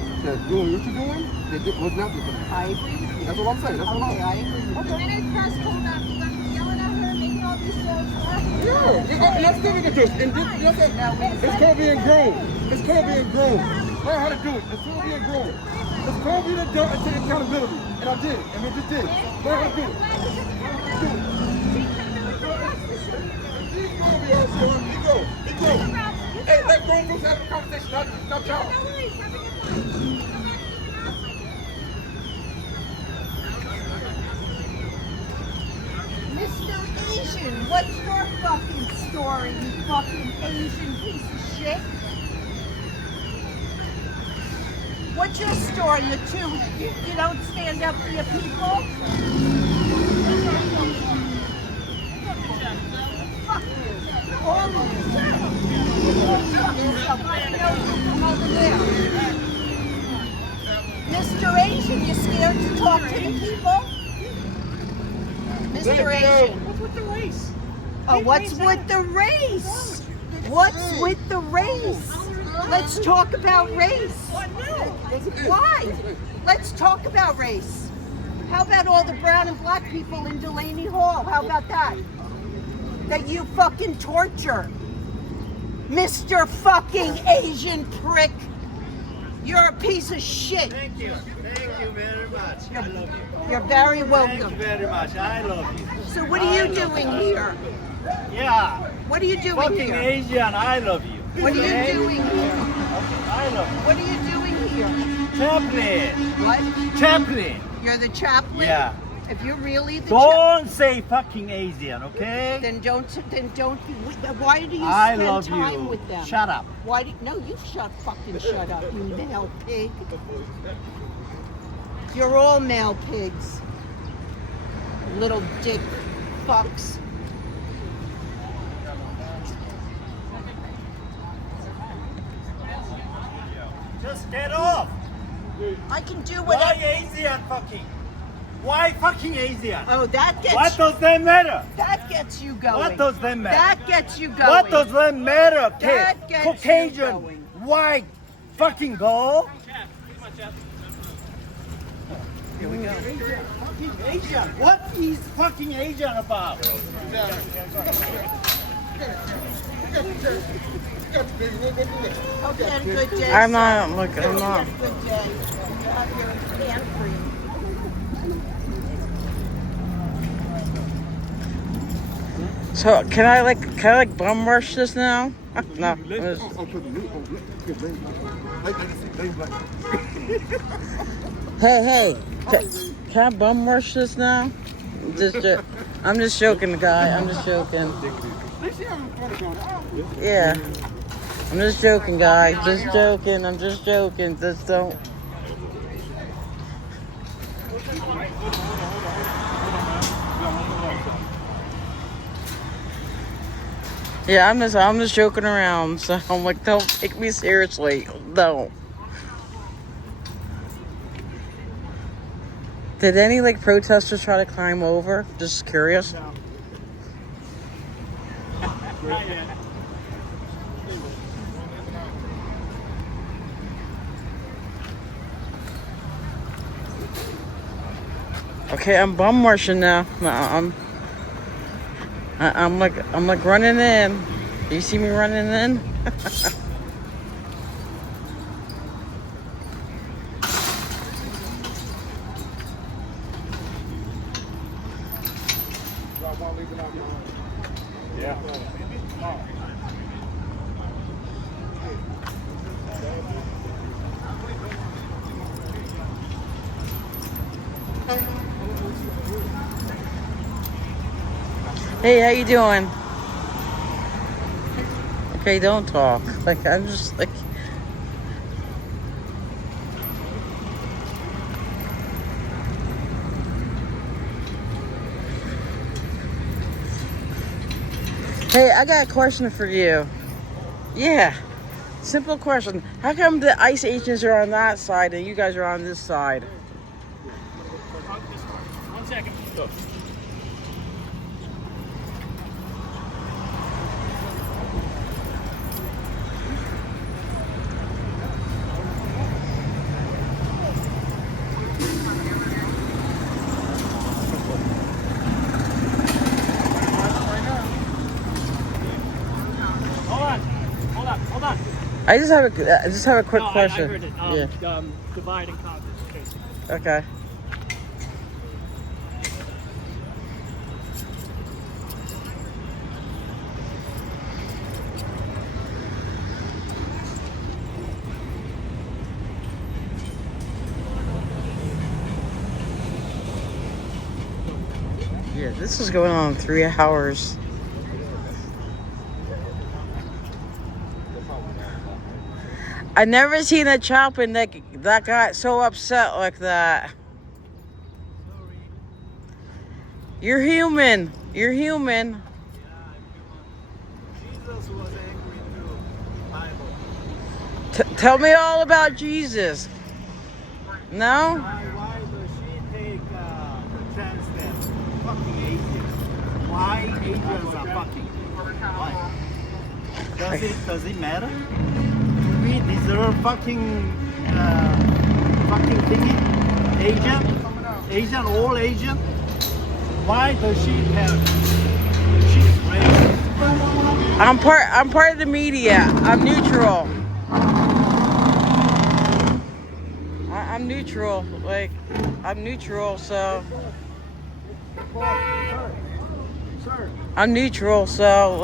doing what you're doing. Was not different. I agree with you. That's what I'm saying. That's what I'm saying. I agree with you. And then press pulled up, you got yelling at her, making all these jokes. And that's still the truth. And you know what? It's called being grown. It's called being grown. Learn how to do it. It's called being grown. It's called being adult and take accountability. And I did. And we just did. Learn how to do it. Hey, let grown folks have a conversation, not y'all. Mr. Asian, what's your fucking story, you fucking Asian piece of shit? What's your story, you don't stand up for your people? Fuck you. All of you. Fuck yourself. I know you from over there. Mr. Asian, you scared to talk to the people? Mr. Asian. What's with the race? Oh, what's with the race? What's with the race? Let's talk about race. Why? Let's talk about race. How about all the brown and black people in Delaney Hall? How about that? That you fucking torture. Mr. fucking Asian prick. You're a piece of shit. Thank you. Thank you very much. I love you. You're very welcome. Thank you very much. I love you. So what are you doing here? Yeah. What are you doing Fucking here? Asian, I love you. What are you doing here? What are you doing here? Chaplain. What? Chaplain. You're the chaplain? Yeah. If you're really the Don't say fucking Asian, okay? Then don't. Why do you I spend love time you. with them? Shut up. Why do? No, you shut up, you male pig. You're all male pigs. Little dick fucks. Just get off. I can do Why whatever. Asian fucking? Why fucking Asian? Oh, that gets. What does that matter? That gets you going. What does that matter? That gets you going. What does that matter? That gets Caucasian, you going. white, fucking go. Here we go. Fucking Asian. What is fucking Asian about? Hope you had a good day. I'm not. sir. Look, I'm not. Hope you had a good day. Have your hand cream. So can I bum rush this now? No. I'm just- Hey, can I bum rush this now? I'm just joking, guy. I'm just joking. Yeah. I'm just joking, guy. Just joking. I'm just joking. Just don't. Yeah, I'm just joking around. So I'm like, don't take me seriously. Don't. Did any protesters try to climb over? Just curious. Not yet. Okay, I'm bum rushing now. No, I'm like running in. You see me running in? Yeah. Hey, how you doing? Okay, don't talk. I'm just Hey, I got a question for you. Yeah. Simple question. How come the ICE agents are on that side and you guys are on this side? 1 second. Go. Hold on. I just have a quick No, question. I heard it. Yeah. Divide and conquer. Basically. Okay. Yeah, this is going on 3 hours. I never seen a chaplain that got so upset like that. You're human. You're human. Tell me all about Jesus. No? Why does she take chance that fucking Asian? Why Asians are fucking? Why? Does it matter? We deserve fucking thingy? Asian, all Asian? Why does she have? She's racist. I'm part of the media. I'm neutral. I'm neutral. I'm neutral, so I'm neutral, so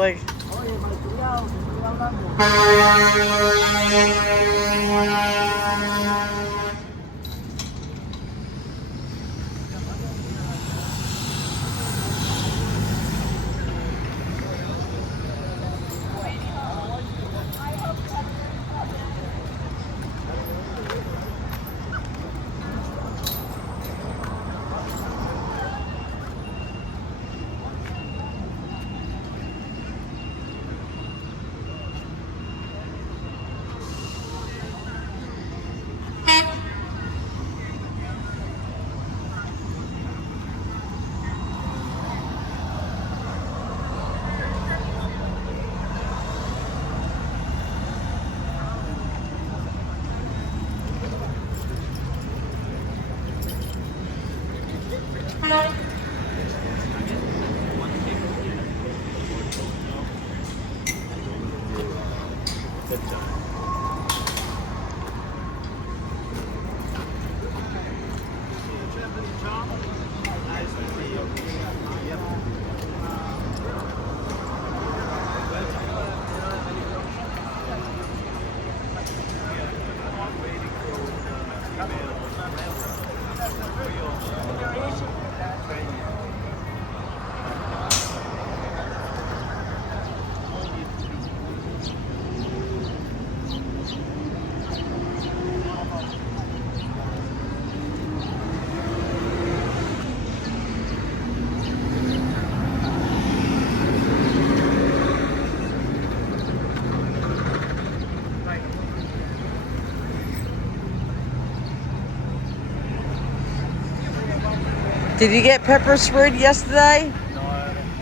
Did you get pepper sprayed yesterday? No,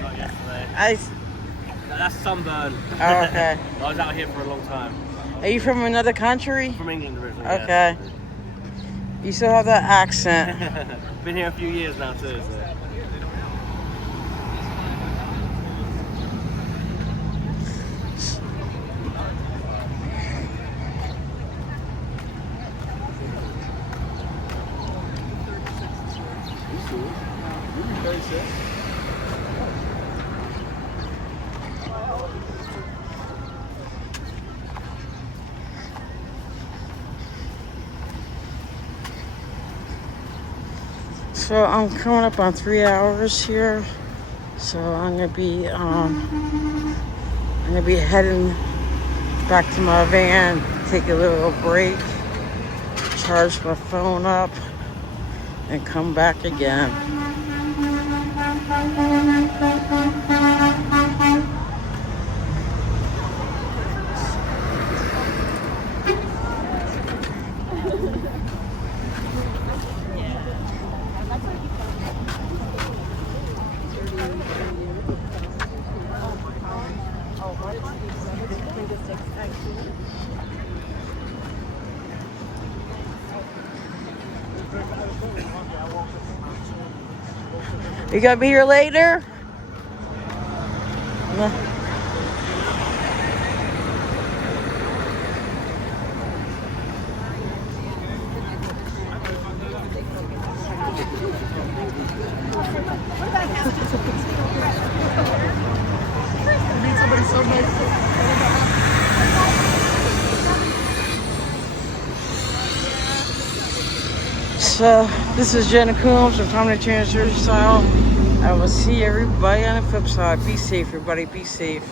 not yesterday. That's sunburn. Oh, okay. I was out here for a long time. Are you from another country? From England originally. Okay. You still have that accent. Yes. Been here a few years now too. So. So I'm coming up on 3 hours here. So I'm gonna be heading back to my van, take a little break, charge my phone up, and come back again. You gonna be here later? No. So this is Jenna Coombs from Time to Change Your Style. I will see everybody on the flip side. Be safe, everybody. Be safe.